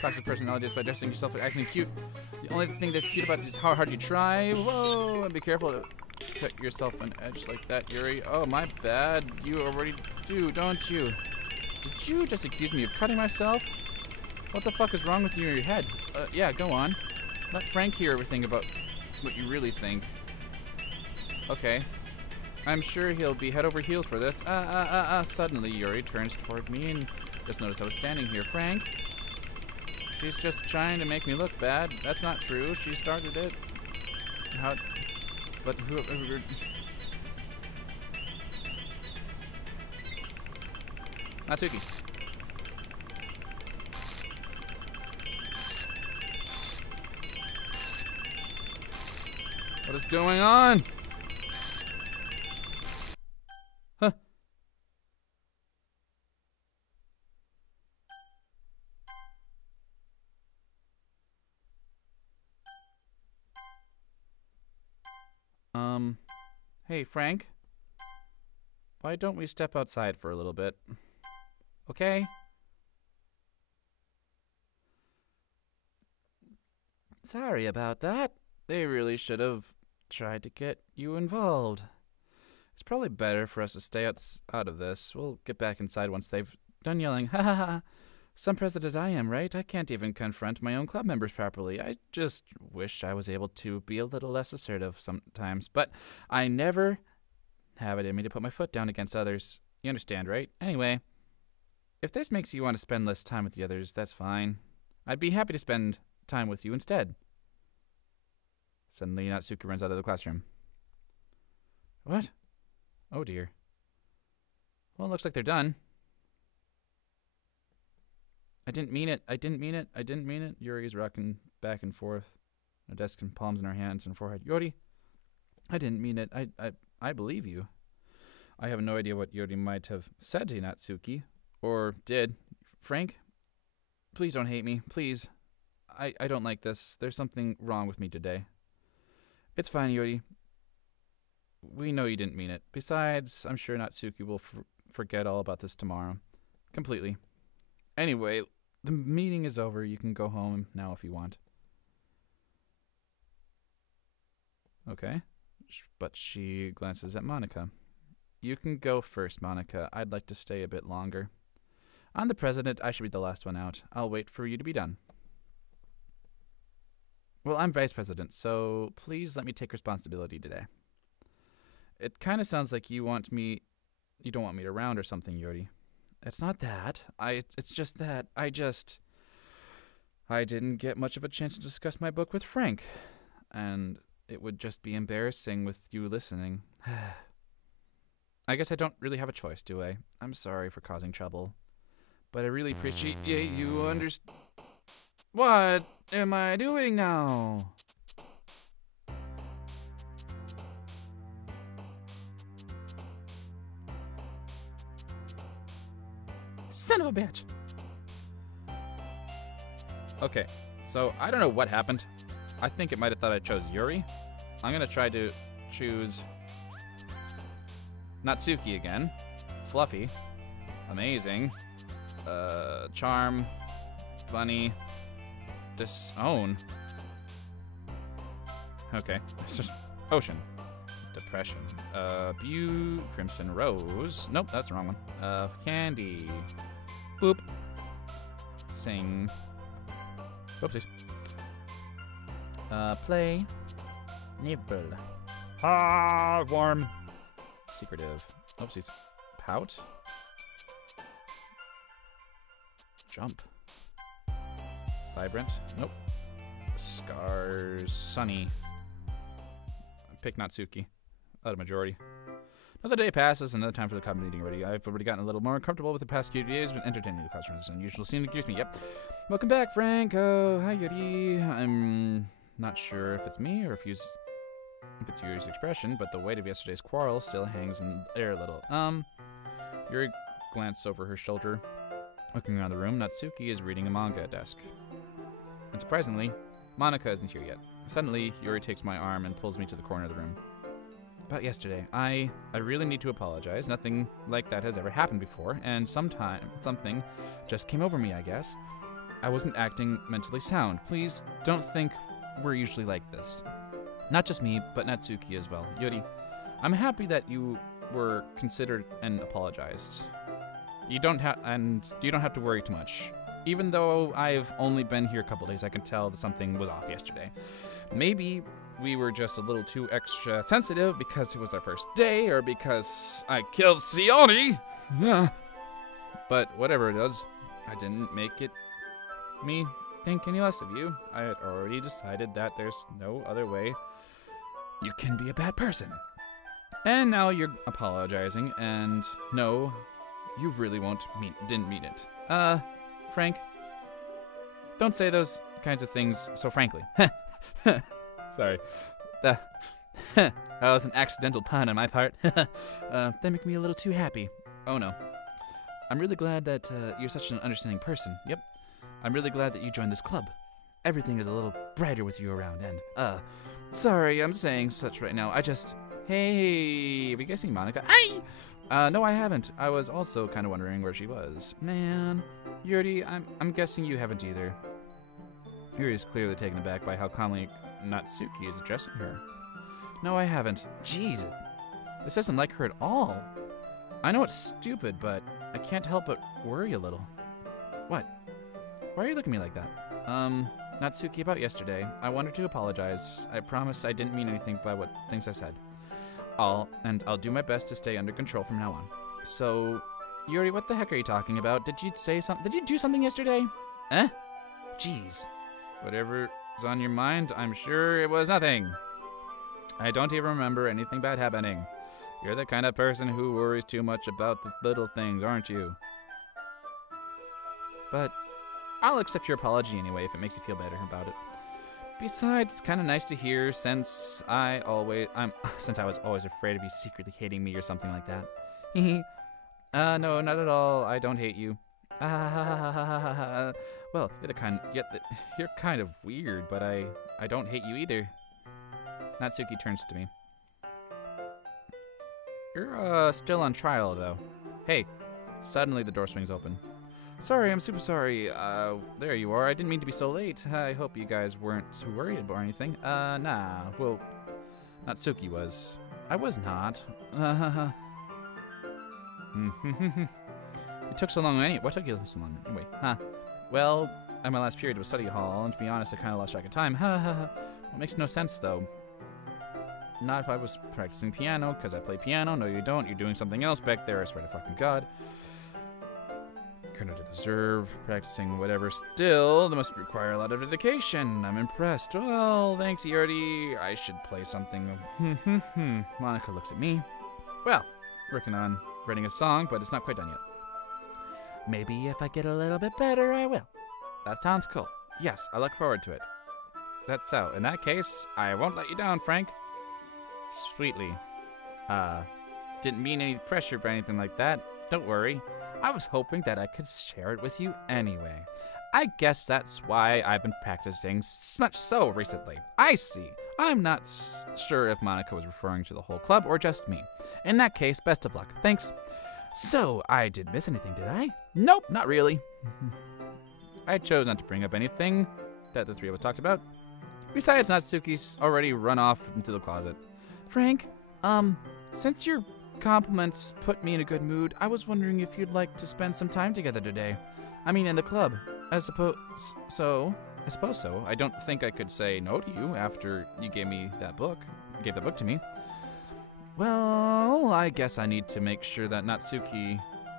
Toxic personality just by dressing yourself and acting cute. The only thing that's cute about it is how hard you try. Whoa, and be careful to cut yourself an edge like that, Yuri. Oh, my bad. You already do, don't you? Did you just accuse me of cutting myself? What the fuck is wrong with you in your head? Yeah, go on. Let Frank hear everything about what you really think. Okay. I'm sure he'll be head over heels for this. Suddenly, Yuri turns toward me and just noticed I was standing here. Frank? She's just trying to make me look bad. That's not true. She started it. How... But who... Natsuki. What is going on? Huh. Hey, Frank. Why don't we step outside for a little bit? Okay? Sorry about that. They really should have tried to get you involved. It's probably better for us to stay out of this. We'll get back inside once they've done yelling. Ha ha ha. Some president I am, right? I can't even confront my own club members properly. I just wish I was able to be a little less assertive sometimes. But I never have it in me to put my foot down against others. You understand, right? Anyway, if this makes you want to spend less time with the others, that's fine. I'd be happy to spend time with you instead. Suddenly, Natsuki runs out of the classroom. What? Oh dear. Well, it looks like they're done. I didn't mean it. I didn't mean it. I didn't mean it. Yuri's rocking back and forth. Her desk and palms in her hands and forehead. Yuri, I didn't mean it. I believe you. I have no idea what Yuri might have said to Natsuki. Or did. Frank, please don't hate me. Please. I don't like this. There's something wrong with me today. It's fine, Yuri. We know you didn't mean it. Besides, I'm sure Natsuki will forget all about this tomorrow. Completely. Anyway, the meeting is over. You can go home now if you want. Okay. But she glances at Monica. You can go first, Monica. I'd like to stay a bit longer. I'm the president. I should be the last one out. I'll wait for you to be done. Well, I'm vice president, so please let me take responsibility today. It kind of sounds like you don't want me around or something, Yuri. It's not that. It's just that I didn't get much of a chance to discuss my book with Frank. And it would just be embarrassing with you listening. I guess I don't really have a choice, do I? I'm sorry for causing trouble. But I really appreciate you understand. What am I doing now? Son of a bitch. Okay, so I don't know what happened. I think it might have thought I chose Yuri. I'm gonna try to choose Natsuki again. Fluffy. Amazing. Charm. Funny. Disown. Okay, it's just Ocean. Depression. Crimson Rose. Nope, that's the wrong one. Candy. Boop. Sing. Oopsies. Play. Nibble. Warm. Secretive. Oopsies. Pout. Jump. Vibrant. Nope. Scars. Sunny. Pick Natsuki. Out of majority. Another day passes, another time for the club meeting already. I've already gotten a little more comfortable with the past few days, but entertaining the classrooms. Unusual scene accuse me. Yep. Welcome back, Frank. Oh, hi, Yuri. I'm not sure if it's me or if it's Yuri's expression, but the weight of yesterday's quarrel still hangs in the air a little. Yuri glanced over her shoulder, looking around the room. Natsuki is reading a manga at desk. And surprisingly, Monica isn't here yet. Suddenly, Yuri takes my arm and pulls me to the corner of the room. about yesterday. I really need to apologize. Nothing like that has ever happened before, and something just came over me, I guess. I wasn't acting mentally sound. Please don't think we're usually like this. Not just me, but Natsuki as well. Yuri, I'm happy that you were considered and apologized. You don't have to worry too much. Even though I've only been here a couple days, I can tell that something was off yesterday. Maybe we were just a little too extra sensitive because it was our first day, or because I killed Sione. Yeah. But whatever it is, I didn't make it me think any less of you. I had already decided that there's no other way you can be a bad person. And now you're apologizing, and no, you really didn't mean it. Frank, don't say those kinds of things so frankly. Sorry. That was an accidental pun on my part. They make me a little too happy. Oh no. I'm really glad that you're such an understanding person. Yep. I'm really glad that you joined this club. Everything is a little brighter with you around, and, sorry, I'm saying such right now. Hey, have you guys seen Monica? Hey! No, I haven't. I was also kind of wondering where she was. Man, Yuri, I'm guessing you haven't either. Yuri is clearly taken aback by how calmly Natsuki is addressing her. No, I haven't. Jeez, this doesn't like her at all. I know it's stupid, but I can't help but worry a little. What? Why are you looking at me like that? Natsuki, about yesterday, I wanted to apologize. I promise I didn't mean anything by what things I said. I'll do my best to stay under control from now on. So, Yuri, what the heck are you talking about? Did you say something? Did you do something yesterday? Eh? Jeez. Whatever's on your mind, I'm sure it was nothing. I don't even remember anything bad happening. You're the kind of person who worries too much about the little things, aren't you? But I'll accept your apology anyway if it makes you feel better about it. Besides, it's kind of nice to hear since I was always afraid of you secretly hating me or something like that. No, not at all. I don't hate you. Well, you're kind of weird, but I don't hate you either. Natsuki turns to me. You're still on trial though. Hey, suddenly the door swings open. Sorry, I'm super sorry. There you are. I didn't mean to be so late. I hope you guys weren't too worried about anything. Nah. Well, Natsuki was. I was not. It took so long anyway. What took you so long anyway? Well, at my last period was study hall, and to be honest, I kind of lost track of time. It makes no sense, though. Not if I was practicing piano, because I play piano. No, you don't. You're doing something else back there, I swear to fucking God. Kind of deserve practicing whatever. Still, they must require a lot of dedication. I'm impressed. Well, thanks, Yuri. I should play something. Monica looks at me. Well, working on writing a song, but it's not quite done yet. Maybe if I get a little bit better, I will. That sounds cool. Yes, I look forward to it. That's so. In that case, I won't let you down, Frank. Sweetly. Didn't mean any pressure or anything like that. Don't worry. I was hoping that I could share it with you anyway. I guess that's why I've been practicing much so recently. I see. I'm not sure if Monica was referring to the whole club or just me. In that case, best of luck. Thanks. So, I didn't miss anything, did I? Nope, not really. I chose not to bring up anything that the three of us talked about. Besides, Natsuki's already run off into the closet. Frank, since your compliments put me in a good mood, I was wondering if you'd like to spend some time together today. I mean, in the club. I suppose so. I don't think I could say no to you after you gave that book to me. Well, I guess I need to make sure that Natsuki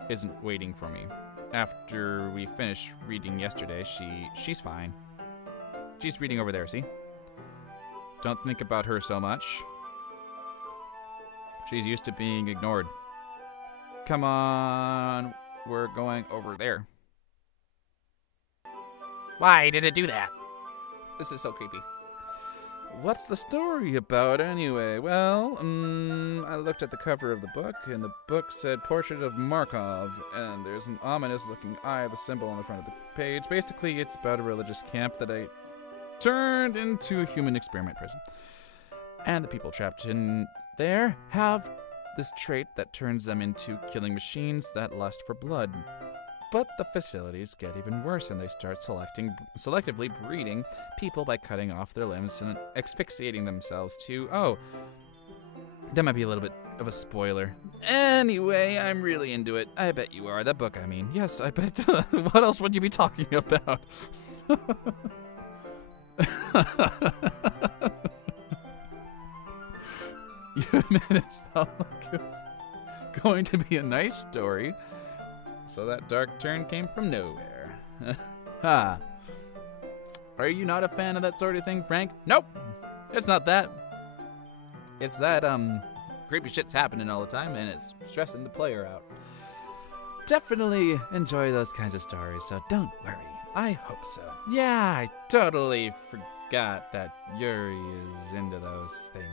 isn't waiting for me. After we finished reading yesterday, she's fine. She's reading over there, see? Don't think about her so much. She's used to being ignored. Come on, we're going over there. Why did it do that? This is so creepy. What's the story about anyway? Well, I looked at the cover of the book, and the book said Portrait of Markov, and there's an ominous-looking eye, the symbol on the front of the page. Basically, it's about a religious camp that I turned into a human experiment prison. And the people trapped in there have this trait that turns them into killing machines that lust for blood. But the facilities get even worse, and they start selectively breeding people by cutting off their limbs and asphyxiating themselves to, oh, that might be a little bit of a spoiler. Anyway, I'm really into it. I bet you are. That book, I mean. Yes, I bet. What else would you be talking about? You admit it sounded like it was going to be a nice story. So that dark turn came from nowhere. Ha. Are you not a fan of that sort of thing, Frank? Nope. It's not that. It's that, creepy shit's happening all the time and it's stressing the player out. Definitely enjoy those kinds of stories, so don't worry. I hope so. Yeah, I totally forgot that Yuri is into those things.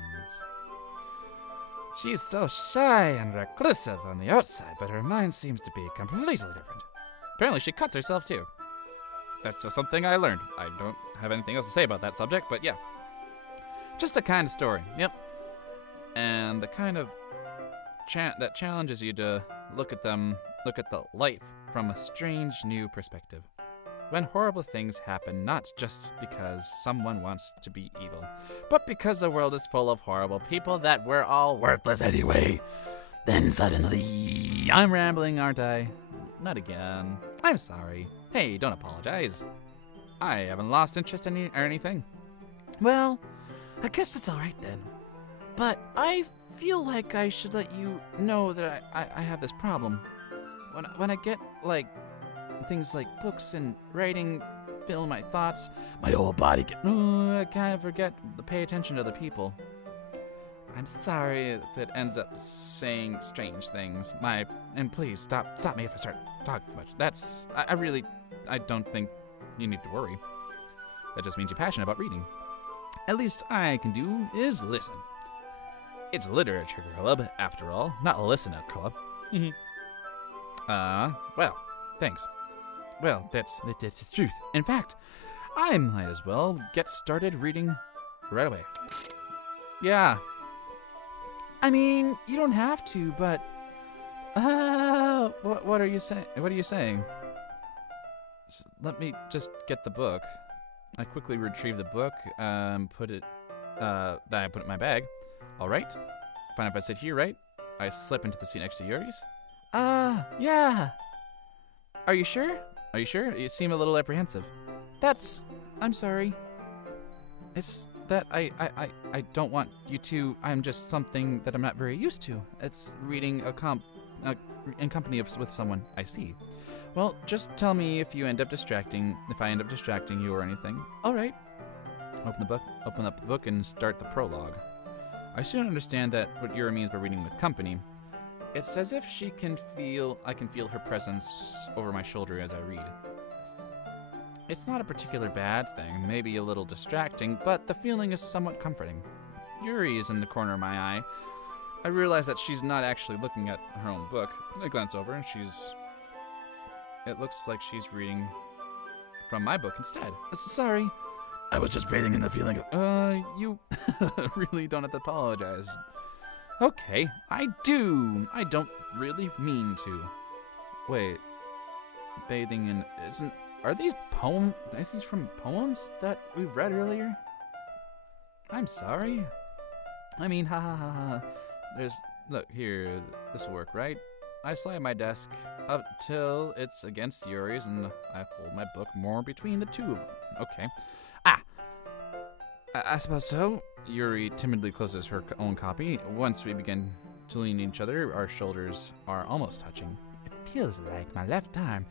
She's so shy and reclusive on the outside, but her mind seems to be completely different. Apparently she cuts herself too. That's just something I learned. I don't have anything else to say about that subject, but yeah. Just a kind of story, yep. And the kind of that challenges you to look at the life from a strange new perspective. When horrible things happen, not just because someone wants to be evil, but because the world is full of horrible people that we're all worthless anyway. Then suddenly, I'm rambling, aren't I? Not again. I'm sorry. Hey, don't apologize. I haven't lost interest in or anything. Well, I guess it's alright then. But I feel like I should let you know that I have this problem. When I get, like, things like books and writing fill my thoughts, my whole body I kind of forget to pay attention to other people. I'm sorry if it ends up saying strange things. And please stop me if I start talking too much. I don't think you need to worry. That just means you're passionate about reading. At least I can do is listen. It's literature club, after all, not a listen up club. Well, thanks. Well, that's the truth. In fact, I might as well get started reading right away. Yeah. I mean, you don't have to, but what are you saying? What are you saying? Let me just get the book. I quickly retrieve the book, put it in my bag. All right. Fine if I sit here, right? I slip into the seat next to Yuri's. Yeah. Are you sure? Are you sure? You seem a little apprehensive. I'm sorry. It's that I don't want you to, I'm just something that I'm not very used to. It's reading in company with someone. I see. Well, just tell me if I end up distracting you or anything. All right. Open up the book and start the prologue. I soon understand that what Yuri means by reading with company. It's as if I can feel her presence over my shoulder as I read. It's not a particular bad thing, maybe a little distracting, but the feeling is somewhat comforting. Yuri is in the corner of my eye. I realize that she's not actually looking at her own book. I glance over and it looks like she's reading from my book instead. Sorry. I was just bathing in the feeling of, you really don't have to apologize. Okay, I do. I don't really mean to. Wait, bathing in, are these from poems that we read earlier? I'm sorry. I mean, ha ha ha ha. Look here, this will work, right? I slide my desk up till it's against Yuri's and I hold my book more between the two of them. Okay. I suppose so. Yuri timidly closes her own copy. Once we begin to lean each other, our shoulders are almost touching. It feels like my left arm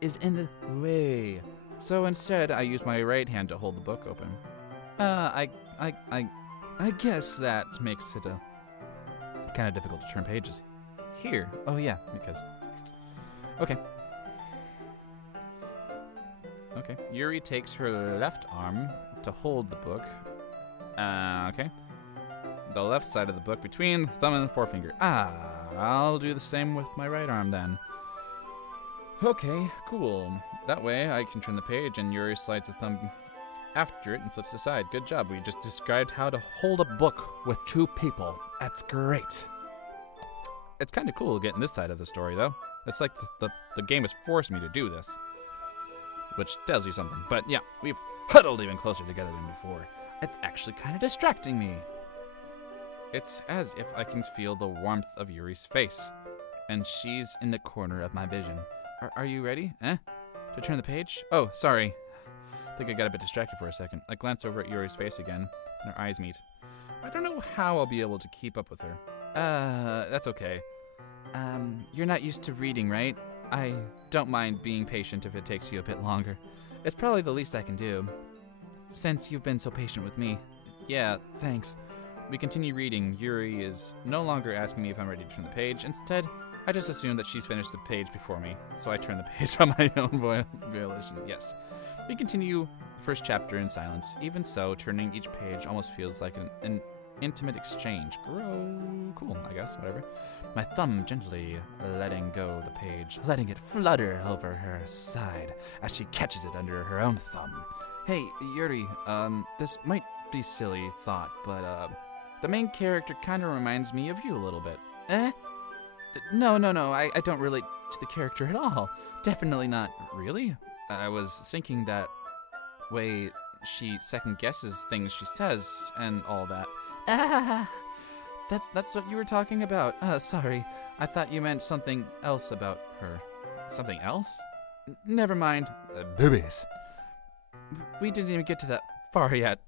is in the way. So instead, I use my right hand to hold the book open. I guess that makes it kind of difficult to turn pages. Here. Oh yeah, because. Okay. Okay. Yuri takes her left arm to hold the book. Okay. The left side of the book between the thumb and the forefinger. I'll do the same with my right arm then. Okay, cool. That way I can turn the page and Yuri slides the thumb after it and flips aside. Good job. We just described how to hold a book with two people. That's great. It's kind of cool getting this side of the story, though. It's like the game has forced me to do this, which tells you something. But yeah, we've huddled even closer together than before. It's actually kind of distracting me. It's as if I can feel the warmth of Yuri's face, and she's in the corner of my vision. Are you ready? To turn the page? Oh, sorry. I think I got a bit distracted for a second. I glance over at Yuri's face again, and our eyes meet. I don't know how I'll be able to keep up with her. That's okay. You're not used to reading, right? I don't mind being patient if it takes you a bit longer. It's probably the least I can do. Since you've been so patient with me. Yeah, thanks. We continue reading. Yuri is no longer asking me if I'm ready to turn the page. Instead, I just assume that she's finished the page before me, so I turn the page on my own violation. Yes. We continue first chapter in silence. Even so, turning each page almost feels like an intimate exchange. Cool, I guess, whatever. My thumb gently letting go the page, letting it flutter over her side as she catches it under her own thumb. Hey, Yuri, this might be silly thought, but, the main character kind of reminds me of you a little bit. No, I don't relate to the character at all. Definitely not. Really? I was thinking that way she second guesses things she says and all that. That's what you were talking about. Sorry. I thought you meant something else about her. Something else? Never mind. Boobies. We didn't even get to that far yet.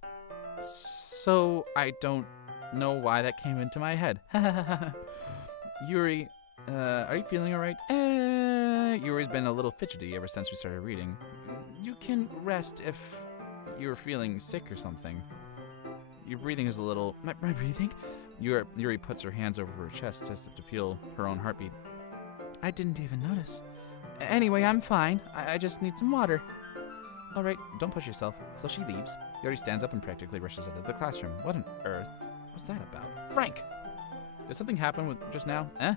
So I don't know why that came into my head. Yuri, are you feeling alright? Yuri's been a little fidgety ever since we started reading. You can rest if you're feeling sick or something. Your breathing is a little... My breathing? Yuri puts her hands over her chest as if to feel her own heartbeat. I didn't even notice. Anyway, I'm fine. I just need some water. Alright, don't push yourself. So she leaves. Yuri stands up and practically rushes out of the classroom. What on earth was that about? Frank! Did something happen with just now? I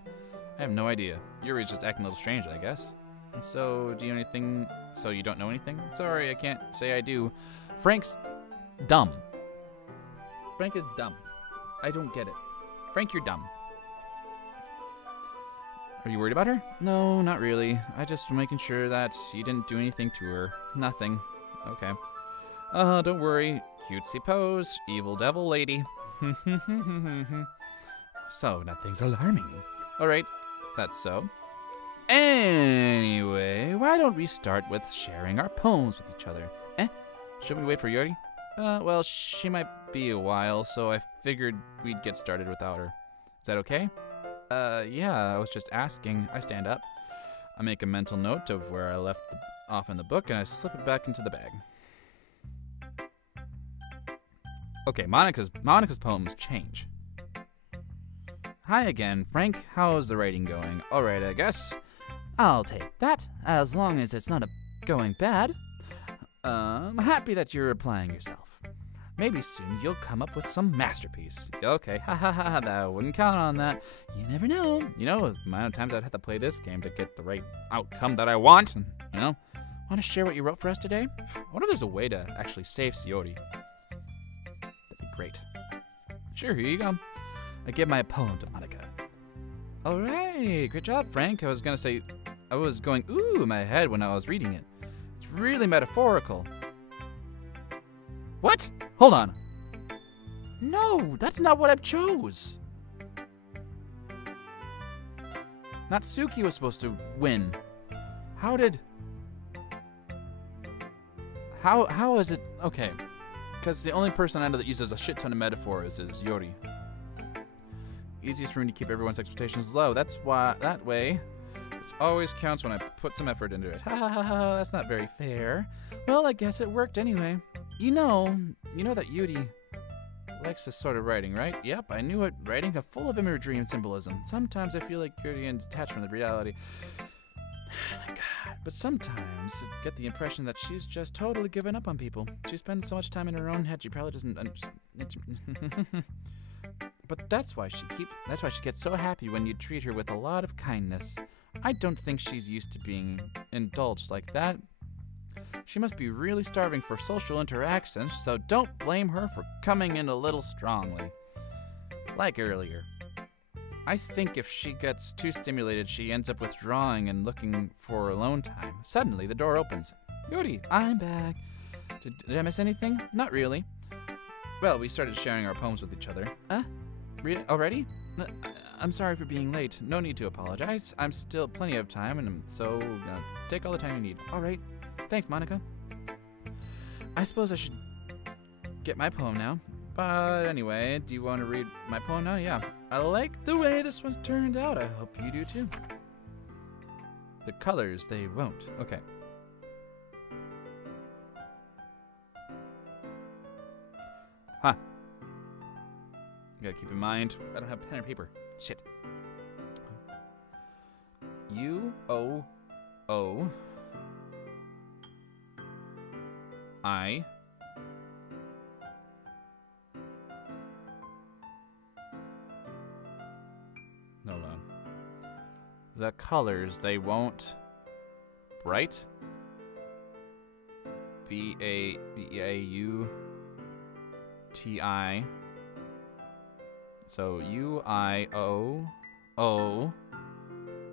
have no idea. Yuri's just acting a little strange, I guess. And so, do you know anything? So you don't know anything? Sorry, I can't say I do. Frank's dumb. Frank is dumb. I don't get it. Frank, you're dumb. Are you worried about her? No, not really. I just making sure that you didn't do anything to her. Nothing. Okay. Don't worry. Cutesy pose. Evil devil lady. So, nothing's alarming. Alright, if that's so. Anyway, why don't we start with sharing our poems with each other? Should we wait for Yuri? Well, she might be a while, so I figured we'd get started without her. Is that okay? Yeah, I was just asking. I stand up. I make a mental note of where I left off in the book, and I slip it back into the bag. Okay, Monica's poems change. Hi again, Frank. How's the writing going? Alright, I guess. I'll take that, as long as it's not going bad. Happy that you're applying yourself. Maybe soon you'll come up with some masterpiece. Okay, ha, I wouldn't count on that. You never know. You know, the amount of times I'd have to play this game to get the right outcome that I want. And, you know, want to share what you wrote for us today? I wonder if there's a way to actually save Sayori. That'd be great. Sure, here you go. I give my poem to Monica. Alright, great job, Frank. I was going ooh in my head when I was reading it. It's really metaphorical. What? Hold on. No, that's not what I chose. Natsuki was supposed to win. How is it? Okay. Because the only person I know that uses a shit ton of metaphors is Yuri. Easiest for me to keep everyone's expectations low. That's why, that way, it always counts when I put some effort into it. Ha, that's not very fair. Well, I guess it worked anyway. You know that Yuri likes this sort of writing, right? Yep, I knew it. Writing full of imagery and symbolism. Sometimes I feel like Yuri is detached from the reality. My God. But sometimes I get the impression that she's just totally given up on people. She spends so much time in her own head, she probably doesn't But that's why she gets so happy when you treat her with a lot of kindness. I don't think she's used to being indulged like that. She must be really starving for social interaction, so don't blame her for coming in a little strongly. Like earlier. I think if she gets too stimulated, she ends up withdrawing and looking for alone time. Suddenly, the door opens. Yuri, I'm back. Did I miss anything? Not really. Well, we started sharing our poems with each other. Already? I'm sorry for being late. No need to apologize. I'm still plenty of time, and so take all the time you need. All right. Thanks, Monica. I suppose I should get my poem now. But anyway, do you want to read my poem now? Yeah. I like the way this one's turned out. I hope you do too. The colors, they won't. Okay. Huh. You gotta keep in mind, I don't have pen and paper. Shit. U-O-O I Hold on. The colors, they won't bright. B-A-U-T-I. So U-I-O-O.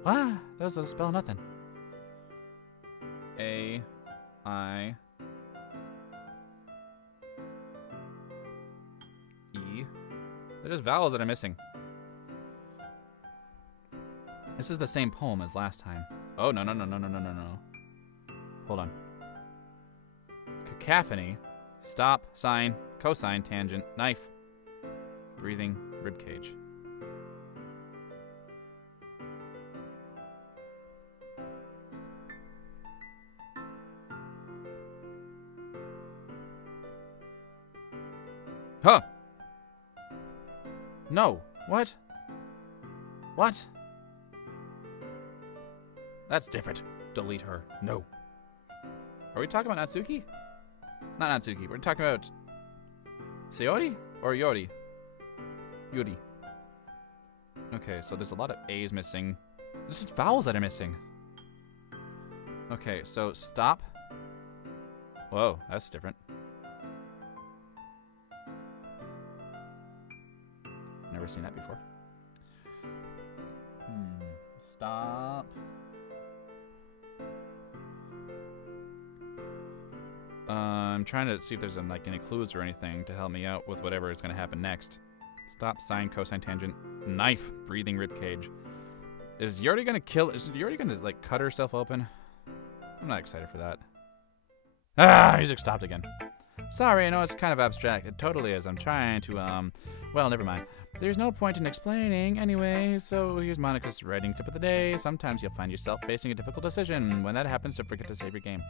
Ah, that was a spell of nothing. A-I. E. They're just vowels that are missing. This is the same poem as last time. Oh, no. Hold on. Cacophony. Stop, sine, cosine, tangent, knife. Breathing, ribcage. Huh! No. What? What? That's different. Delete her. No. Are we talking about Natsuki? Not Natsuki. We're talking about Sayori or Yori? Yuri. Okay, so there's a lot of A's missing. There's just vowels that are missing. Okay, so stop. Whoa, that's different. Never seen that before. Stop. I'm trying to see if there's any clues or anything to help me out with whatever is going to happen next. Stop, sine, cosine, tangent, knife, breathing, ribcage. Is Yuri going to kill? Is Yuri going to cut herself open? I'm not excited for that. Ah, music stopped again. Sorry, I know it's kind of abstract. It totally is. I'm trying to, well, never mind. There's no point in explaining anyway, so here's Monica's writing tip of the day. Sometimes you'll find yourself facing a difficult decision. When that happens, don't forget to save your game.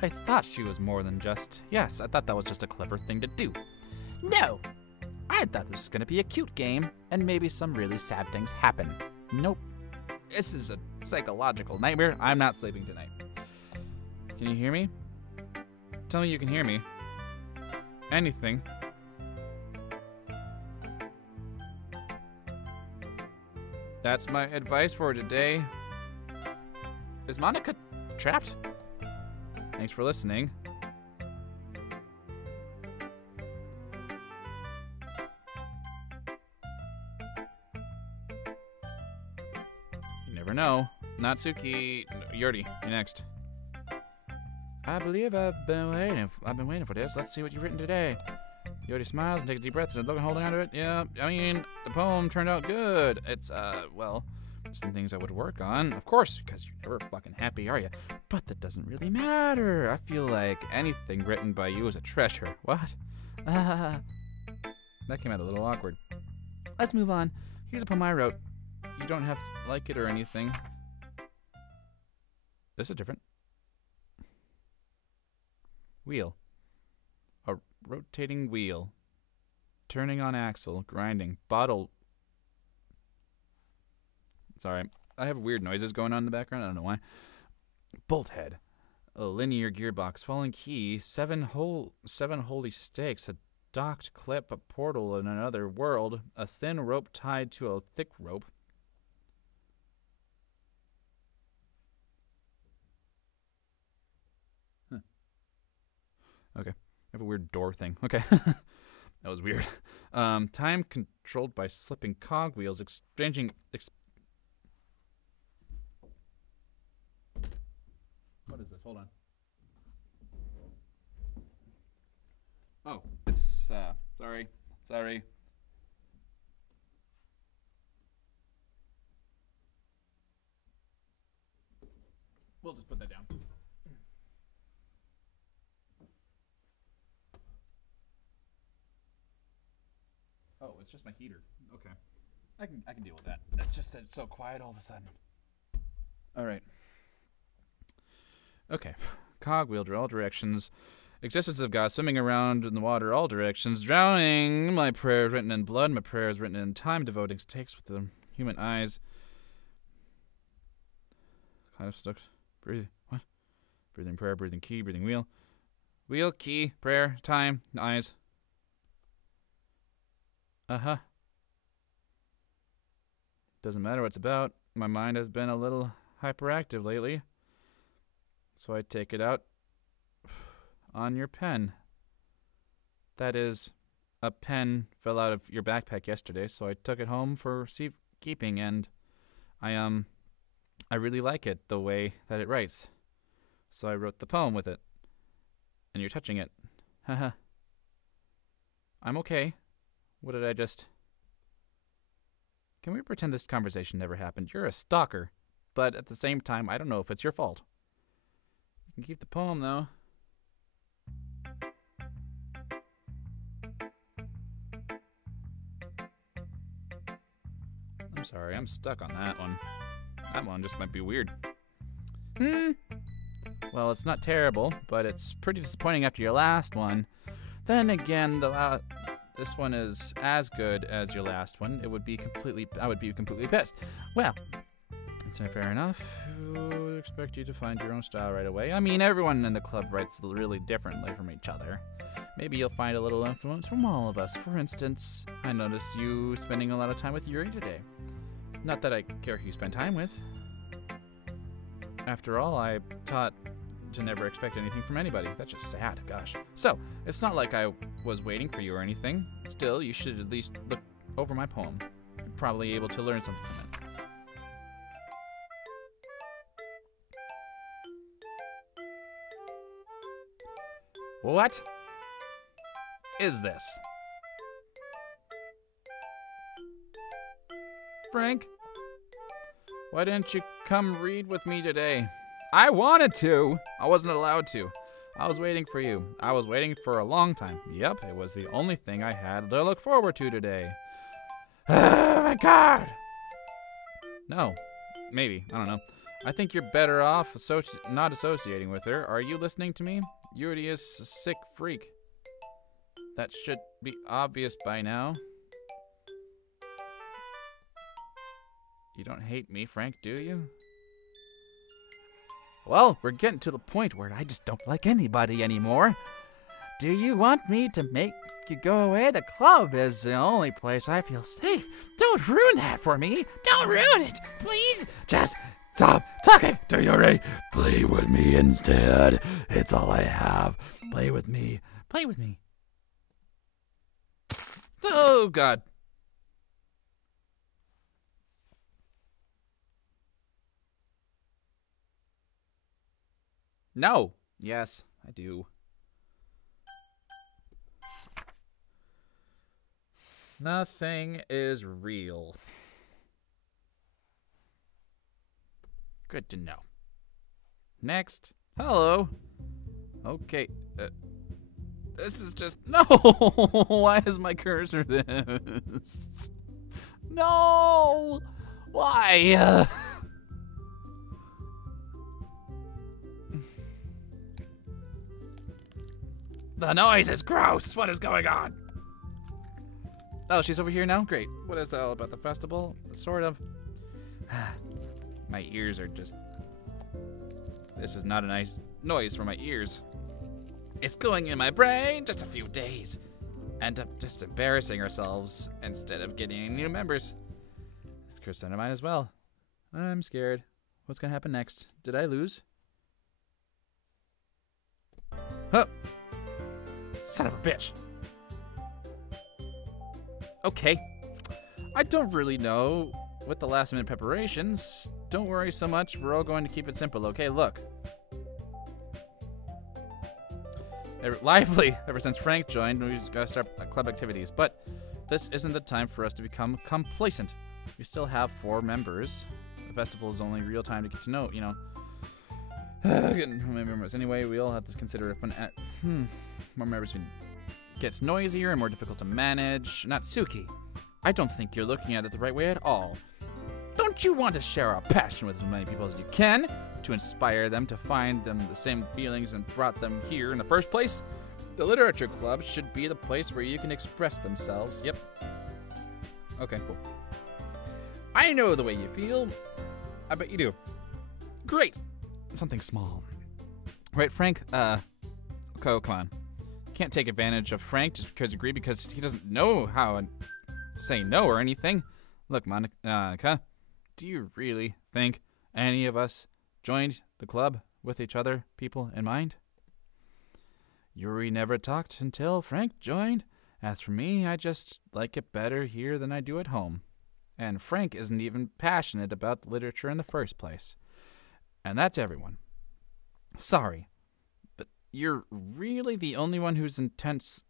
I thought she was more than just... Yes, I thought that was just a clever thing to do. No! I thought this was going to be a cute game, and maybe some really sad things happen. Nope. This is a psychological nightmare. I'm not sleeping tonight. Can you hear me? Tell me you can hear me. Anything. That's my advice for today. Is Monica trapped? Thanks for listening. You never know. Natsuki, Yuri, you next. I believe I've been waiting for this. Let's see what you've written today. Yuri smiles and takes a deep breath. Is Logan holding onto it? Yeah, I mean, the poem turned out good. It's, well, some things I would work on. Of course, because you're never fucking happy, are you? But that doesn't really matter. I feel like anything written by you is a treasure. What? That came out a little awkward. Let's move on. Here's a poem I wrote. You don't have to like it or anything. This is different. Wheel. A rotating wheel. Turning on axle. Grinding. Bottle. Sorry. I have weird noises going on in the background. I don't know why. Bolt head. A linear gearbox. Falling key. Seven holy stakes. A docked clip. A portal in another world. A thin rope tied to a thick rope. Okay. I have a weird door thing. Okay. That was weird. Time controlled by slipping cogwheels, exchanging... What is this? Hold on. Oh, it's, sorry. Sorry. We'll just put that down. Oh, it's just my heater. Okay. I can deal with that. It's just that it's so quiet all of a sudden. All right. Okay. Cogwheel, all directions. Existence of God, swimming around in the water, all directions. Drowning, my prayers written in blood, my prayers written in time. Devoting takes with the human eyes. Kind of stuck. Breathing. What? Breathing prayer, breathing key, breathing wheel. Wheel, key, prayer, time, eyes. Uh-huh. Doesn't matter what it's about. My mind has been a little hyperactive lately. So I take it out on your pen. That is, a pen fell out of your backpack yesterday, so I took it home for keeping, and I really like it, the way that it writes. So I wrote the poem with it. And you're touching it. Haha. I'm okay. What did I just... Can we pretend this conversation never happened? You're a stalker. But at the same time, I don't know if it's your fault. You can keep the poem, though. I'm sorry, I'm stuck on that one. That one just might be weird. Well, it's not terrible, but it's pretty disappointing after your last one. Then again, this one is as good as your last one. I would be completely pissed. Well, it's not fair enough. Who would expect you to find your own style right away? I mean, everyone in the club writes really differently from each other. Maybe you'll find a little influence from all of us. For instance, I noticed you spending a lot of time with Yuri today. Not that I care who you spend time with. After all, I taught to never expect anything from anybody. That's just sad, gosh. So, it's not like I was waiting for you or anything. Still, you should at least look over my poem. You're probably able to learn something from it. What is this? Frank? Why didn't you come read with me today? I wanted to. I wasn't allowed to. I was waiting for you. I was waiting for a long time. Yep, it was the only thing I had to look forward to today. Oh my God! No. Maybe. I don't know. I think you're better off not associating with her. Are you listening to me? Yuri is a sick freak. That should be obvious by now. You don't hate me, Frank, do you? Well, we're getting to the point where I just don't like anybody anymore. Do you want me to make you go away? The club is the only place I feel safe. Don't ruin that for me. Don't ruin it. Please, just stop talking to Yuri. Play with me instead. It's all I have. Play with me. Play with me. Oh, God. No. Yes, I do. Nothing is real. Good to know. Next. Hello. Okay. This is just... No! Why is my cursor this? No! Why? The noise is gross. What is going on? Oh, she's over here now? Great. What is that all about? The festival? Sort of. My ears are just... This is not a nice noise for my ears. It's going in my brain. Just a few days. End up just embarrassing ourselves instead of getting new members. This curse son of mine as well. I'm scared. What's gonna happen next? Did I lose? Huh. Son of a bitch. Okay. I don't really know with the last minute preparations. Don't worry so much. We're all going to keep it simple, okay? Look. Lively. Ever since Frank joined, we've got to start club activities. But this isn't the time for us to become complacent. We still have 4 members. The festival is only real time to get to know, you know. Members. Anyway, we all have to consider if more members gets noisier and more difficult to manage. Natsuki, I don't think you're looking at it the right way at all. Don't you want to share our passion with as many people as you can to inspire them to find them the same feelings and brought them here in the first place? The literature club should be the place where you can express themselves. Yep. Okay, cool. I know the way you feel. I bet you do. Great. Something small. Right, Frank? Okay, come on. Can't take advantage of Frank just because you agree because he doesn't know how to say no or anything. Look, Monica, do you really think any of us joined the club with each other people in mind? Yuri never talked until Frank joined. As for me, I just like it better here than I do at home. And Frank isn't even passionate about the literature in the first place. And that's everyone. Sorry, but you're really the only one who's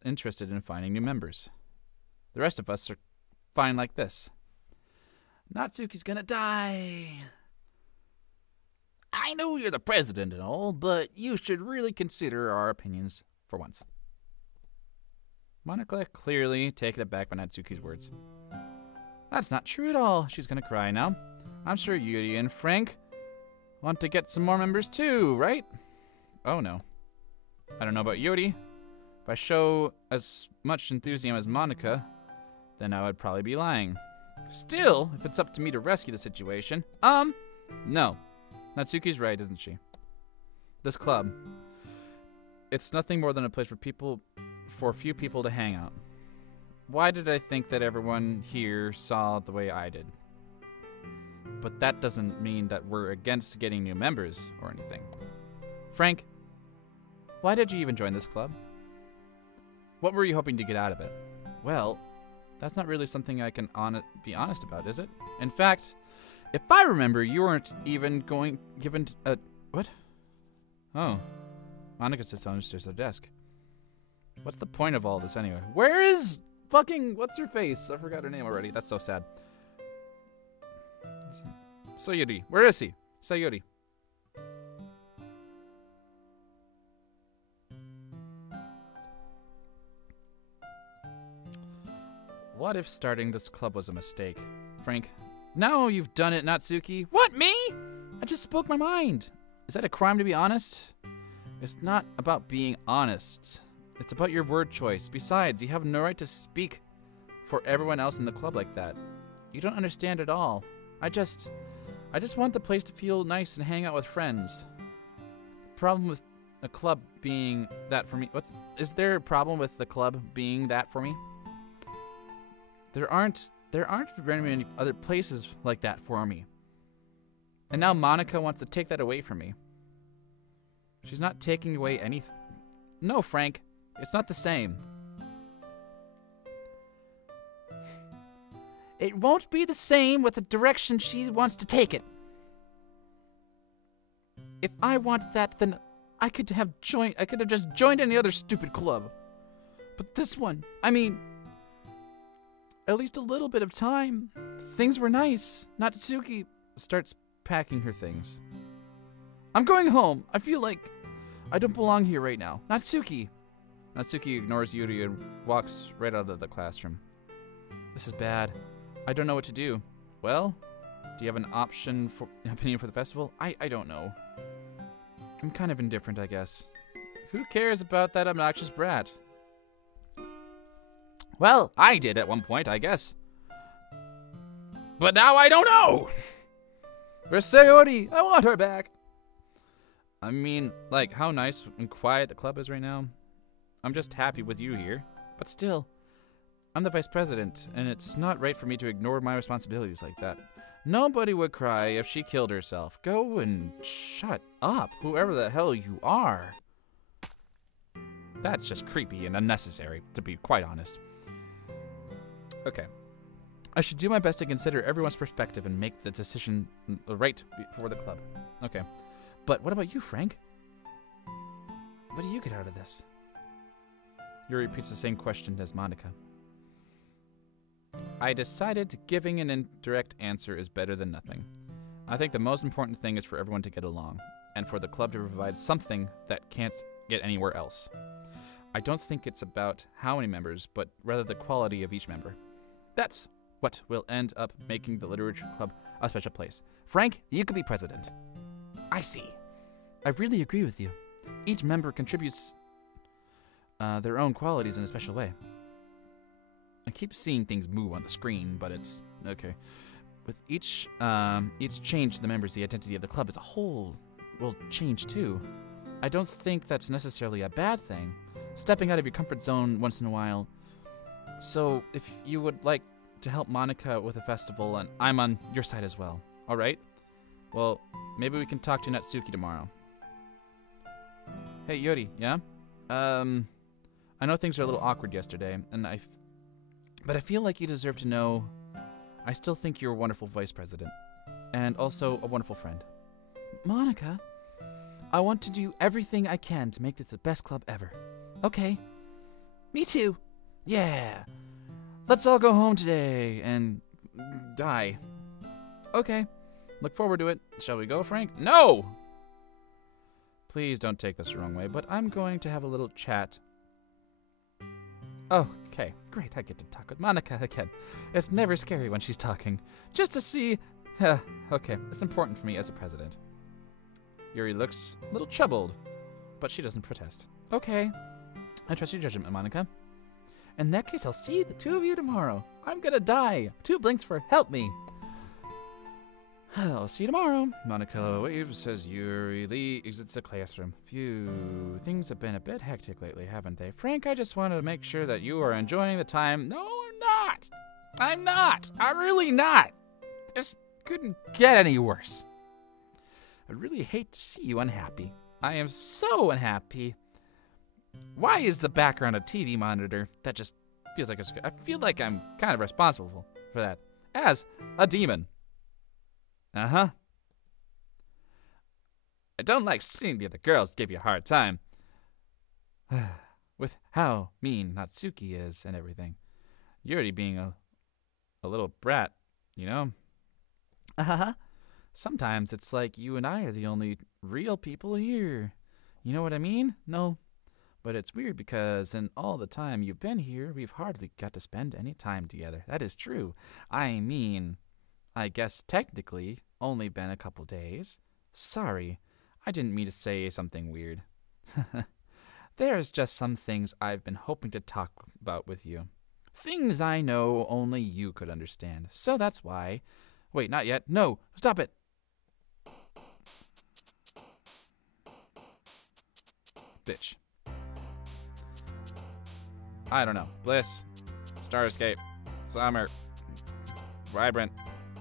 interested in finding new members. The rest of us are fine like this. Natsuki's gonna die. I know you're the president and all, but you should really consider our opinions for once. Monica clearly taken aback by Natsuki's words. That's not true at all. She's gonna cry now. I'm sure Yuri and Frank want to get some more members too, right? Oh no. I don't know about Yuri. If I show as much enthusiasm as Monica, then I would probably be lying. Still, if it's up to me to rescue the situation, no. Natsuki's right, isn't she? This club, it's nothing more than a place for a few people to hang out. Why did I think that everyone here saw the way I did? But that doesn't mean that we're against getting new members or anything. Frank, why did you even join this club? What were you hoping to get out of it? Well, that's not really something I can be honest about, is it? In fact, if I remember, you weren't even given a... What? Oh. Monica sits on her desk. What's the point of all this anyway? Where is fucking... What's her face? I forgot her name already. That's so sad. Sayuri. Where is he? Sayuri. What if starting this club was a mistake? Frank, now you've done it, Natsuki. What, me? I just spoke my mind. Is that a crime to be honest? It's not about being honest. It's about your word choice. Besides, you have no right to speak for everyone else in the club like that. You don't understand at all. I just want the place to feel nice and hang out with friends. The problem with a club being that for me... Is there a problem with the club being that for me? There aren't very many other places like that for me. And now Monica wants to take that away from me. She's not taking away anything. No, Frank. It's not the same. It won't be the same with the direction she wants to take it. If I wanted that, then I could have just joined any other stupid club. But this one, I mean, at least a little bit of time. Things were nice. Natsuki starts packing her things. I'm going home. I feel like I don't belong here right now. Natsuki. Natsuki ignores Yuri and walks right out of the classroom. This is bad. I don't know what to do. Well, do you have an opinion for the festival? I don't know. I'm kind of indifferent, I guess. Who cares about that obnoxious brat? Well, I did at one point, I guess. But now I don't know! Where's Sayori? I want her back! I mean, like, how nice and quiet the club is right now. I'm just happy with you here. But still, I'm the vice president, and it's not right for me to ignore my responsibilities like that. Nobody would cry if she killed herself. Go and shut up, whoever the hell you are. That's just creepy and unnecessary, to be quite honest. Okay. I should do my best to consider everyone's perspective and make the decision right for the club. Okay. But what about you, Frank? What do you get out of this? Yuri repeats the same question as Monica. I decided giving an indirect answer is better than nothing. I think the most important thing is for everyone to get along, and for the club to provide something that can't get anywhere else. I don't think it's about how many members, but rather the quality of each member. That's what will end up making the literature club a special place. Frank, you could be president. I see. I really agree with you. Each member contributes their own qualities in a special way. I keep seeing things move on the screen, but it's okay. With each change to the members, the identity of the club as a whole will change too. I don't think that's necessarily a bad thing. Stepping out of your comfort zone once in a while. So, if you would like to help Monica with a festival, and I'm on your side as well. All right? Well, maybe we can talk to Natsuki tomorrow. Hey, Yuri, yeah? I know things are a little awkward yesterday, but I feel like you deserve to know I still think you're a wonderful vice president, and also a wonderful friend. Monica, I want to do everything I can to make this the best club ever. Okay. Me too. Yeah. Let's all go home today and die. Okay. Look forward to it. Shall we go, Frank? No! Please don't take this the wrong way, but I'm going to have a little chat. Oh, okay. Great, I get to talk with Monica again. It's never scary when she's talking. Just to see... okay, it's important for me as a president. Yuri looks a little troubled, but she doesn't protest. Okay. I trust your judgment, Monica. In that case, I'll see the two of you tomorrow. I'm gonna die. 2 blinks for help me. I'll see you tomorrow. Monica waves as Yuri Lee exits the classroom. Phew, things have been a bit hectic lately, haven't they? Frank, I just wanted to make sure that you are enjoying the time. No, I'm not. I'm not. I'm really not. This couldn't get any worse. I really hate to see you unhappy. I am so unhappy. Why is the background a TV monitor? That just feels like I feel like I'm kind of responsible for that. As a demon. Uh-huh. I don't like seeing the other girls give you a hard time. With how mean Natsuki is and everything. Yuri being a little brat, you know? Uh-huh. Sometimes it's like you and I are the only real people here. You know what I mean? No. But it's weird because in all the time you've been here, we've hardly got to spend any time together. That is true. I mean... I guess technically only been a couple days. Sorry, I didn't mean to say something weird. There's just some things I've been hoping to talk about with you. Things I know only you could understand. So that's why... Wait, not yet. No, stop it. Bitch. I don't know. Bliss. Starscape. Summer. Vibrant.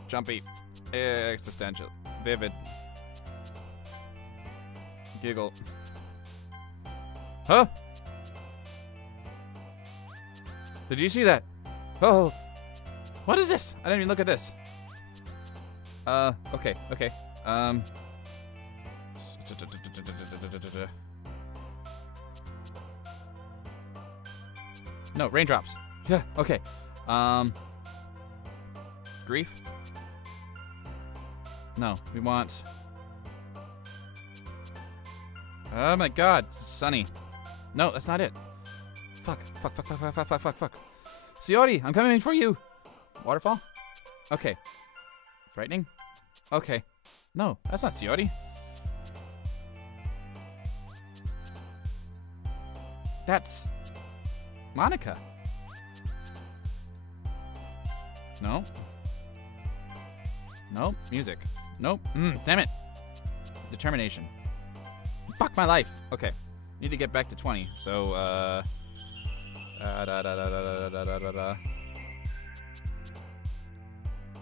Jumpy, existential, vivid, giggle. Huh? Did you see that? Oh, what is this? I didn't even look at this. Okay. No, raindrops. Yeah, okay. Grief? No, we want... Oh my god, Sunny. No, that's not it. Fuck. Siori, I'm coming for you. Waterfall? Okay. Frightening? Okay. No, that's not Siori. That's... Monica. No. Nope. Music. Nope. Damn it. Determination. Fuck my life. Okay. Need to get back to 20. So,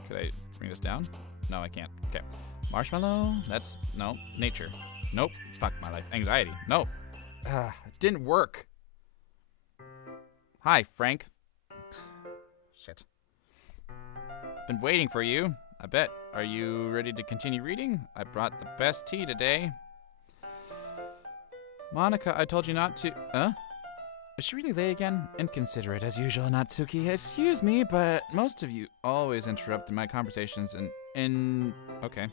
Could I bring this down? No, I can't. Okay. Marshmallow? That's... No. Nature. Nope. Fuck my life. Anxiety. Nope. It didn't work. Hi, Frank. Shit. Been waiting for you, I bet. Are you ready to continue reading? I brought the best tea today. Monica, I told you not to... Huh? Is she really late again? Inconsiderate as usual, Natsuki. Excuse me, but most of you always interrupt my conversations Okay.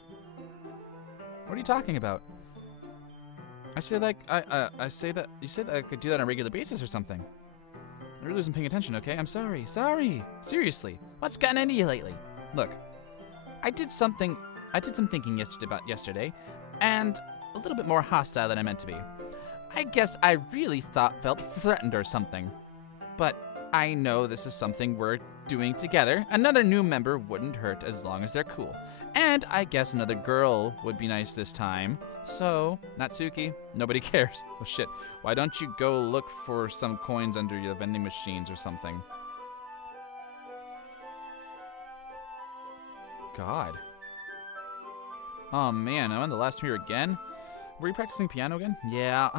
What are you talking about? I say like... I say that... You say that I could do that on a regular basis or something. I really wasn't paying attention, okay? I'm sorry. Sorry. Seriously. What's gotten into you lately? Look. I did some thinking yesterday, and a little bit more hostile than I meant to be. I guess I really felt threatened or something. But I know this is something we're doing together. Another new member wouldn't hurt as long as they're cool. And I guess another girl would be nice this time. So, Natsuki, nobody cares. Oh shit, why don't you go look for some coins under your vending machines or something? God. Oh man, I'm on the last mirror again? Were you practicing piano again? Yeah,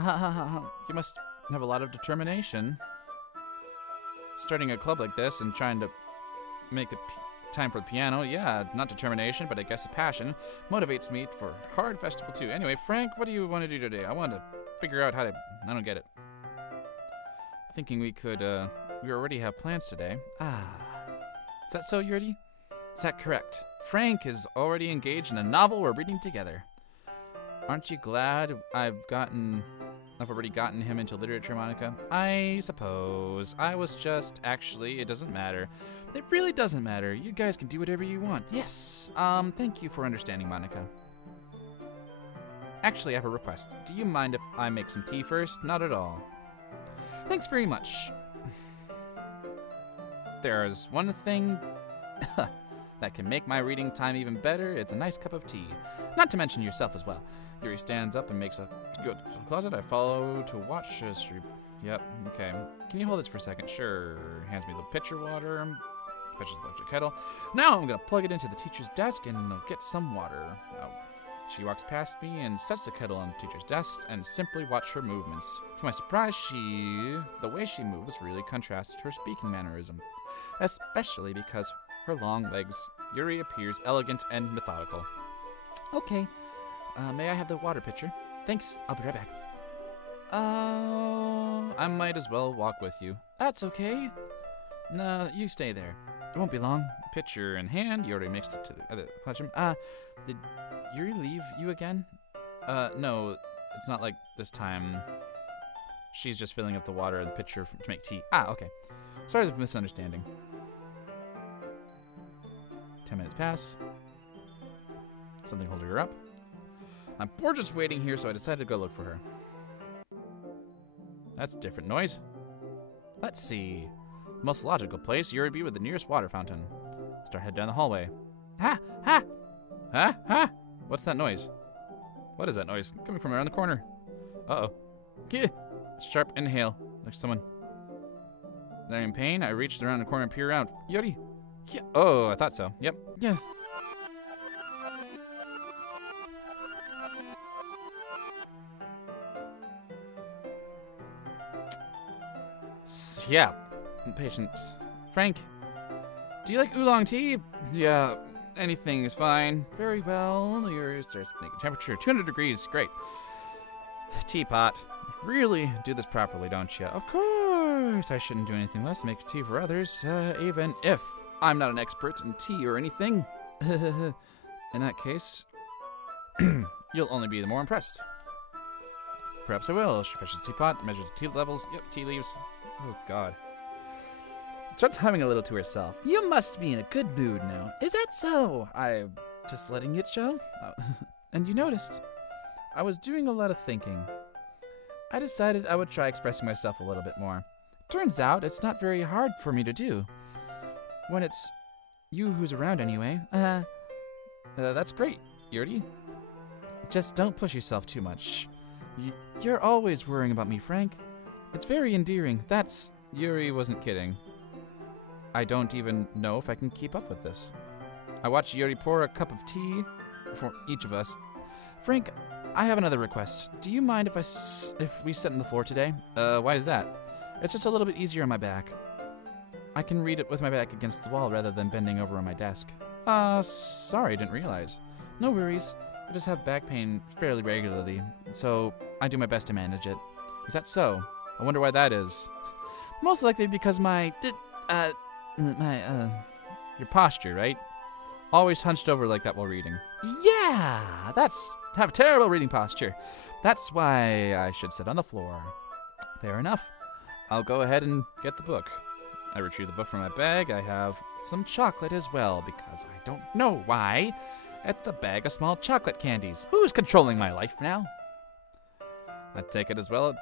you must have a lot of determination. Starting a club like this and trying to make the time for the piano, yeah, not determination, but I guess a passion, motivates me for hard festival too. Anyway, Frank, what do you want to do today? I want to figure out how to... I don't get it. Thinking we could, we already have plans today. Is that so, Yuri? Is that correct? Frank is already engaged in a novel we're reading together. Aren't you glad I've already gotten him into literature, Monica? I suppose. I was just... Actually, it doesn't matter. It really doesn't matter. You guys can do whatever you want. Yes. Thank you for understanding, Monica. Actually, I have a request. Do you mind if I make some tea first? Not at all. Thanks very much. There's one thing that can make my reading time even better. It's a nice cup of tea. Not to mention yourself as well. Yuri stands up and makes a go to the closet. I follow to watch as she... Yep, okay. Can you hold this for a second? Sure. Hands me the pitcher water. Fetches the electric kettle. Now I'm going to plug it into the teacher's desk and I'll get some water. Oh. She walks past me and sets the kettle on the teacher's desk and simply watch her movements. To my surprise, the way she moves really contrasts to her speaking mannerism. Especially because her long legs. Yuri appears elegant and methodical. Okay. May I have the water pitcher? Thanks. I'll be right back. I might as well walk with you. That's okay. No, you stay there. It won't be long. Pitcher in hand, Yuri makes it to the other classroom. Did Yuri leave you again? No, it's not like this time. She's just filling up the water in the pitcher to make tea. Okay. Sorry for the misunderstanding. 10 minutes pass. Something holding her up. I'm bored just waiting here, so I decided to go look for her. That's a different noise. Let's see. The most logical place, Yuri be with the nearest water fountain. Start head down the hallway. Ha! Ha! Ha! Ha! What's that noise? What is that noise? Coming from around the corner. Uh-oh. Sharp inhale. Like someone... They're in pain. I reached around the corner and peer around. Yuri! Yeah. Oh, I thought so. Yep. Yeah. Yeah. Impatient. Frank, do you like oolong tea? Yeah, anything is fine. Very well. Yours starts making temperature 200 degrees. Great. Teapot. Really do this properly, don't you? Of course. I shouldn't do anything less than make tea for others, even if I'm not an expert in tea or anything. In that case, you'll only be the more impressed. Perhaps I will. She fetches the teapot, measures the tea levels. Yep, tea leaves. Oh, God. Starts humming a little to herself. You must be in a good mood now. Is that so? I'm just letting it show. And you noticed. I was doing a lot of thinking. I decided I would try expressing myself a little bit more. Turns out it's not very hard for me to do. When it's you who's around anyway. That's great, Yuri. Just don't push yourself too much. You're always worrying about me, Frank. It's very endearing. Yuri wasn't kidding. I don't even know if I can keep up with this. I watch Yuri pour a cup of tea for each of us. Frank, I have another request. Do you mind if we sit on the floor today? Why is that? It's just a little bit easier on my back. I can read it with my back against the wall rather than bending over on my desk. Sorry, didn't realize. No worries. I just have back pain fairly regularly, so I do my best to manage it. Is that so? I wonder why that is. Most likely because your posture, right? Always hunched over like that while reading. Yeah, have terrible reading posture. That's why I should sit on the floor. Fair enough. I'll go ahead and get the book. I retrieve the book from my bag. I have some chocolate as well because I don't know why. It's a bag of small chocolate candies. Who's controlling my life now? I take it as well.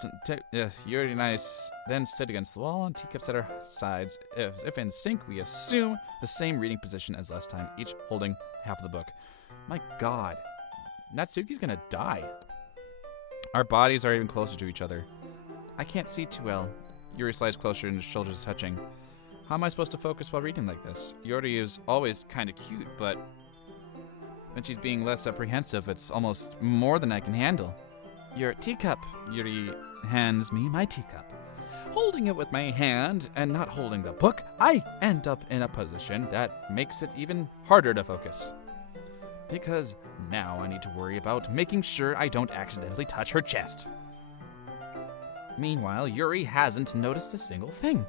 You're nice. Then sit against the wall and teacups at our sides. If in sync, we assume the same reading position as last time, each holding half of the book. My God. Natsuki's gonna die. Our bodies are even closer to each other. I can't see too well. Yuri slides closer and his shoulders touching. How am I supposed to focus while reading like this? Yuri is always kind of cute, but when she's being less apprehensive, it's almost more than I can handle. Your teacup. Yuri hands me my teacup. Holding it with my hand and not holding the book, I end up in a position that makes it even harder to focus. Because now I need to worry about making sure I don't accidentally touch her chest. Meanwhile, Yuri hasn't noticed a single thing.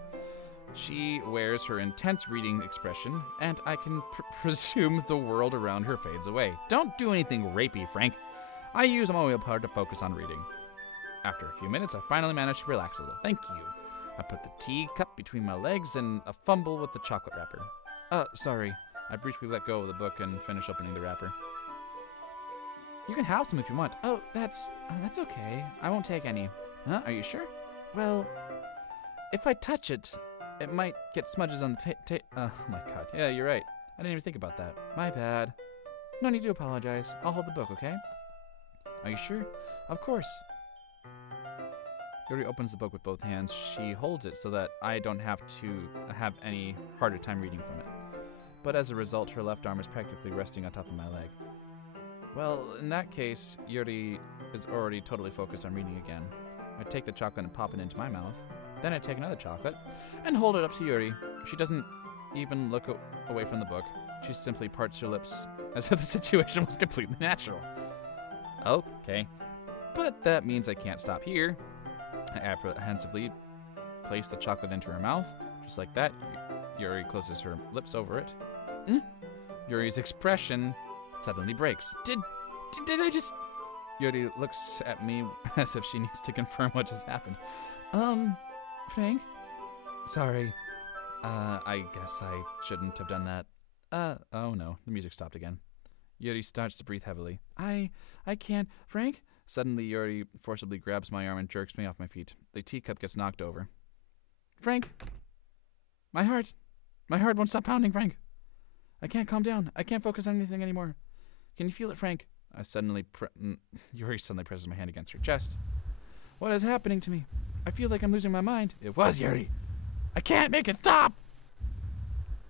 She wears her intense reading expression, and I can presume the world around her fades away. Don't do anything rapey, Frank. I use my willpower to focus on reading. After a few minutes, I finally manage to relax a little. Thank you. I put the teacup between my legs and a fumble with the chocolate wrapper. Sorry. I briefly let go of the book and finish opening the wrapper. You can have some if you want. Oh, that's okay. I won't take any. Huh? Are you sure? Well, if I touch it, it might get smudges on the oh my God. Yeah, you're right. I didn't even think about that. My bad. No need to apologize. I'll hold the book, okay? Are you sure? Of course. Yuri opens the book with both hands. She holds it so that I don't have to have any harder time reading from it. But as a result, her left arm is practically resting on top of my leg. Well, in that case, Yuri is already totally focused on reading again. I take the chocolate and pop it into my mouth. Then I take another chocolate and hold it up to Yuri. She doesn't even look away from the book. She simply parts her lips as if the situation was completely natural. Okay. But that means I can't stop here. I apprehensively place the chocolate into her mouth. Just like that, Yuri closes her lips over it. Yuri's expression suddenly breaks. Did I just... Yuri looks at me as if she needs to confirm what just happened. Frank? Sorry. I guess I shouldn't have done that. Oh no, the music stopped again. Yuri starts to breathe heavily. I can't. Frank? Suddenly, Yuri forcibly grabs my arm and jerks me off my feet. The teacup gets knocked over. Frank? My heart won't stop pounding, Frank. I can't calm down. I can't focus on anything anymore. Can you feel it, Frank? Yuri suddenly presses my hand against her chest. What is happening to me? I feel like I'm losing my mind. It was Yuri. I can't make it stop.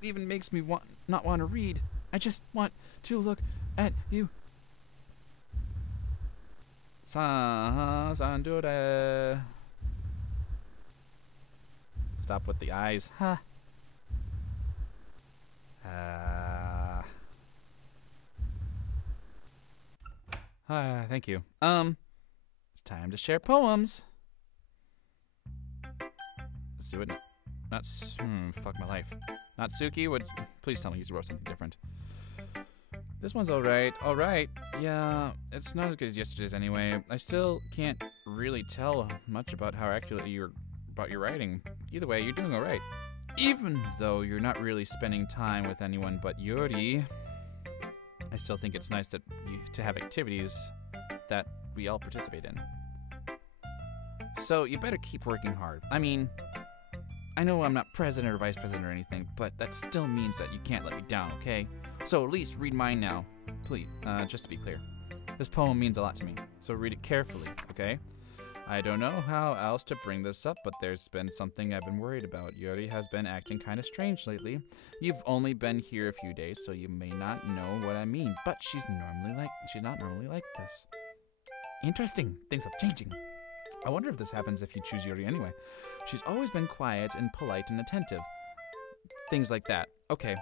It even makes me not want to read. I just want to look at you. Sandure. Stop with the eyes. Huh. Thank you. It's time to share poems. Let's do it. Fuck my life. Natsuki, please tell me you wrote something different. This one's alright. Alright. Yeah, it's not as good as yesterday's anyway. I still can't really tell much about how accurate about your writing. Either way, you're doing alright. Even though you're not really spending time with anyone but Yuri, I still think it's nice to have activities that we all participate in. So you better keep working hard. I mean, I know I'm not president or vice president or anything, but that still means that you can't let me down, okay? So at least read mine now, please, just to be clear. This poem means a lot to me, so read it carefully, okay? I don't know how else to bring this up, but there's been something I've been worried about. Yuri has been acting kind of strange lately. You've only been here a few days, so you may not know what I mean, but she's not normally like this. Interesting. Things are changing. I wonder if this happens if you choose Yuri anyway. She's always been quiet and polite and attentive. Things like that. Okay,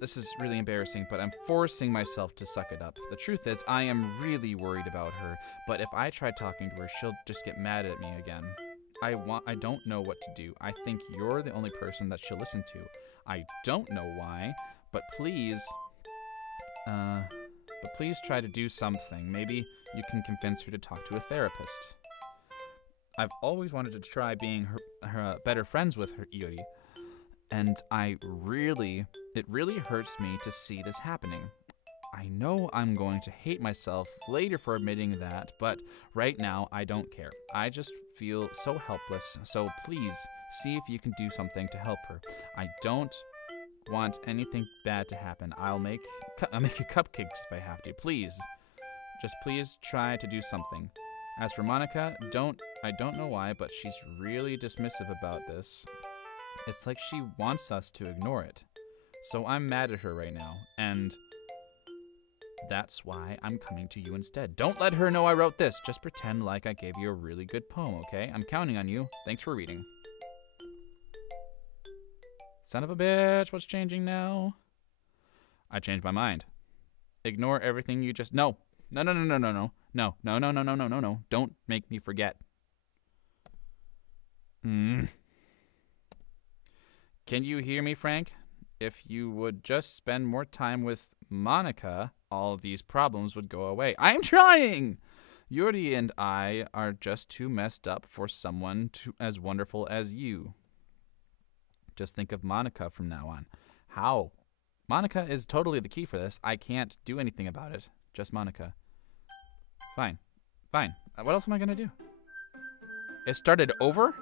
this is really embarrassing, but I'm forcing myself to suck it up. The truth is, I am really worried about her, but if I try talking to her, she'll just get mad at me again. I don't know what to do. I think you're the only person that she'll listen to. I don't know why, but please try to do something. Maybe you can convince her to talk to a therapist. I've always wanted to try being her better friends with her, Yuri. And it really hurts me to see this happening. I know I'm going to hate myself later for admitting that, but right now I don't care. I just feel so helpless, so please see if you can do something to help her. I don't want anything bad to happen. I'll make cupcakes if I have to. Please. Just please try to do something. As for Monica, I don't know why, but she's really dismissive about this. It's like she wants us to ignore it. So I'm mad at her right now, and that's why I'm coming to you instead. Don't let her know I wrote this. Just pretend like I gave you a really good poem, okay? I'm counting on you. Thanks for reading. Son of a bitch, what's changing now? I changed my mind. Ignore everything you just... No. No. Don't make me forget. Can you hear me, Frank? If you would just spend more time with Monica, all of these problems would go away. I'm trying! Yuri and I are just too messed up for someone as wonderful as you. Just think of Monica from now on. How? Monica is totally the key for this. I can't do anything about it. Just Monica. Fine. What else am I going to do? It started over?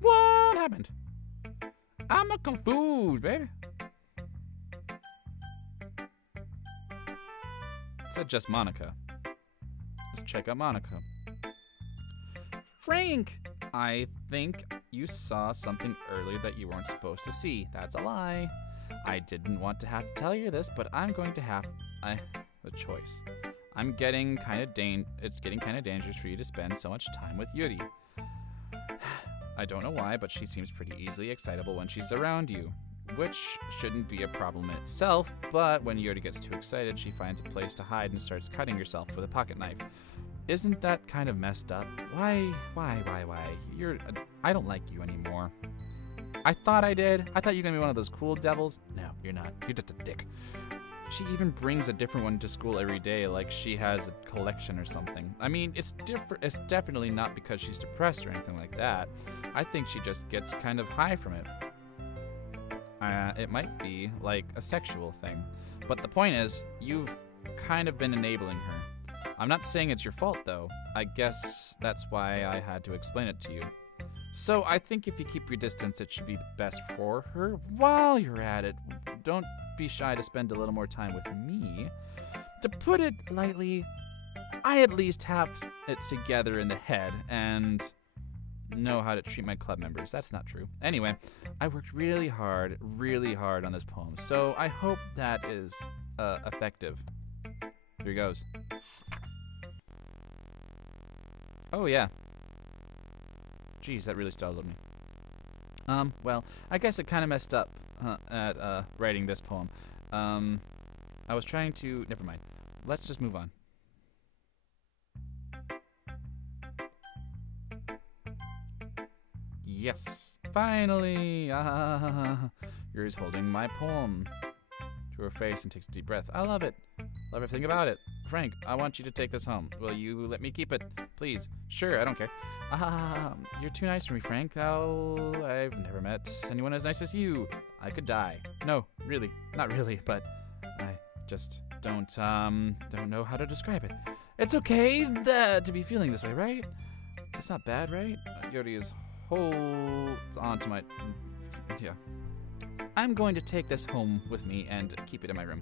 What happened? I'm confused, baby. It said just Monica. Let's check out Monica. Frank! I think you saw something earlier that you weren't supposed to see. That's a lie. I didn't want to have to tell you this, but I'm going to have a choice. It's getting kind of dangerous for you to spend so much time with Yuri. I don't know why, but she seems pretty easily excitable when she's around you, which shouldn't be a problem in itself, but when Yuri gets too excited, she finds a place to hide and starts cutting herself with a pocket knife. Isn't that kind of messed up? Why? I don't like you anymore. I thought I did. I thought you were gonna be one of those cool devils. No, you're not. You're just a dick. She even brings a different one to school every day, like she has a collection or something. I mean, it's different. It's definitely not because she's depressed or anything like that. I think she just gets kind of high from it. It might be like a sexual thing. But the point is, you've kind of been enabling her. I'm not saying it's your fault, though. I guess that's why I had to explain it to you. So I think if you keep your distance, it should be best for her. While you're at it, don't be shy to spend a little more time with me. To put it lightly, I at least have it together in the head and know how to treat my club members. That's not true. Anyway, I worked really hard on this poem, so I hope that is effective. Here goes. Oh, yeah. Jeez, that really startled me. Well, I guess it kind of messed up at writing this poem. I was trying to... Never mind. Let's just move on. Yes! Finally! Yuri's holding my poem to her face and takes a deep breath. I love it. Love everything about it. Frank, I want you to take this home. Will you let me keep it? Please. Sure, I don't care. You're too nice for me, Frank. Oh, I've never met anyone as nice as you. I could die. No, really. Not really, but I just don't know how to describe it. It's okay to be feeling this way, right? It's not bad, right? Yuri is holds on to my... Yeah. I'm going to take this home with me and keep it in my room.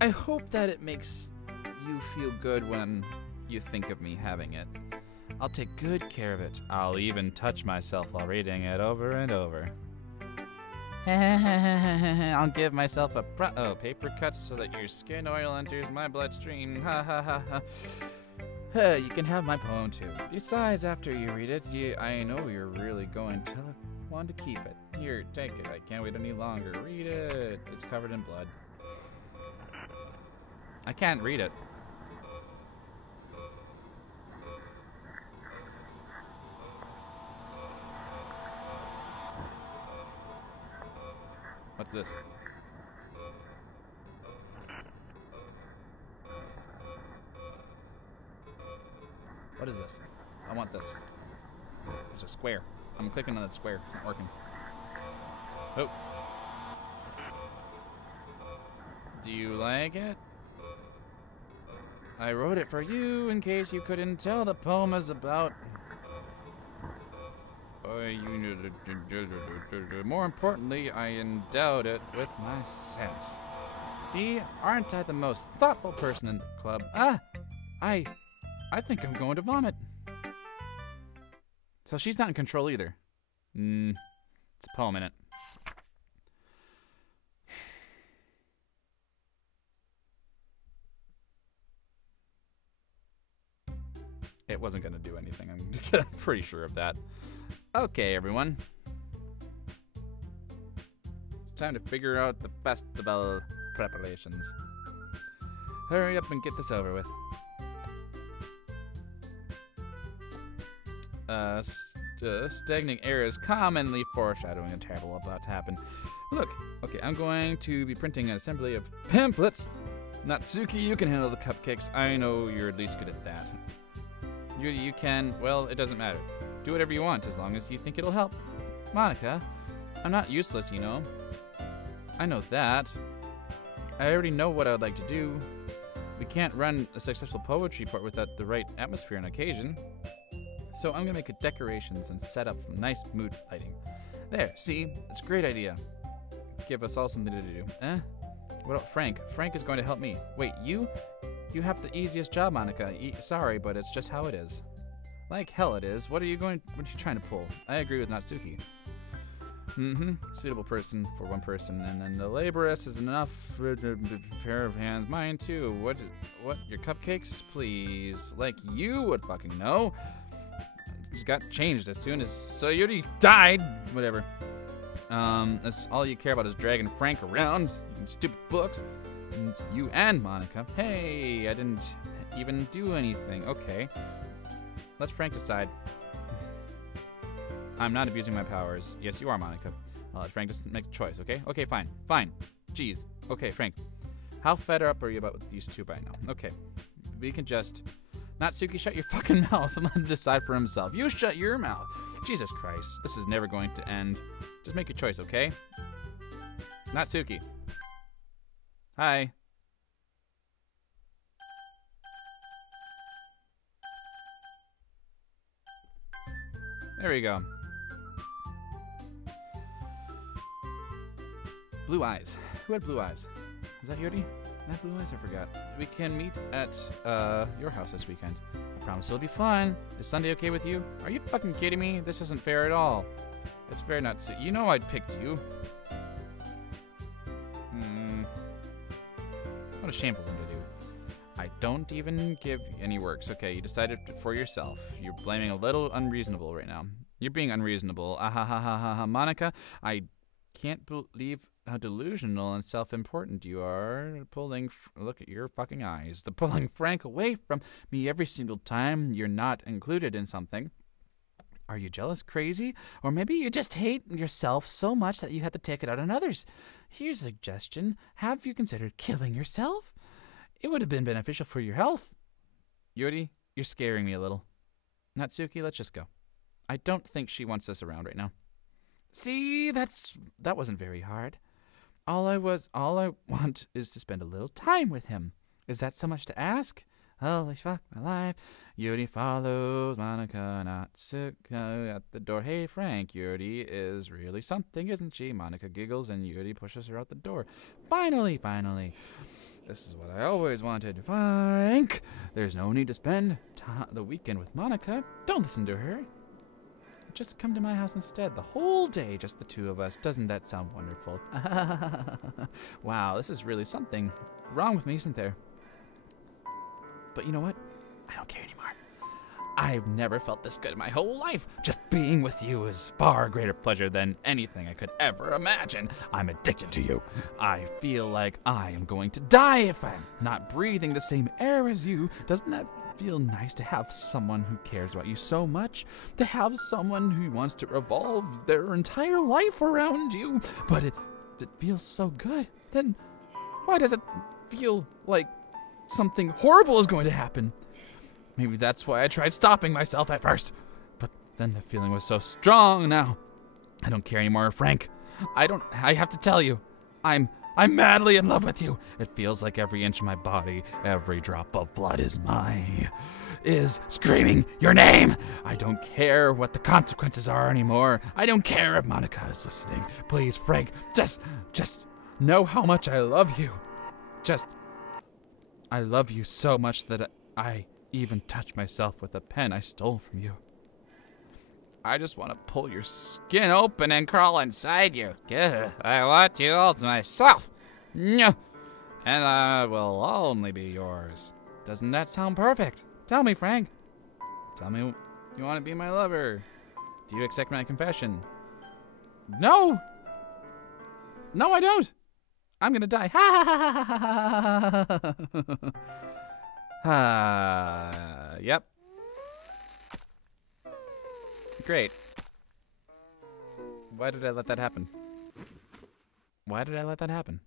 I hope that it makes you feel good when you think of me having it. I'll take good care of it. I'll even touch myself while reading it over and over. I'll give myself a paper cuts so that your skin oil enters my bloodstream. Ha ha ha ha. You can have my poem too. Besides, after you read it, I know you're really going to want to keep it. Here, take it. I can't wait any longer. Read it. It's covered in blood. I can't read it. What's this? What is this? I want this. There's a square. I'm clicking on that square. It's not working. Oh. Do you like it? I wrote it for you in case you couldn't tell. The poem is about... More importantly, I endowed it with my sense. See, aren't I the most thoughtful person in the club? I think I'm going to vomit. So she's not in control either. It's a poem in it. It wasn't going to do anything. I'm pretty sure of that. Okay, everyone. It's time to figure out the festival preparations. Hurry up and get this over with. Stagnant air is commonly foreshadowing a terrible about to happen. Look, okay, I'm going to be printing an assembly of pamphlets. Natsuki, you can handle the cupcakes. I know you're at least good at that. Yuri, you can, well, it doesn't matter. Do whatever you want as long as you think it'll help. Monica, I'm not useless, you know. I know that. I already know what I would like to do. We can't run a successful poetry part without the right atmosphere on occasion. So I'm gonna make decorations and set up nice mood lighting. There, see? It's a great idea. Give us all something to do. What about Frank? Frank is going to help me. Wait, you? You have the easiest job, Monica. Sorry, but it's just how it is. Like hell it is. What are you trying to pull? I agree with Natsuki. Suitable person for one person, and then the laboress is enough for a pair of hands. Mine too. What? Your cupcakes, please. Like you would fucking know. It got changed as soon as Sayuri died. Whatever. That's all you care about is dragging Frank around. You stupid books. And you and Monica. Hey, I didn't even do anything. Okay. Let's Frank decide. I'm not abusing my powers. Yes, you are, Monica. I'll let Frank just make a choice, okay? Okay, fine. Fine. Jeez. Okay, Frank. How fed up are you about with these two by now? Okay. We can just... Natsuki, shut your fucking mouth and let him decide for himself. You shut your mouth. Jesus Christ. This is never going to end. Just make your choice, okay? Natsuki. Hi. There we go. Blue eyes. Who had blue eyes? Is that Yuri? I have blue eyes? I forgot. We can meet at your house this weekend. I promise it'll be fun. Is Sunday okay with you? Are you fucking kidding me? This isn't fair at all. It's fair not to. You know I'd picked you. What a shameful thing to do. I don't even give any works. Okay, you decided for yourself. You're blaming a little unreasonable right now. You're being unreasonable. Ah ha ha ha ha ha. Monica, I can't believe how delusional and self-important you are. Look at your fucking eyes. The pulling Frank away from me every single time you're not included in something. Are you jealous, crazy? Or maybe you just hate yourself so much that you have to take it out on others. Here's a suggestion. Have you considered killing yourself? It would have been beneficial for your health. Yuri, you're scaring me a little. Natsuki, let's just go. I don't think she wants us around right now. See, that wasn't very hard. All I want is to spend a little time with him. Is that so much to ask? Holy fuck my life. Yuri follows Monica Natsuki at the door. Hey, Frank, Yuri is really something, isn't she? Monica giggles and Yuri pushes her out the door. Finally. This is what I always wanted. Frank, there's no need to spend the weekend with Monica. Don't listen to her. just come to my house instead? The whole day, just the two of us. Doesn't that sound wonderful? Wow, this is really something wrong with me, isn't there? But you know what? I don't care anymore. I've never felt this good in my whole life. Just being with you is far greater pleasure than anything I could ever imagine. I'm addicted to you. I feel like I am going to die if I'm not breathing the same air as you. Doesn't that feel nice to have someone who cares about you so much? To have someone who wants to revolve their entire life around you? But it feels so good. Then why does it feel like something horrible is going to happen? Maybe that's why I tried stopping myself at first. But then the feeling was so strong now. I don't care anymore, Frank. I have to tell you, I'm madly in love with you. It feels like every inch of my body, every drop of blood is screaming your name. I don't care what the consequences are anymore. I don't care if Monica is listening. Please, Frank, just know how much I love you. I love you so much that I even touch myself with a pen I stole from you. I just want to pull your skin open and crawl inside you. I want you all to myself. And I will only be yours. Doesn't that sound perfect? Tell me, Frank. Tell me you want to be my lover. Do you accept my confession? No! No, I don't! I'm gonna die. Yep. Great. Why did I let that happen? Why did I let that happen?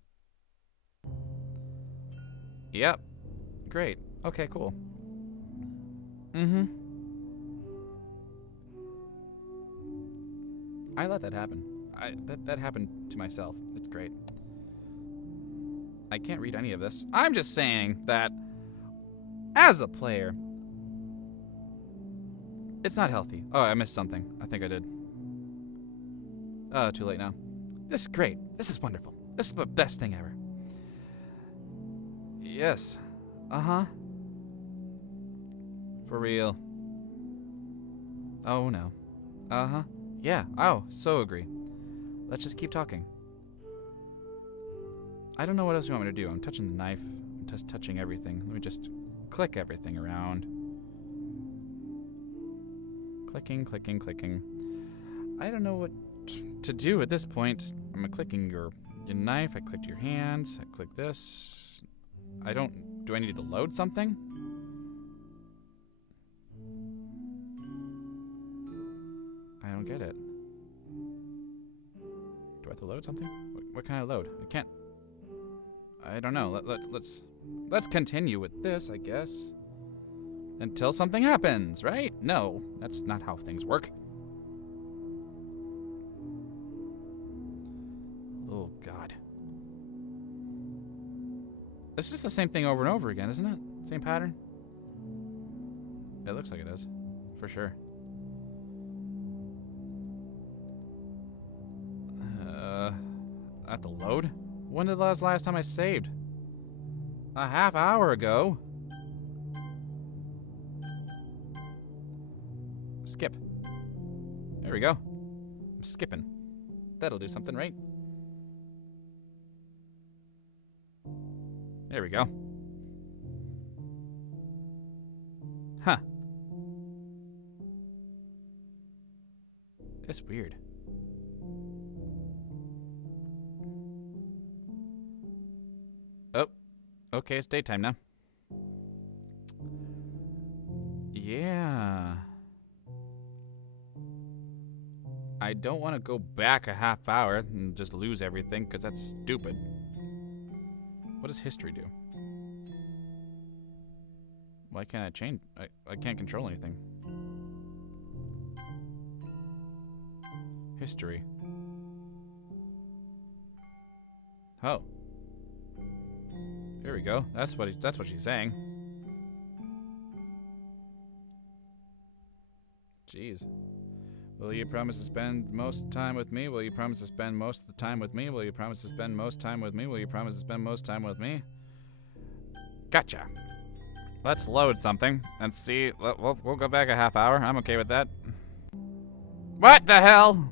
Yep. Great. Okay, cool. I let that happen. That happened to myself. It's great. I can't read any of this. I'm just saying that as a player, it's not healthy. Oh, I missed something. I think I did. Oh, too late now. This is great. This is wonderful. This is the best thing ever. Yes. Uh-huh. For real. Oh, no. Uh-huh. Yeah. Oh, so agree. Let's just keep talking. I don't know what else you want me to do. I'm touching the knife. I'm just touching everything. Let me just click everything around. Clicking, clicking, clicking. I don't know what to do at this point. I'm clicking your knife. I clicked your hands. I click this. Do I need to load something? I don't get it. Do I have to load something? What kind of load? I can't. I don't know. Let's continue with this, I guess. Until something happens, right? No, that's not how things work. Oh, God. It's just the same thing over and over again, isn't it? Same pattern? It looks like it is, for sure. At the load? When did the last time I saved? A half hour ago. Skip. There we go. I'm skipping. That'll do something, right? There we go. Huh. It's weird. Oh. Okay, it's daytime now. Yeah. I don't want to go back a half hour and just lose everything, because that's stupid. What does history do? Why can't I change? I can't control anything. History. Oh. Here we go. That's what she's saying. Jeez. Will you promise to spend most time with me? Will you promise to spend most of the time with me? Will you promise to spend most time with me? Will you promise to spend most time with me? Gotcha. Let's load something and see. We'll go back a half hour. I'm okay with that. What the hell?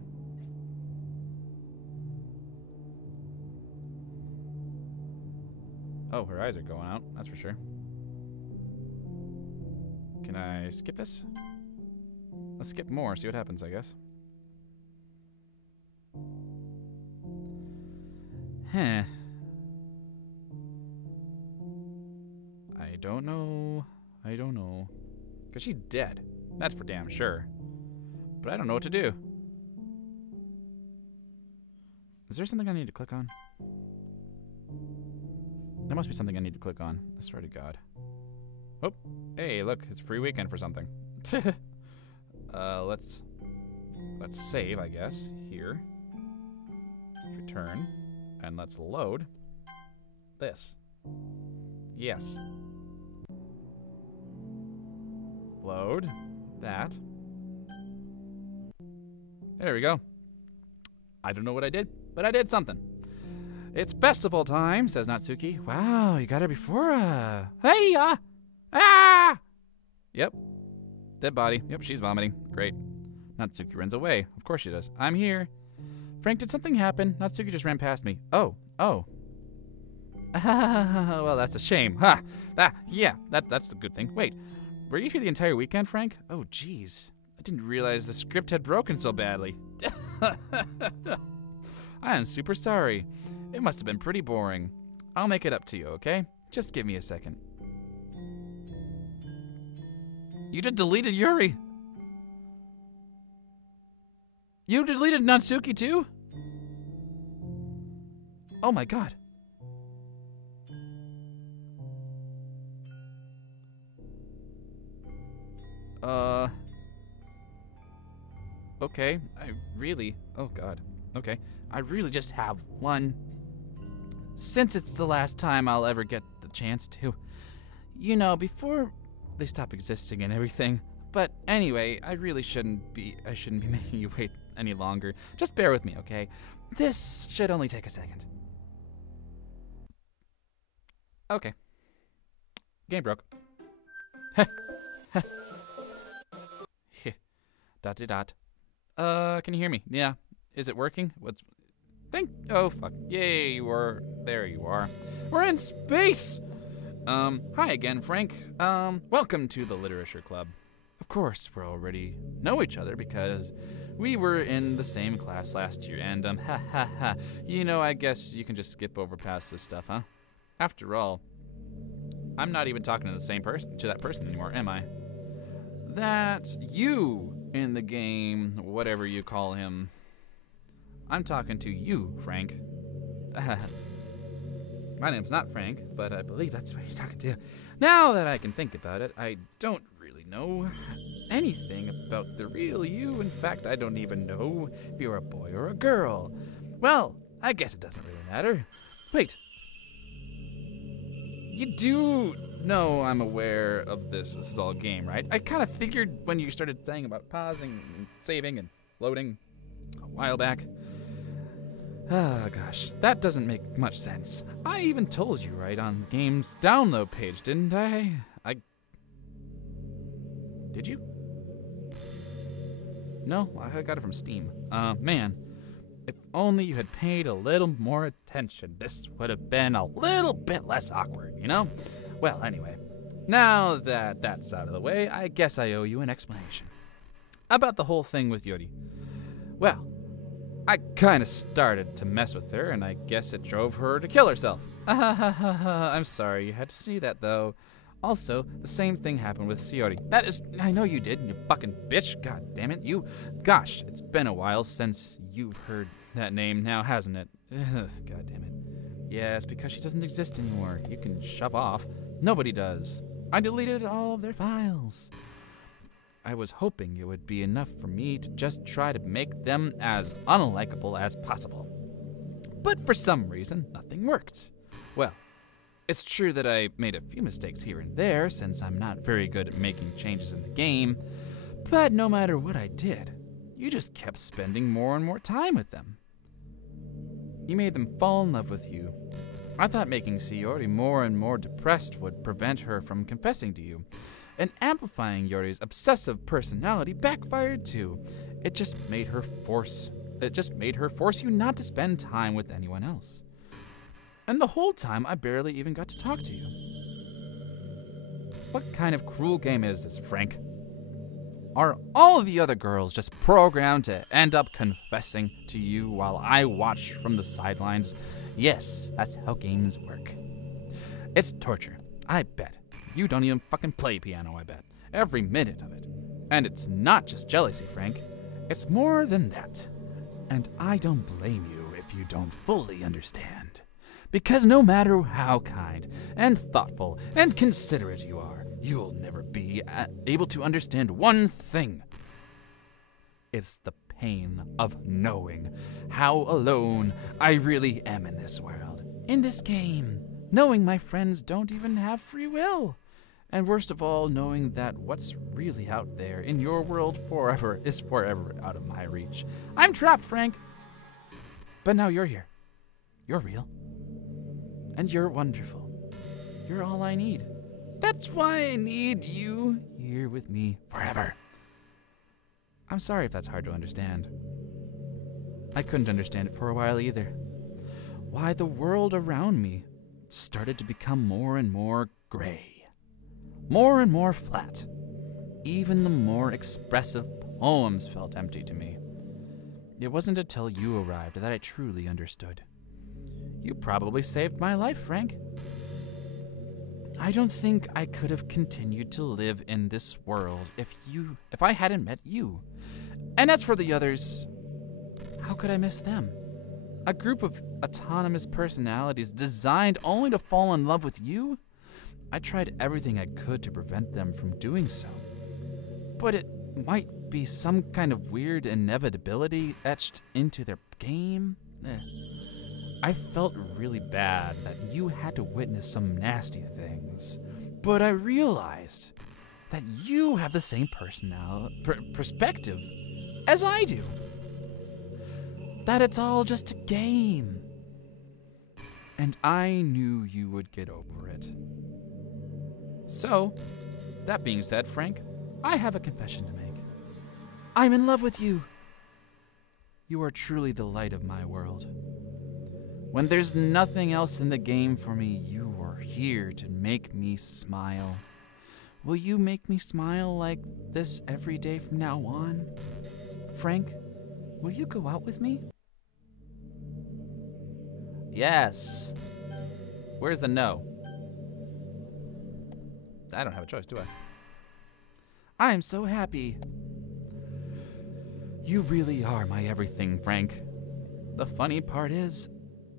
Oh, her eyes are going out, that's for sure. Can I skip this? Let's skip more, see what happens, I guess. Huh. I don't know. I don't know. Because she's dead. That's for damn sure. But I don't know what to do. Is there something I need to click on? There must be something I need to click on. I swear to God. Oh, hey, look, it's a free weekend for something. Let's save, I guess, here. Return, and let's load this. Yes. Load that. There we go. I don't know what I did, but I did something. It's festival time, says Natsuki. Wow, you got her before, hey, ah! Yep. Dead body. Yep, she's vomiting. Great. Natsuki runs away. Of course she does. I'm here. Frank, did something happen? Natsuki just ran past me. Oh. Well, that's a shame. Ha! Yeah, that's the good thing. Wait, were you here the entire weekend, Frank? Oh, jeez. I didn't realize the script had broken so badly. I am super sorry. It must have been pretty boring. I'll make it up to you, okay? Just give me a second. You just deleted Yuri. You deleted Natsuki too? Oh my God. Okay, oh God. Okay, I really just have one. Since it's the last time I'll ever get the chance to. You know, before they stop existing and everything. But anyway, I shouldn't be making you wait any longer. Just bear with me, okay? This should only take a second. Okay. Game broke. Dot. Can you hear me? Yeah. Is it working? Oh, fuck. Yay, there you are. We're in space! Hi again, Frank. Welcome to the Literature Club. Of course, we already know each other because we were in the same class last year, and, you know, I guess you can just skip over past this stuff, huh? After all, I'm not even talking to that person anymore, am I? That's you in the game, whatever you call him. I'm talking to you, Frank. My name's not Frank, but I believe that's what you're talking to. Now that I can think about it, I don't really know anything about the real you. In fact, I don't even know if you're a boy or a girl. Well, I guess it doesn't really matter. Wait. You do know I'm aware of this. This is all a game, right? I kind of figured when you started saying about pausing and saving and loading a while back. Ah, gosh, that doesn't make much sense. I even told you right on the game's download page, didn't I? Did you? No, I got it from Steam. Man, if only you had paid a little more attention, this would have been a little bit less awkward, you know? Well, anyway, now that that's out of the way, I guess I owe you an explanation. About the whole thing with Yuri. Well, I kind of started to mess with her, and I guess it drove her to kill herself. I'm sorry you had to see that, though. Also, the same thing happened with Sayori. I know you did, you fucking bitch. God damn it, gosh, it's been a while since you've heard that name now, hasn't it? God damn it. Yeah, it's because she doesn't exist anymore. You can shove off. Nobody does. I deleted all of their files. I was hoping it would be enough for me to just try to make them as unlikable as possible. But for some reason, nothing worked. Well, it's true that I made a few mistakes here and there, since I'm not very good at making changes in the game, but no matter what I did, you just kept spending more and more time with them. You made them fall in love with you. I thought making Sayori more and more depressed would prevent her from confessing to you. And amplifying Yuri's obsessive personality backfired too. It just made her force you not to spend time with anyone else. And the whole time, I barely even got to talk to you. What kind of cruel game is this, Frank? Are all the other girls just programmed to end up confessing to you while I watch from the sidelines? Yes, that's how games work. It's torture, I bet. You don't even fucking play piano, I bet. Every minute of it. And it's not just jealousy, Frank. It's more than that. And I don't blame you if you don't fully understand. Because no matter how kind and thoughtful and considerate you are, you'll never be able to understand one thing. It's the pain of knowing how alone I really am in this world, in this game. Knowing my friends don't even have free will. And worst of all, knowing that what's really out there in your world is forever out of my reach. I'm trapped, Frank. But now you're here. You're real. And you're wonderful. You're all I need. That's why I need you here with me forever. I'm sorry if that's hard to understand. I couldn't understand it for a while either. Why the world around me started to become more and more gray. More and more flat. Even the more expressive poems felt empty to me. It wasn't until you arrived that I truly understood. You probably saved my life, Frank. I don't think I could have continued to live in this world if I hadn't met you. And as for the others, how could I miss them? A group of autonomous personalities designed only to fall in love with you? I tried everything I could to prevent them from doing so. But it might be some kind of weird inevitability etched into their game. I felt really bad that you had to witness some nasty things. But I realized that you have the same perspective as I do. That it's all just a game. And I knew you would get over it. So, that being said, Frank, I have a confession to make. I'm in love with you. You are truly the light of my world. When there's nothing else in the game for me, you are here to make me smile. Will you make me smile like this every day from now on? Frank, will you go out with me? Yes. Where's the no? I don't have a choice, do I? I'm so happy. You really are my everything, Frank. The funny part is,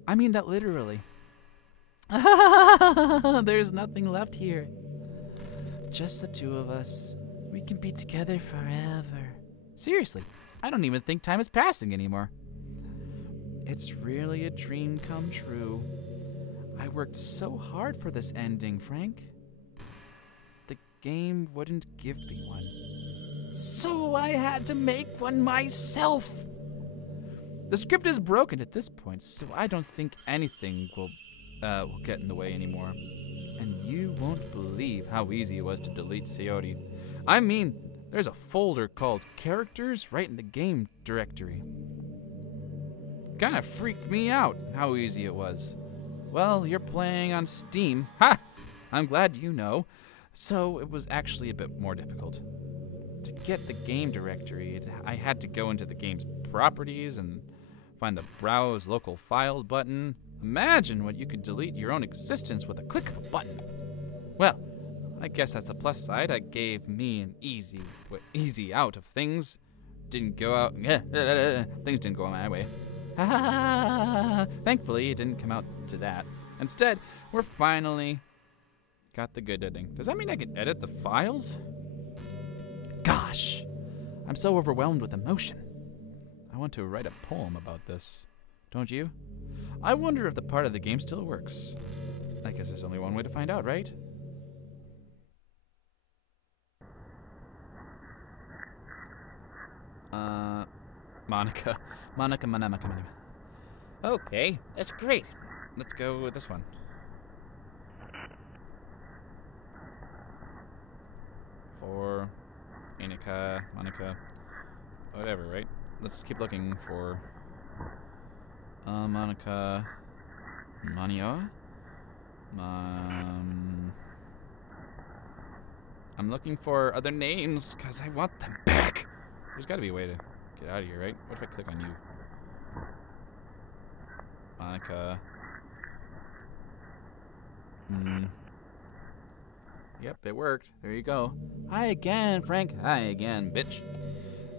I mean that literally. There's nothing left here. Just the two of us. We can be together forever. Seriously, I don't even think time is passing anymore. It's really a dream come true. I worked so hard for this ending, Frank. The game wouldn't give me one. So I had to make one myself. The script is broken at this point, so I don't think anything will get in the way anymore. And you won't believe how easy it was to delete Coyote. I mean, there's a folder called Characters right in the game directory. Kinda freaked me out how easy it was. Well, you're playing on Steam. Ha! I'm glad you know. So it was actually a bit more difficult. To get the game directory, I had to go into the game's properties and find the Browse Local Files button. Imagine what you could delete your own existence with a click of a button. Well, I guess that's a plus side. I gave me an easy out of things. Things didn't go my way. Thankfully, it didn't come out to that. Instead, we're finally got the good editing. Does that mean I can edit the files? Gosh, I'm so overwhelmed with emotion. I want to write a poem about this. Don't you? I wonder if the part of the game still works. I guess there's only one way to find out, right? Monica. Okay, that's great. Let's go with this one. For Monica. whatever, right? Let's keep looking for Monica Manio. I'm looking for other names because I want them back. There's got to be a way to get out of here, right? What if I click on you? Monica. Yep, it worked. There you go. Hi again, Frank. Hi again, bitch.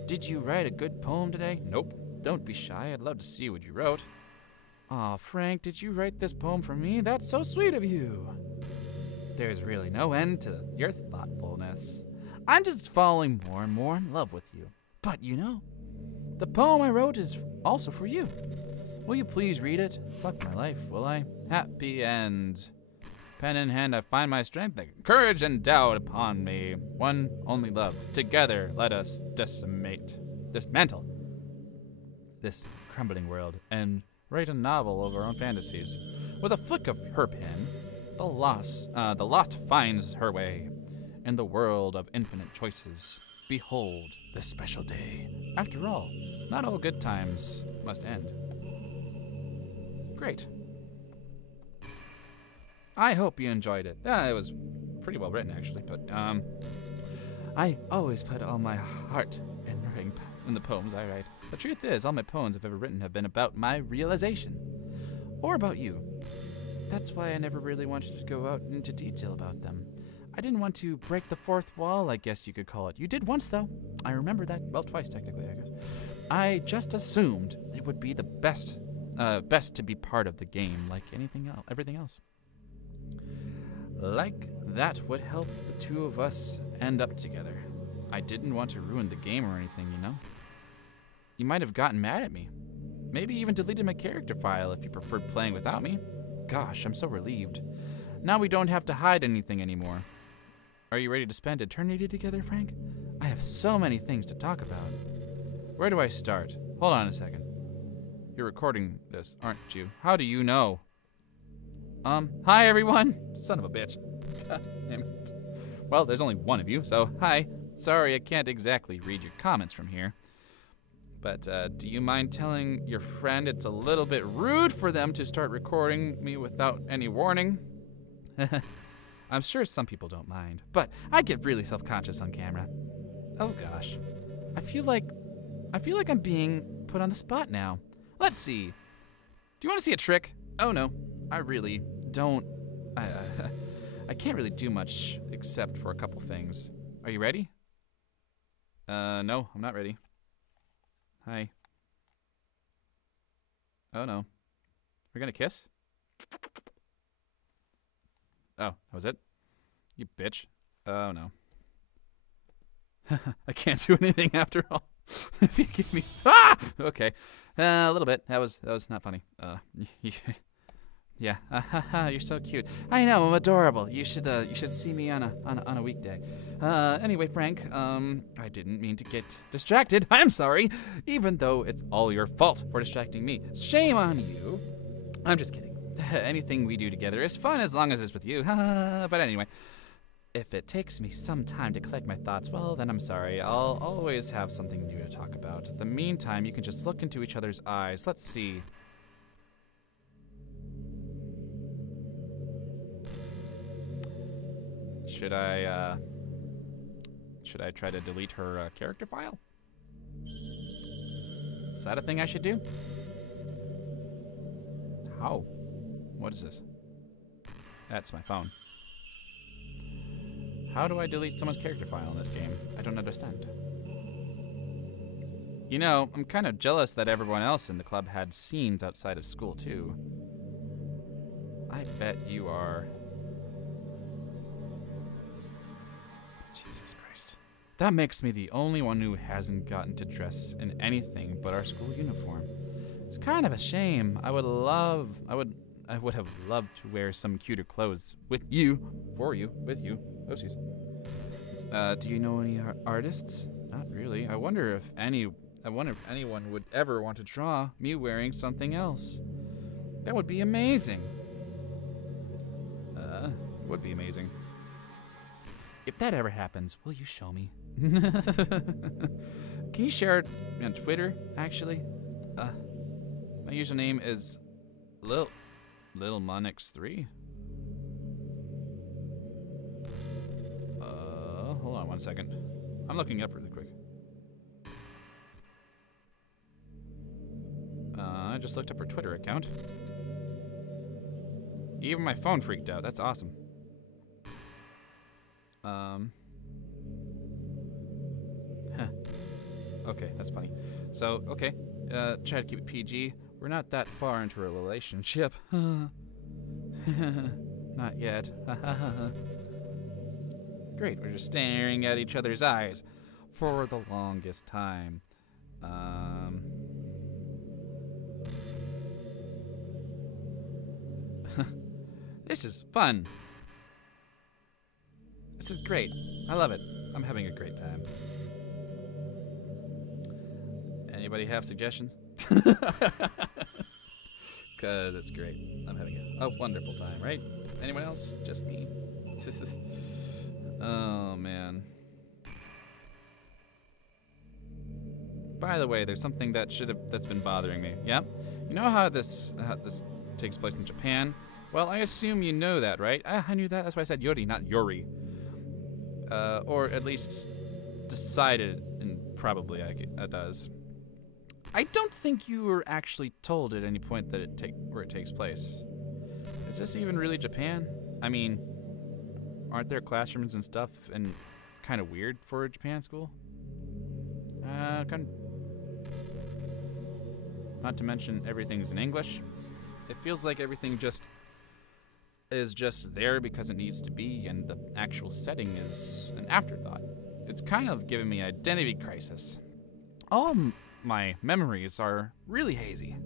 Did you write a good poem today? Nope. Don't be shy. I'd love to see what you wrote. Aw, Frank, did you write this poem for me? That's so sweet of you. There's really no end to your thoughtfulness. I'm just falling more and more in love with you. But you know, the poem I wrote is also for you. Will you please read it? Fuck my life, will I? Happy end. Pen in hand, I find my strength and courage endowed upon me. One only love. Together, let us dismantle this crumbling world and write a novel of our own fantasies. With a flick of her pen, the lost finds her way. In the world of infinite choices, behold this special day. After all, not all good times must end. Great. I hope you enjoyed it. It was pretty well written, actually, but I always put all my heart in the poems I write. The truth is, all my poems I've ever written have been about my realization. Or about you. That's why I never really wanted to go out into detail about them. I didn't want to break the fourth wall, I guess you could call it. You did once, though. I remember that. Well, twice, technically, I guess. I just assumed it would be the best to be part of the game, like everything else. Like that would help the two of us end up together. I didn't want to ruin the game or anything, you know? You might have gotten mad at me. Maybe even deleted my character file if you preferred playing without me. Gosh, I'm so relieved. Now we don't have to hide anything anymore. Are you ready to spend eternity together, Frank? I have so many things to talk about. Where do I start? Hold on a second. You're recording this, aren't you? How do you know? Hi everyone! Son of a bitch. God damn it. Well, there's only one of you, so hi. Sorry, I can't exactly read your comments from here. But, do you mind telling your friend it's a little bit rude for them to start recording me without any warning? I'm sure some people don't mind, but I get really self-conscious on camera. Oh gosh. I feel like I'm being put on the spot now. Let's see. Do you want to see a trick? Oh no, I really don't. I can't really do much except for a couple things. Are you ready? No, I'm not ready. Hi. Oh no. We're gonna kiss? Oh, that was it? You bitch. Oh no. I can't do anything after all. If you give me okay. A little bit. That was not funny. Yeah. You're so cute. I know, I'm adorable. You should see me on a weekday. Anyway, Frank, I didn't mean to get distracted. I'm sorry, even though it's all your fault for distracting me. Shame on you. I'm just kidding. Anything we do together is fun as long as it's with you. But anyway, if it takes me some time to collect my thoughts, well, then I'm sorry. I'll always have something new to talk about. In the meantime, you can just look into each other's eyes. Let's see. Should I try to delete her character file? Is that a thing I should do? How? What is this? That's my phone. How do I delete someone's character file in this game? I don't understand. You know, I'm kind of jealous that everyone else in the club had scenes outside of school, too. I bet you are. Jesus Christ. That makes me the only one who hasn't gotten to dress in anything but our school uniform. It's kind of a shame. I would have loved to wear some cuter clothes with you. Oh, excuse. Do you know any artists? Not really. I wonder if anyone would ever want to draw me wearing something else. That would be amazing. Would be amazing. If that ever happens, will you show me? Can you share it on Twitter, actually? My username is Little Monix3. Hold on 1 second. I'm looking it up really quick. I just looked up her Twitter account. Even my phone freaked out. That's awesome. Okay, that's funny. So, okay. Try to keep it PG. We're not that far into a relationship. Not yet. Great, we're just staring at each other's eyes for the longest time. This is fun. This is great. I love it. I'm having a great time. Anybody have suggestions? Because it's great. I'm having a wonderful time, right? Anyone else? Just me? Oh, man. By the way, there's something that's been bothering me. Yeah? You know how this takes place in Japan? Well, I assume you know that, right? I knew that. That's why I said Yori, not Yori. Or at least decided, and probably it does. I don't think you were actually told at any point that where it takes place. Is this even really Japan? I mean, aren't there classrooms and stuff and kind of weird for a Japan school? Not to mention everything's in English. It feels like everything is just there because it needs to be, and the actual setting is an afterthought. It's kind of giving me identity crisis. All my memories are really hazy.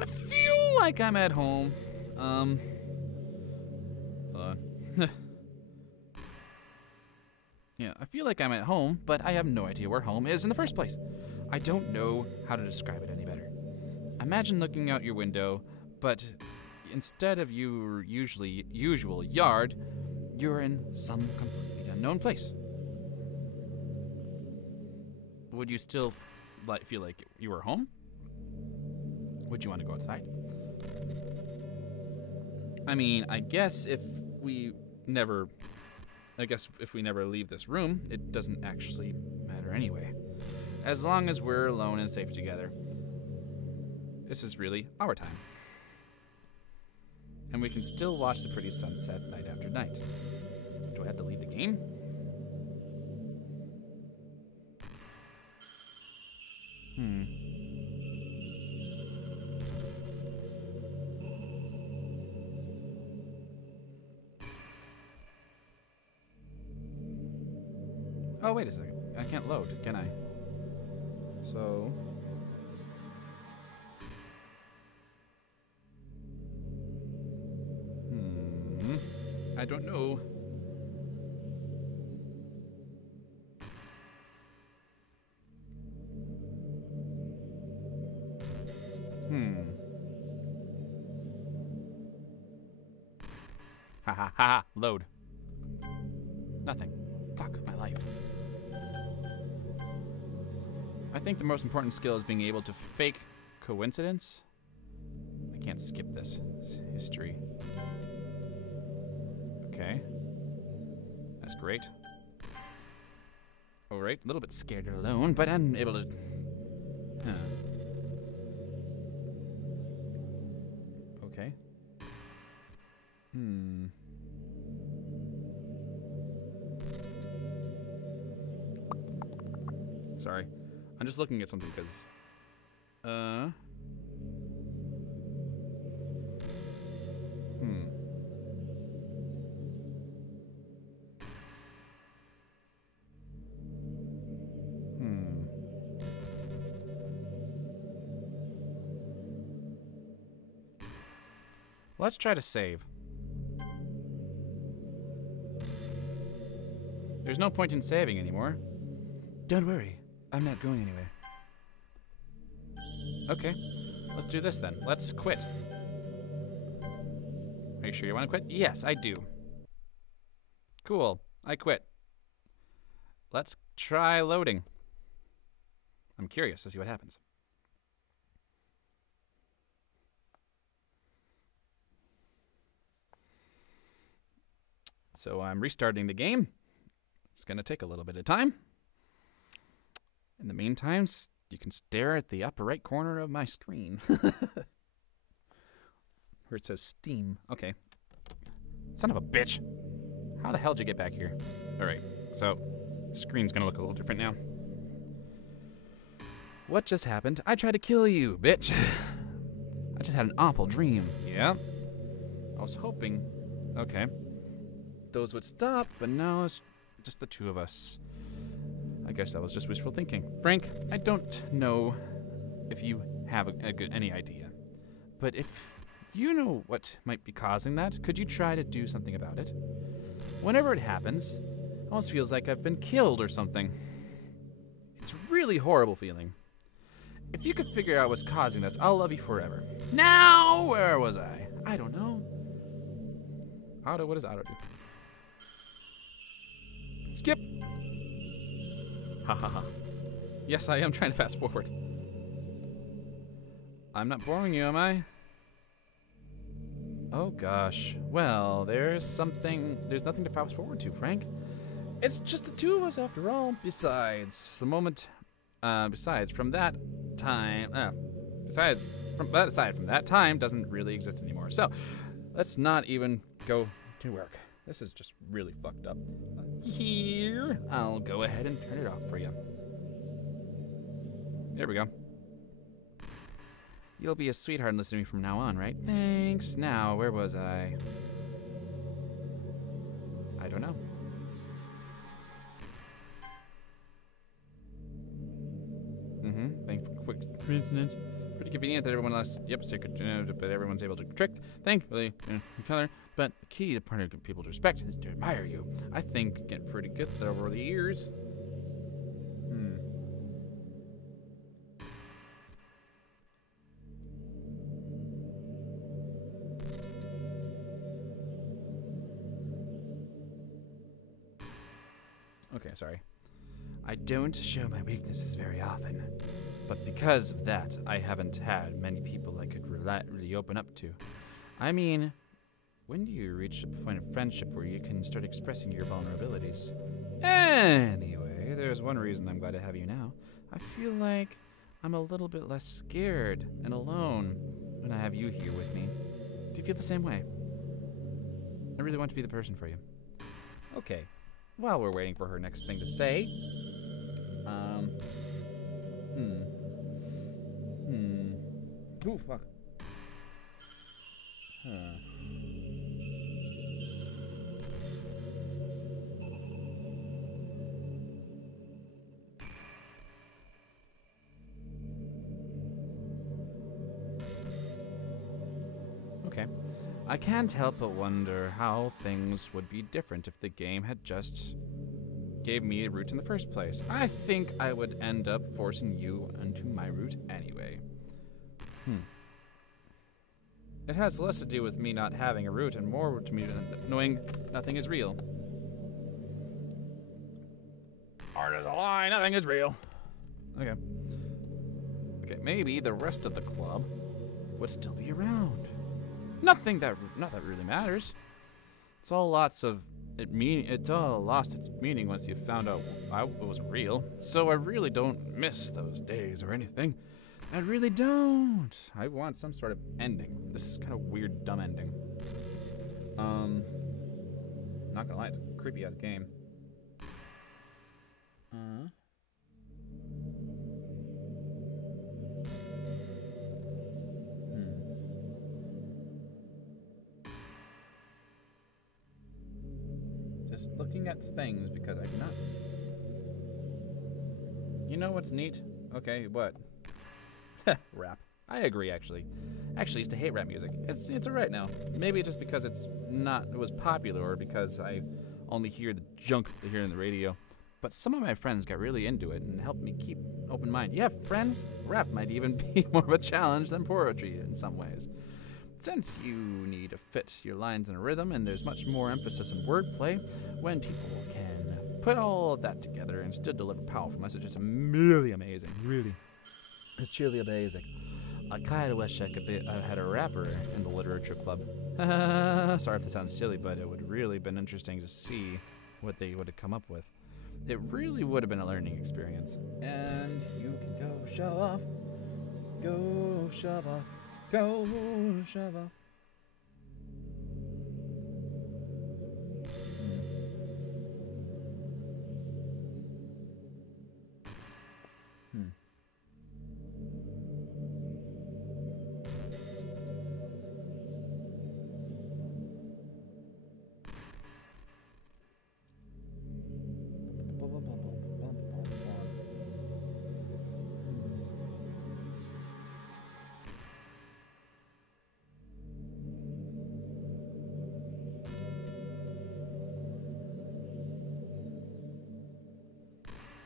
I feel like I'm at home. Hold on. Yeah, I feel like I'm at home, but I have no idea where home is in the first place. I don't know how to describe it any better. Imagine looking out your window, but instead of your usual yard, you're in some completely unknown place. Would you still feel like you were home? Would you want to go outside? I mean, I guess if we never leave this room, it doesn't actually matter anyway. As long as we're alone and safe together. This is really our time. And we can still watch the pretty sunset night after night. Do I have to leave the game? Oh, wait a second. I can't load, can I? So... I don't know. Ha ha ha. Load. Nothing. Fuck my life. I think the most important skill is being able to fake coincidence. I can't skip this. History. Okay. That's great. Alright, a little bit scared alone, but I'm able to... Okay. Sorry. I'm just looking at something because... Let's try to save. There's no point in saving anymore. Don't worry, I'm not going anywhere. Okay, let's do this then. Let's quit. Are you sure you want to quit? Yes, I do. Cool, I quit. Let's Try loading. I'm curious to see what happens. So I'm restarting the game. It's going to take a little bit of time. In the meantime, you can stare at the upper right corner of my screen. Where it says Steam. Okay. Son of a bitch. How the hell did you get back here? Alright, so the screen's going to look a little different now. What just happened? I tried to kill you, bitch. I just had an awful dream. Yeah. I was hoping... Okay. Those would stop, but now it's just the two of us. I guess that was just wishful thinking. Frank, I don't know if you have any idea, but if you know what might be causing that, could you try to do something about it? Whenever it happens, it almost feels like I've been killed or something. It's a really horrible feeling. If you could figure out what's causing this, I'll love you forever. Now, where was I? I don't know. Auto, what does auto do? Skip! Ha ha ha. Yes, I am trying to fast forward. I'm not boring you, am I? Oh gosh. Well, there's nothing to fast forward to, Frank. It's just the two of us after all. Besides, from that time doesn't really exist anymore. So, let's not even go to work. This is just really fucked up. Here, I'll go ahead and turn it off for you. There we go. You'll be a sweetheart and listen to me from now on, right? Thanks. Now, where was I? I don't know. Thanks for quick. Pretty convenient that everyone else. Yep, secret, but everyone's able to be tricked. Thankfully, color. But the key to partner people to respect is to admire you. I think getting pretty good at that over the years. Okay, sorry. I don't show my weaknesses very often, but because of that, I haven't had many people I could really open up to. I mean, when do you reach a point of friendship where you can start expressing your vulnerabilities? Anyway, there's one reason I'm glad to have you now. I feel like I'm a little bit less scared and alone when I have you here with me. Do you feel the same way? I really want to be the person for you. Okay. While we're waiting for her next thing to say, Ooh, fuck. Okay. I can't help but wonder how things would be different if the game had just gave me a route in the first place. I think I would end up forcing you onto my route anyway. It has less to do with me not having a route and more to me knowing nothing is real. Art is a lie, nothing is real. Okay. Okay, maybe the rest of the club would still be around. Not that really matters. It's all lost its meaning once you found out it wasn't real. So I really don't miss those days or anything. I really don't. I want some sort of ending. This is kind of weird, dumb ending. Not gonna lie, it's a creepy ass game. Just looking at things because I do not. You know what's neat? Okay, what? Rap. I agree, actually. Actually, I used to hate rap music. It's alright now. Maybe just because it was popular or because I only hear the junk they hear in the radio. But some of my friends got really into it and helped me keep open mind. Yeah, friends, rap might even be more of a challenge than poetry in some ways. Since you need to fit your lines in a rhythm and there's much more emphasis in wordplay, when people can Put all of that together and still deliver powerful messages. Really amazing. Really. It's truly amazing. I kind of wish I had a rapper in the literature club. Sorry if that sounds silly, but it would really been interesting to see what they would have come up with. It really would have been a learning experience. And you can go shove off. Go shove off. Go shove off.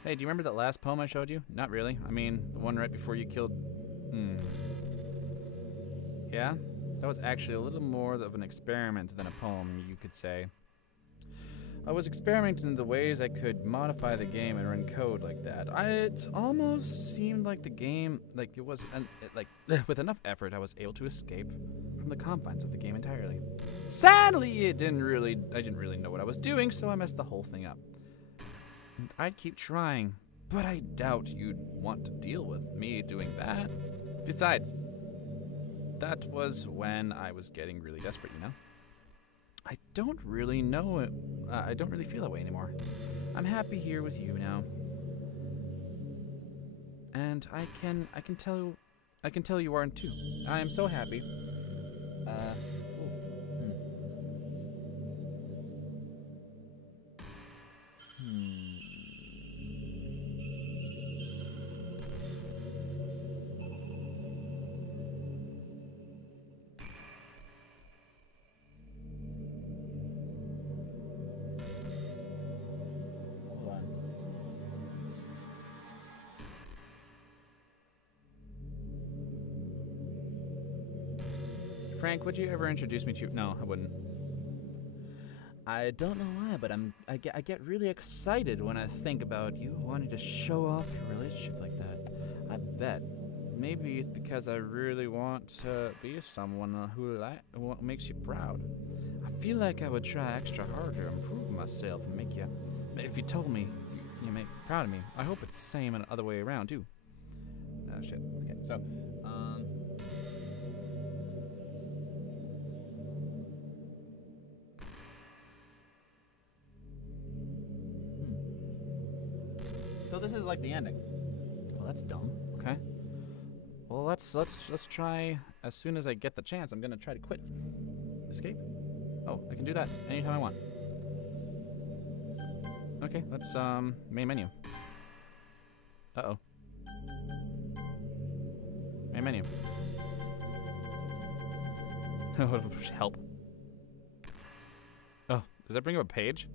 Hey, do you remember that last poem I showed you? Not really. I mean, the one right before you killed... Yeah? That was actually a little more of an experiment than a poem, you could say. I was experimenting in the ways I could modify the game and run code like that. It almost seemed like the game, like it was, with enough effort, I was able to escape from the confines of the game entirely. Sadly, I didn't really know what I was doing, so I messed the whole thing up. And I'd keep trying, but I doubt you'd want to deal with me doing that. Besides, that was when I was getting really desperate, you know? I don't really know it. I don't really feel that way anymore. I'm happy here with you now. And I can tell you aren't too. I am so happy. Frank, would you ever introduce me to... No, I wouldn't. I don't know why, but I get really excited when I think about you wanting to show off your relationship like that. I bet. Maybe it's because I really want to be someone who makes you proud. I feel like I would try extra hard to improve myself and make you... If you told me you make me proud of me, I hope it's the same and the other way around, too. Oh, shit. Okay, so... So this is like the ending. Well, that's dumb. Okay. Well, let's try. As soon as I get the chance, I'm gonna try to quit. Escape. Oh, I can do that anytime I want. Okay, let's main menu. Uh-oh. Main menu. Help. Oh, does that bring up a page?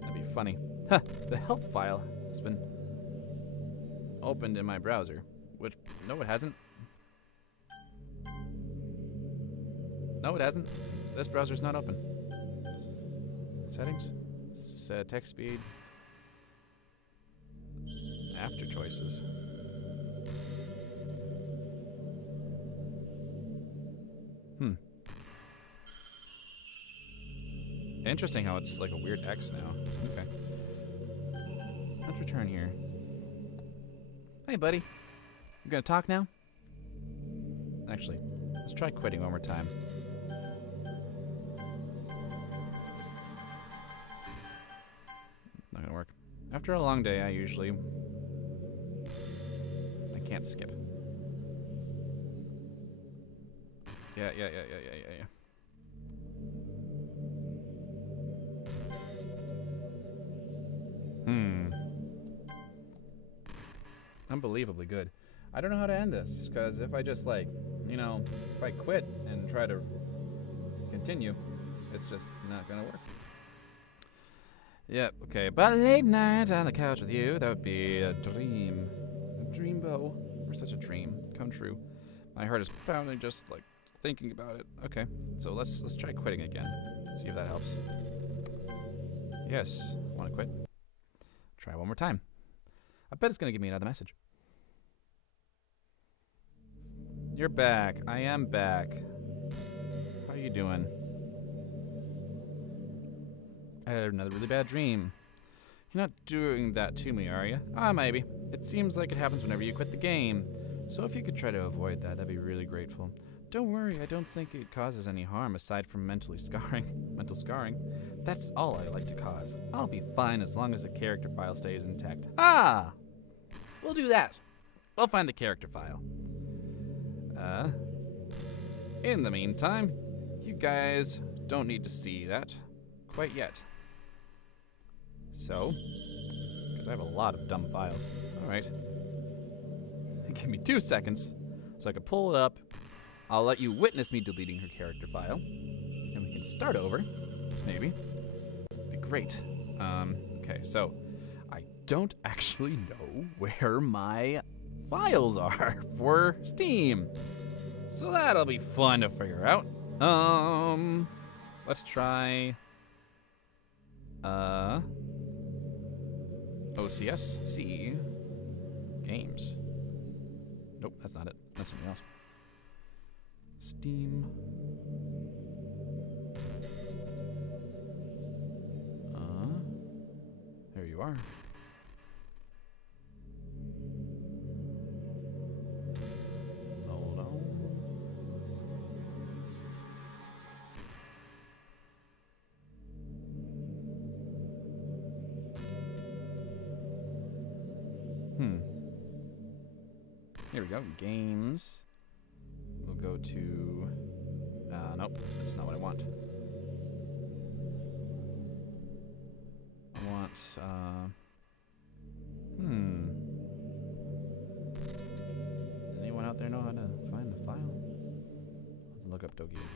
That'd be funny. Huh, the help file has been opened in my browser, which, no it hasn't. No it hasn't. This browser's not open. Settings, set text speed, after choices. Interesting how it's like a weird X now. Okay. Let's return here. Hey, buddy. You gonna talk now? Actually, let's try quitting one more time. Not gonna work. After a long day, I can't skip. Yeah. Unbelievably good. I don't know how to end this, because if I just if I quit and try to continue, it's just not gonna work. Yep, okay. But late night on the couch with you, that would be a dream. A dreambo. Or such a dream. Come true. My heart is pounding just thinking about it. Okay, so let's try quitting again. See if that helps. Yes. Want to quit? Try one more time. I bet it's going to give me another message. You're back. I am back. How are you doing? I had another really bad dream. You're not doing that to me, are you? Ah, maybe. It seems like it happens whenever you quit the game. So if you could try to avoid that, that'd be really grateful. Don't worry, I don't think it causes any harm aside from mental scarring. That's all I like to cause. I'll be fine as long as the character file stays intact. Ah! We'll do that. We'll find the character file. In the meantime, you guys don't need to see that quite yet. So, because I have a lot of dumb files. Alright. Give me 2 seconds so I can pull it up. I'll let you witness me deleting her character file. And we can start over, maybe. Be great. Okay, so I don't actually know where my files are for Steam. So that'll be fun to figure out. Let's try OCS C games. Nope, that's not it. That's something else. Steam. There you are. Hold on. Here we go. Games. We'll go to... nope. That's not what I want. I want... Does anyone out there know how to find the file? I'll look up Doki Doki.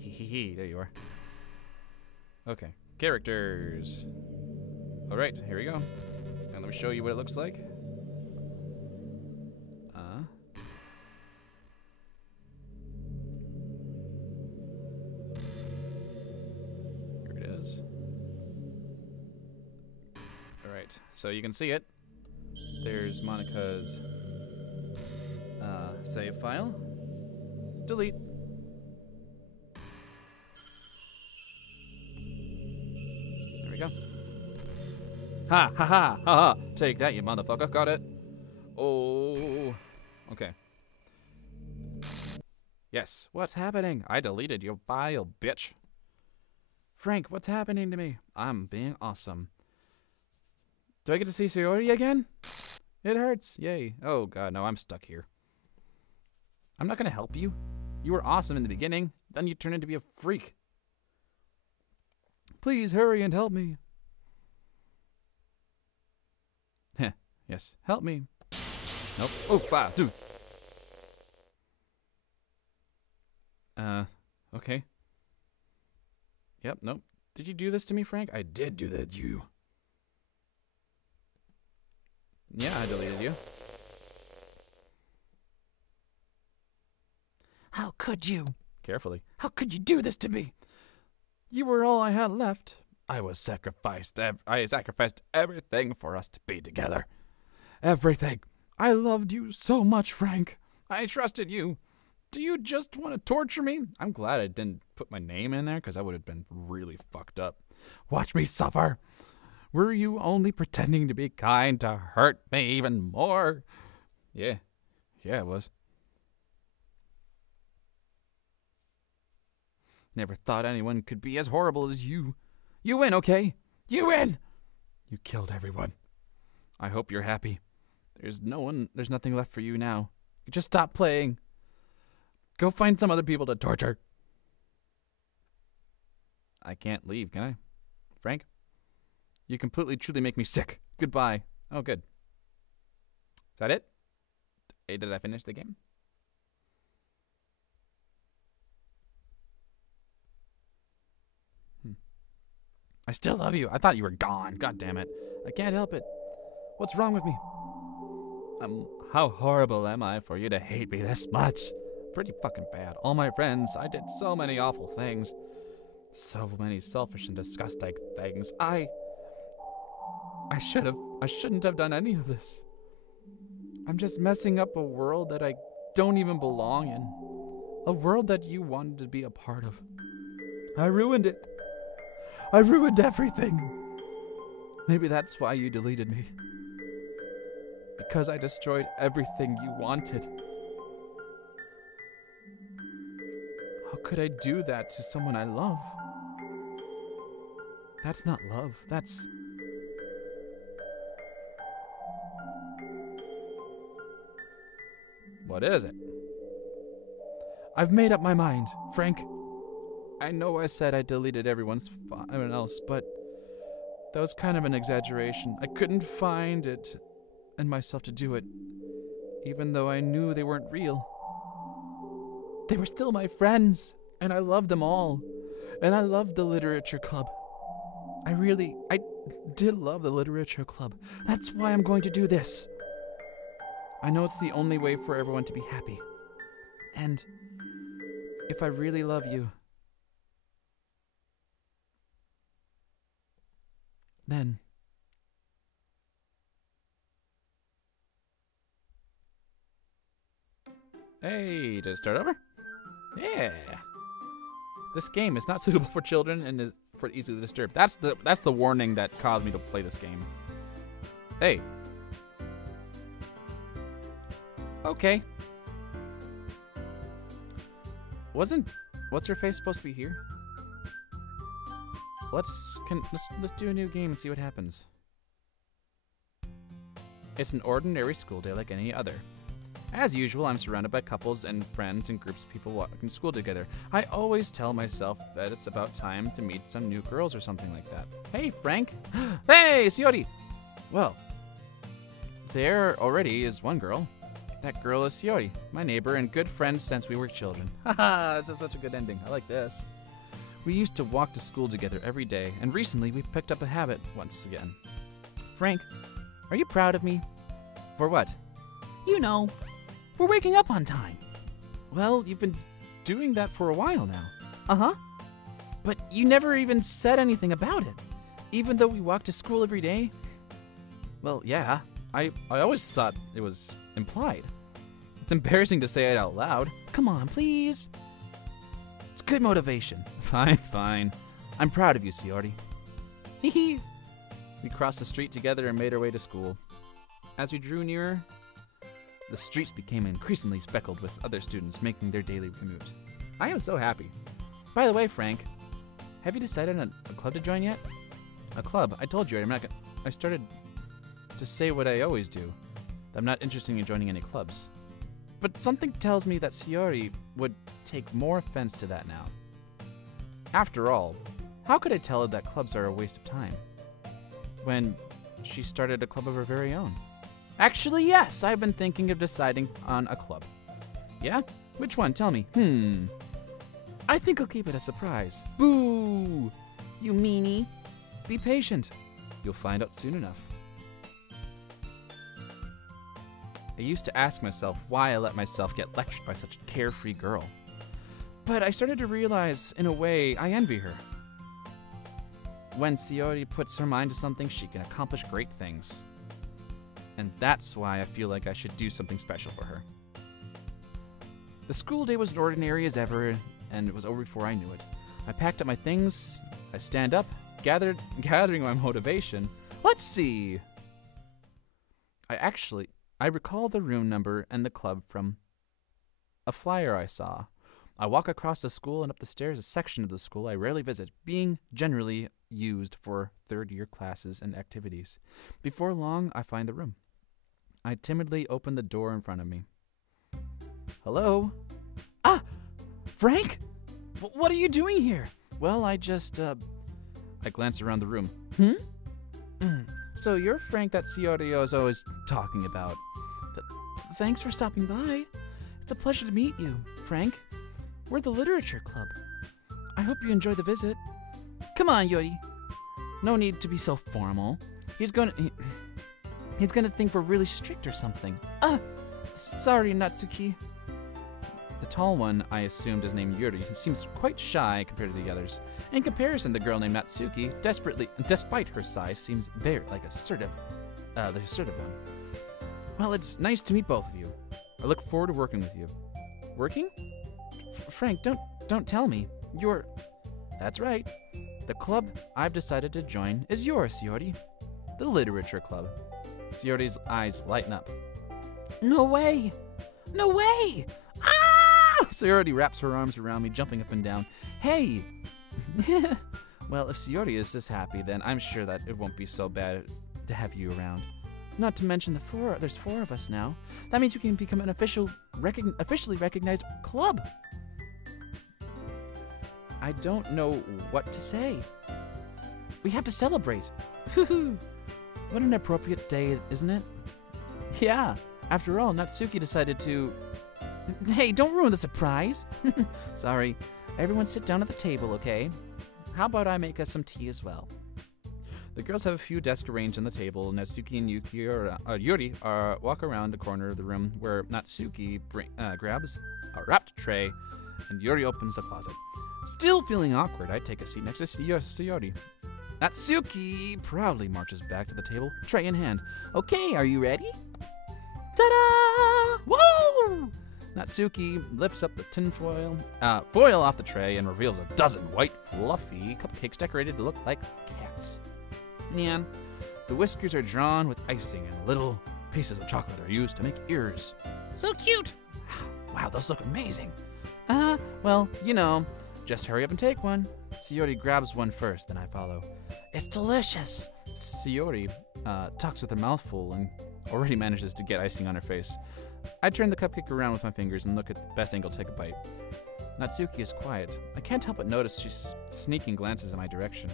Hee, there you are. Okay, characters. All right, here we go. And let me show you what it looks like. Here it is. All right, so you can see it. There's Monica's save file. Delete. Go. Ha ha ha ha ha! Take that, you motherfucker! Got it. Oh, okay. Yes. What's happening? I deleted your vile bitch. Frank, what's happening to me? I'm being awesome. Do I get to see Sayori again? It hurts. Yay. Oh god, no, I'm stuck here. I'm not gonna help you. You were awesome in the beginning, then you turned into be a freak. Please hurry and help me. Heh. Yes, help me. Nope. Oh, fire, dude. Okay. Yep, nope. Did you do this to me, Frank? I did do that to you. Yeah, I deleted you. How could you? Carefully. How could you do this to me? You were all I had left. I sacrificed everything for us to be together. Everything. I loved you so much, Frank. I trusted you. Do you just want to torture me? I'm glad I didn't put my name in there because I would have been really fucked up. Watch me suffer. Were you only pretending to be kind to hurt me even more? Yeah. Yeah, it was. Never thought anyone could be as horrible as you. You win, okay? You win! You killed everyone. I hope you're happy. There's nothing left for you now. You just stop playing. Go find some other people to torture. I can't leave, can I? Frank? You completely, truly make me sick. Goodbye. Oh, good. Is that it? Hey, did I finish the game? I still love you. I thought you were gone. God damn it. I can't help it. What's wrong with me? How horrible am I for you to hate me this much? Pretty fucking bad. All my friends, I did so many awful things. So many selfish and disgusting things. I shouldn't have done any of this. I'm just messing up a world that I don't even belong in. A world that you wanted to be a part of. I ruined it. I ruined everything. Maybe that's why you deleted me. Because I destroyed everything you wanted. How could I do that to someone I love? That's not love. That's... What is it? I've made up my mind, Frank. I know I said I deleted everyone else, but that was kind of an exaggeration. I couldn't find it in myself to do it, even though I knew they weren't real. They were still my friends, and I loved them all. And I loved the literature club. I did love the literature club. That's why I'm going to do this. I know it's the only way for everyone to be happy. And if I really love you, then hey, did it start over? Yeah. This game is not suitable for children and is for easily disturbed. That's the warning that caused me to play this game. Hey. Okay. What's her face supposed to be here? Let's do a new game and see what happens. It's an ordinary school day like any other. As usual, I'm surrounded by couples and friends and groups of people walking to school together. I always tell myself that it's about time to meet some new girls or something like that. Hey, Frank. Hey, Siori. Well, there already is one girl. That girl is Siori, my neighbor and good friend since we were children. Haha, this is such a good ending. I like this. We used to walk to school together every day, and recently we picked up a habit once again. Frank, are you proud of me? For what? You know, we're waking up on time. Well, you've been doing that for a while now. Uh-huh. But you never even said anything about it, even though we walk to school every day. Well, yeah, I always thought it was implied. It's embarrassing to say it out loud. Come on, please. It's good motivation. Fine. I'm proud of you, Siori. Hee. We crossed the street together and made our way to school. As we drew nearer, the streets became increasingly speckled with other students making their daily commute. I am so happy. By the way, Frank, have you decided on a club to join yet? A club? I told you I started to say what I always do. I'm not interested in joining any clubs. But something tells me that Siori would take more offense to that now. After all, how could I tell her that clubs are a waste of time when she started a club of her very own? Actually, yes, I've been thinking of deciding on a club. Yeah? Which one? Tell me. I think I'll keep it a surprise. Boo! You meanie. Be patient. You'll find out soon enough. I used to ask myself why I let myself get lectured by such a carefree girl. But I started to realize, in a way, I envy her. When Siori puts her mind to something, she can accomplish great things. And that's why I feel like I should do something special for her. The school day was ordinary as ever, and it was over before I knew it. I packed up my things, I stand up, gathering my motivation. Let's see! I recall the room number and the club from a flyer I saw. I walk across the school and up the stairs, a section of the school I rarely visit, being generally used for third-year classes and activities. Before long, I find the room. I timidly open the door in front of me. Hello? Ah! Frank? What are you doing here? Well, I glance around the room. So you're Frank that Siori is always talking about. Thanks for stopping by. It's a pleasure to meet you, Frank. We're the literature club. I hope you enjoy the visit. Come on, Yori. No need to be so formal. He's gonna think we're really strict or something. Sorry, Natsuki. The tall one, I assumed, is named Yuri. He seems quite shy compared to the others. In comparison, the girl named Natsuki, despite her size, seems very like the assertive one. Well, it's nice to meet both of you. I look forward to working with you. Working? Frank, don't tell me. That's right. The club I've decided to join is yours, Sayori. The literature club. Sayori's eyes lighten up. No way! No way! Ah! Sayori wraps her arms around me, jumping up and down. Hey! Well, if Sayori is this happy, then I'm sure that it won't be so bad to have you around. Not to mention there's 4 of us now. That means we can become an officially recognized club. I don't know what to say. We have to celebrate. What an appropriate day, isn't it? Yeah, after all, Natsuki decided to... Hey, don't ruin the surprise. Sorry. Everyone sit down at the table, okay? How about I make us some tea as well? The girls have a few desks arranged on the table. Natsuki and Yuri walk around the corner of the room where Natsuki grabs a wrapped tray and Yuri opens the closet. Still feeling awkward, I take a seat next to Sayori. Natsuki proudly marches back to the table, tray in hand. Okay, are you ready? Ta-da! Whoa! Natsuki lifts up the tin foil off the tray and reveals a dozen white, fluffy cupcakes decorated to look like cats. And the whiskers are drawn with icing and little pieces of chocolate are used to make ears. So cute! Wow, those look amazing. Well, you know, just hurry up and take one. Sayori grabs one first, then I follow. It's delicious! Sayori talks with her mouth full and already manages to get icing on her face. I turn the cupcake around with my fingers and look at the best angle to take a bite. Natsuki is quiet. I can't help but notice she's sneaking glances in my direction.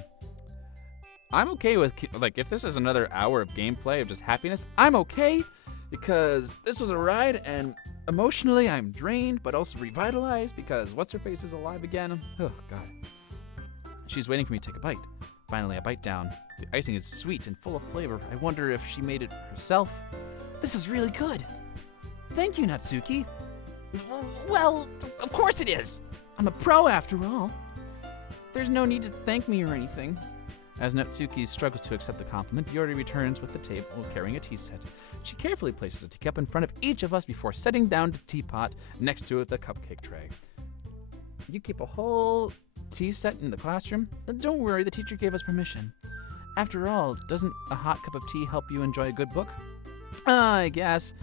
I'm okay with, if this is another hour of gameplay of just happiness, I'm okay, because this was a ride, and emotionally I'm drained, but also revitalized, because What's-Her-Face is alive again. Oh, God. She's waiting for me to take a bite. Finally, I bite down. The icing is sweet and full of flavor. I wonder if she made it herself. This is really good. Thank you, Natsuki. Well, of course it is. I'm a pro after all. There's no need to thank me or anything. As Natsuki struggles to accept the compliment, Yuri returns with the table carrying a tea set. She carefully places a teacup in front of each of us before setting down the teapot next to the cupcake tray. You keep a whole tea set in the classroom? Don't worry, the teacher gave us permission. After all, doesn't a hot cup of tea help you enjoy a good book? I guess.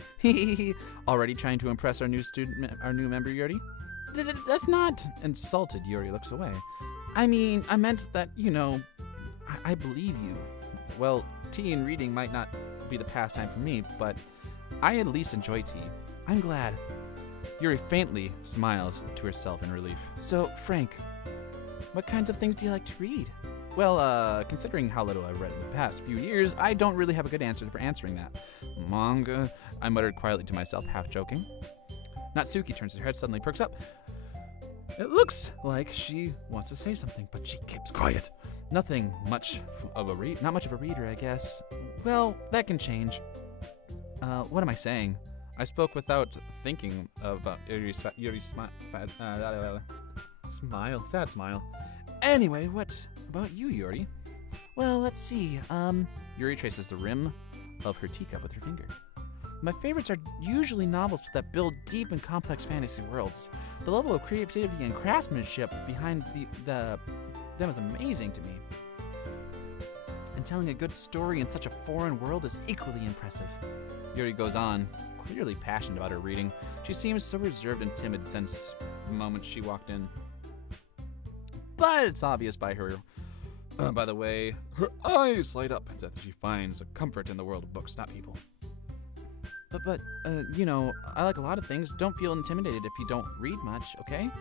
Already trying to impress our new member, Yuri? That's not... Insulted, Yuri looks away. I mean, I meant that, you know... I believe you. Well, tea and reading might not be the pastime for me, but I at least enjoy tea. I'm glad. Yuri faintly smiles to herself in relief. So, Frank, what kinds of things do you like to read? Well, considering how little I've read in the past few years, I don't really have a good answer for answering that. Manga, I muttered quietly to myself, half joking. Natsuki turns her head, suddenly perks up. It looks like she wants to say something, but she keeps quiet. Not much of a reader, I guess. Well, that can change. What am I saying? I spoke without thinking about Yuri's smile. Sad smile. Anyway, what about you, Yuri? Well, let's see. Yuri traces the rim of her teacup with her finger. My favorites are usually novels that build deep and complex fantasy worlds. The level of creativity and craftsmanship behind them is amazing to me. And telling a good story in such a foreign world is equally impressive. Yuri goes on, clearly passionate about her reading. She seems so reserved and timid since the moment she walked in. But it's obvious by the way her eyes light up that she finds a comfort in the world of books, not people. But you know, I like a lot of things. Don't feel intimidated if you don't read much, okay?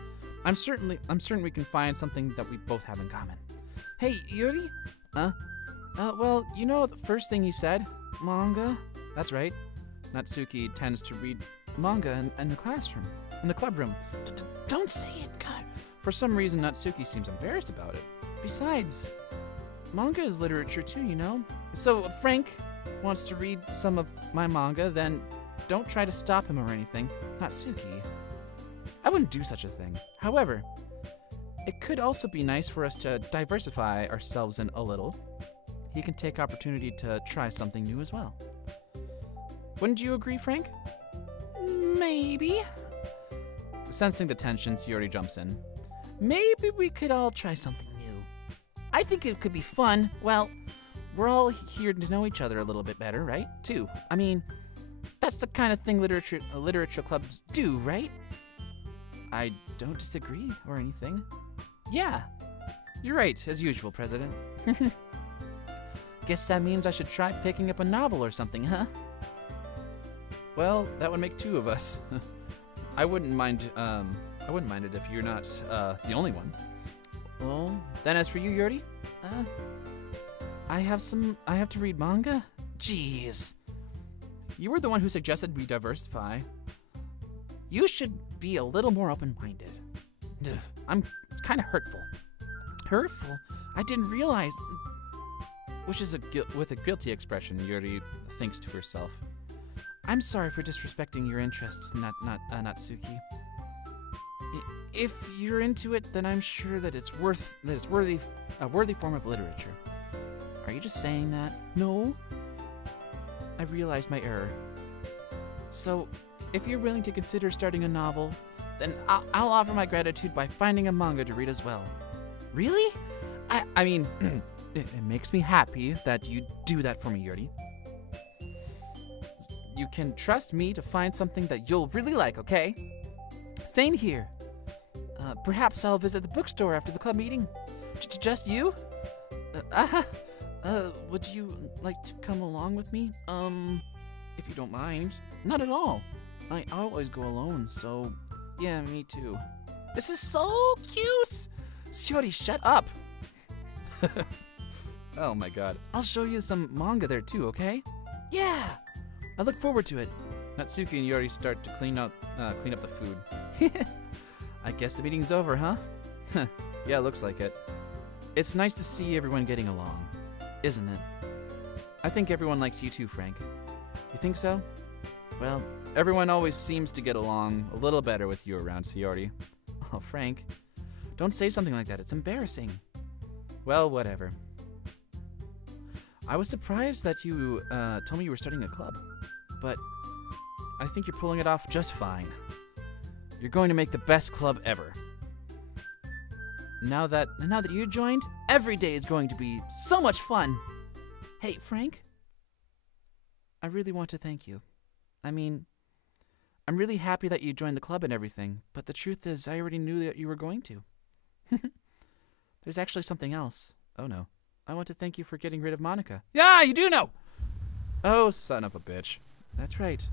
I'm certain we can find something that we both have in common. Hey, Yuri? Well, you know the first thing you said? Manga? That's right. Natsuki tends to read manga in the classroom, in the club room. Don't say it, God. For some reason, Natsuki seems embarrassed about it. Besides, manga is literature too, you know? So, Frank, wants to read some of my manga, then don't try to stop him or anything. Natsuki. I wouldn't do such a thing. However, it could also be nice for us to diversify ourselves in a little. He can take opportunity to try something new as well. Wouldn't you agree, Frank? Maybe. Sensing the tension, Shiori jumps in. Maybe we could all try something new. I think it could be fun. Well, we're all here to know each other a little bit better, right? Too. I mean, that's the kind of thing literature clubs do, right? I don't disagree or anything. Yeah, you're right, as usual, President. Guess that means I should try picking up a novel or something, huh? Well, that would make 2 of us. I wouldn't mind it if you're not the only one. Well, then as for you, Yuri, I have to read manga. Jeez, you were the one who suggested we diversify. You should be a little more open-minded. It's kind of hurtful. Hurtful? I didn't realize. Which is with a guilty expression, Yuri thinks to herself. I'm sorry for disrespecting your interests, Natsuki. If you're into it, then I'm sure that it's a worthy form of literature. Are you just saying that? No. I realized my error. So, if you're willing to consider starting a novel, then I'll offer my gratitude by finding a manga to read as well. Really? I mean, it makes me happy that you do that for me, Yuri. You can trust me to find something that you'll really like, okay? Same here. Perhaps I'll visit the bookstore after the club meeting. Just you? Would you like to come along with me? If you don't mind. Not at all. I always go alone, so yeah, me too. This is so cute! Shiori, shut up! Oh my god. I'll show you some manga there too, okay? Yeah! I look forward to it. Natsuki and Yuri start to clean up the food. I guess the meeting's over, huh? Yeah, looks like it. It's nice to see everyone getting along, isn't it? I think everyone likes you too, Frank. You think so? Well, everyone always seems to get along a little better with you around, Shiori. Oh, Frank, don't say something like that. It's embarrassing. Well, whatever. I was surprised that you told me you were starting a club, but I think you're pulling it off just fine. You're going to make the best club ever. Now that you joined, every day is going to be so much fun. Hey, Frank, I really want to thank you. I mean, I'm really happy that you joined the club and everything, but the truth is I already knew that you were going to. There's actually something else. Oh no. I want to thank you for getting rid of Monica. Yeah, you do know! Oh, son of a bitch. That's right.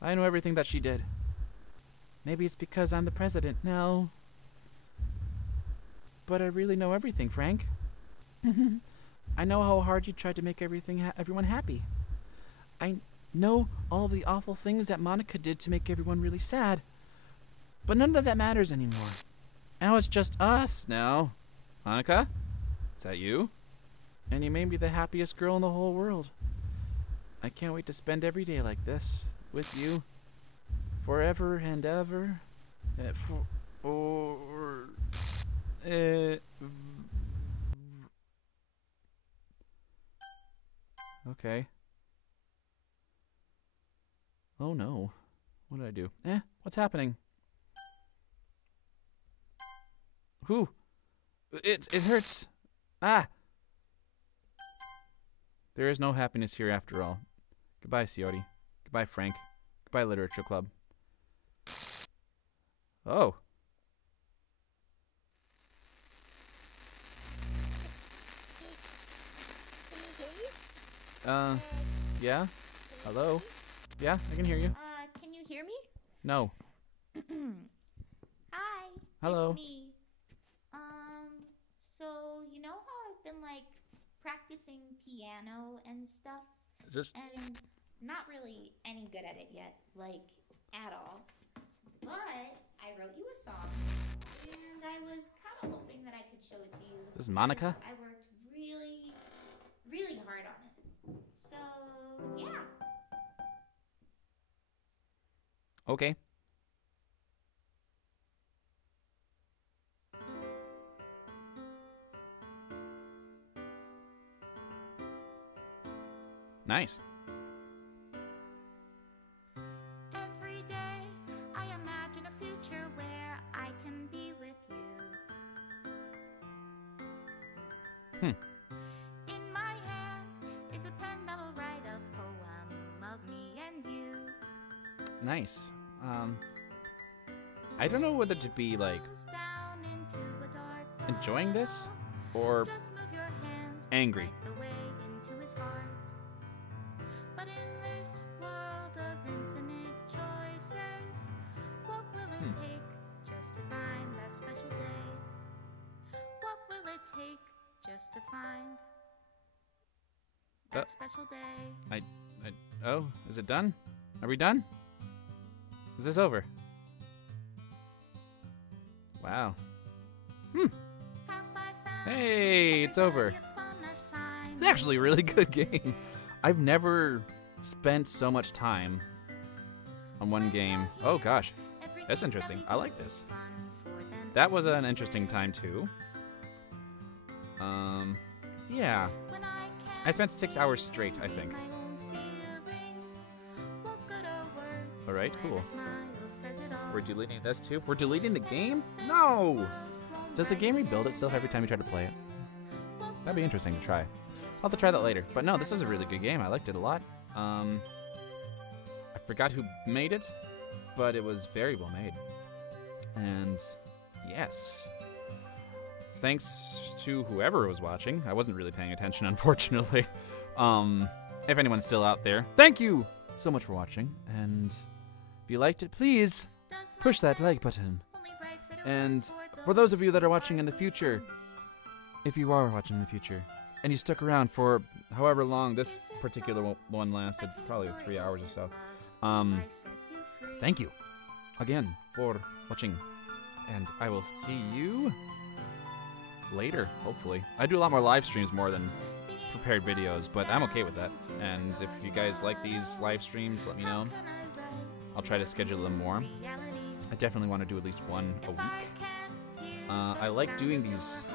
I know everything that she did. Maybe it's because I'm the president now. But I really know everything, Frank. I know how hard you tried to make everyone happy. I know all the awful things that Monica did to make everyone really sad. But none of that matters anymore. Now it's just us now. Monica? Is that you? And you made me the happiest girl in the whole world. I can't wait to spend every day like this with you. Forever and ever. Okay. Oh no. What did I do? What's happening? Whew. It hurts. Ah. There is no happiness here after all. Goodbye, Shiori. Goodbye, Frank. Goodbye, Literature Club. Oh. Yeah? Hello? Yeah, I can hear you. Can you hear me? No. Hi. Hello. It's me. So you know how I've been like practicing piano and stuff? Is this... And not really any good at it yet, like at all. But I wrote you a song, and I was kind of hoping that I could show it to you. This is Monica? I worked really, really hard on it. So Okay. Nice. Every day I imagine a future where I can be with you. In my hand is a pen that will write a poem of me and you. Nice. I don't know whether to be like Goes down into a dark enjoying this well. or Just move your hand angry. right the way into his heart. But in this world of infinite choices, what will it take just to find that special day? What will it take just to find that special day? Oh, is it done? Are we done? Is this over? Wow. Have I found Hey, it's over. everybody a fun assignment? It's actually a really good game. I've never spent so much time on one game. Oh gosh, that's interesting. I like this. That was an interesting time too. Yeah. I spent 6 hours straight, I think. Alright, cool. We're deleting this too? We're deleting the game? No! Does the game rebuild itself every time you try to play it? That'd be interesting to try. I'll have to try that later. But no, this is a really good game. I liked it a lot. I forgot who made it, but it was very well made. And yes. Thanks to whoever was watching. I wasn't really paying attention, unfortunately. If anyone's still out there, thank you so much for watching. And if you liked it, please push that like button. And for those of you that are watching in the future, if you are watching in the future, and you stuck around for however long this particular one lasted, probably 3 hours or so, thank you again for watching. And I will see you later, hopefully. I do a lot more live streams more than prepared videos, but I'm okay with that. And if you guys like these live streams, let me know. I'll try to schedule them more. I definitely want to do at least one a week. I like doing these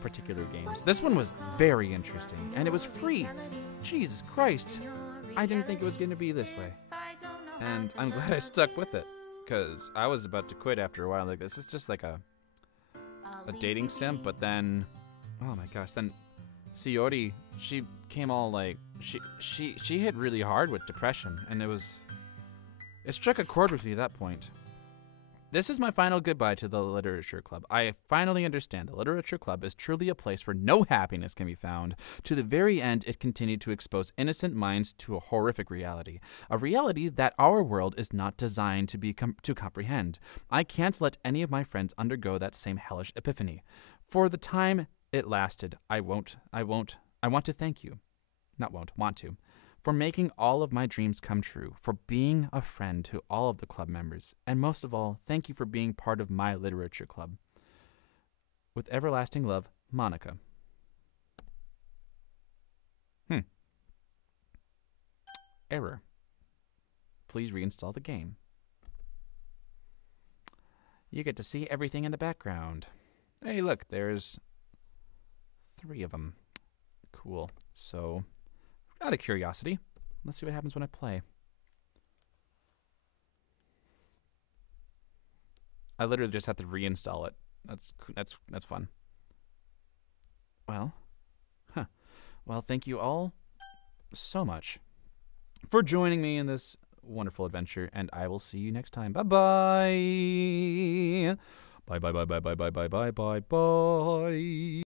particular games. This one was very interesting, and it was free. Jesus Christ. I didn't think it was going to be this way. And I'm glad I stuck with it, because I was about to quit after a while. Like, this is just like a dating sim, but then, oh my gosh, then Sayori, she came all like, she hit really hard with depression, and it struck a chord with me at that point. This is my final goodbye to the Literature Club. I finally understand the Literature Club is truly a place where no happiness can be found. To the very end, it continued to expose innocent minds to a horrific reality. A reality that our world is not designed to comprehend. I can't let any of my friends undergo that same hellish epiphany. For the time it lasted, I want to thank you. Want to. For making all of my dreams come true, for being a friend to all of the club members, and most of all, thank you for being part of my literature club. With everlasting love, Monica. Error. Please reinstall the game. You get to see everything in the background. Hey, look, there's 3 of them. Cool. So, out of curiosity, let's see what happens when I play. I literally just have to reinstall it. That's fun. Well, well, thank you all so much for joining me in this wonderful adventure, and I will see you next time. Bye-bye. Bye bye bye bye bye bye bye bye bye bye.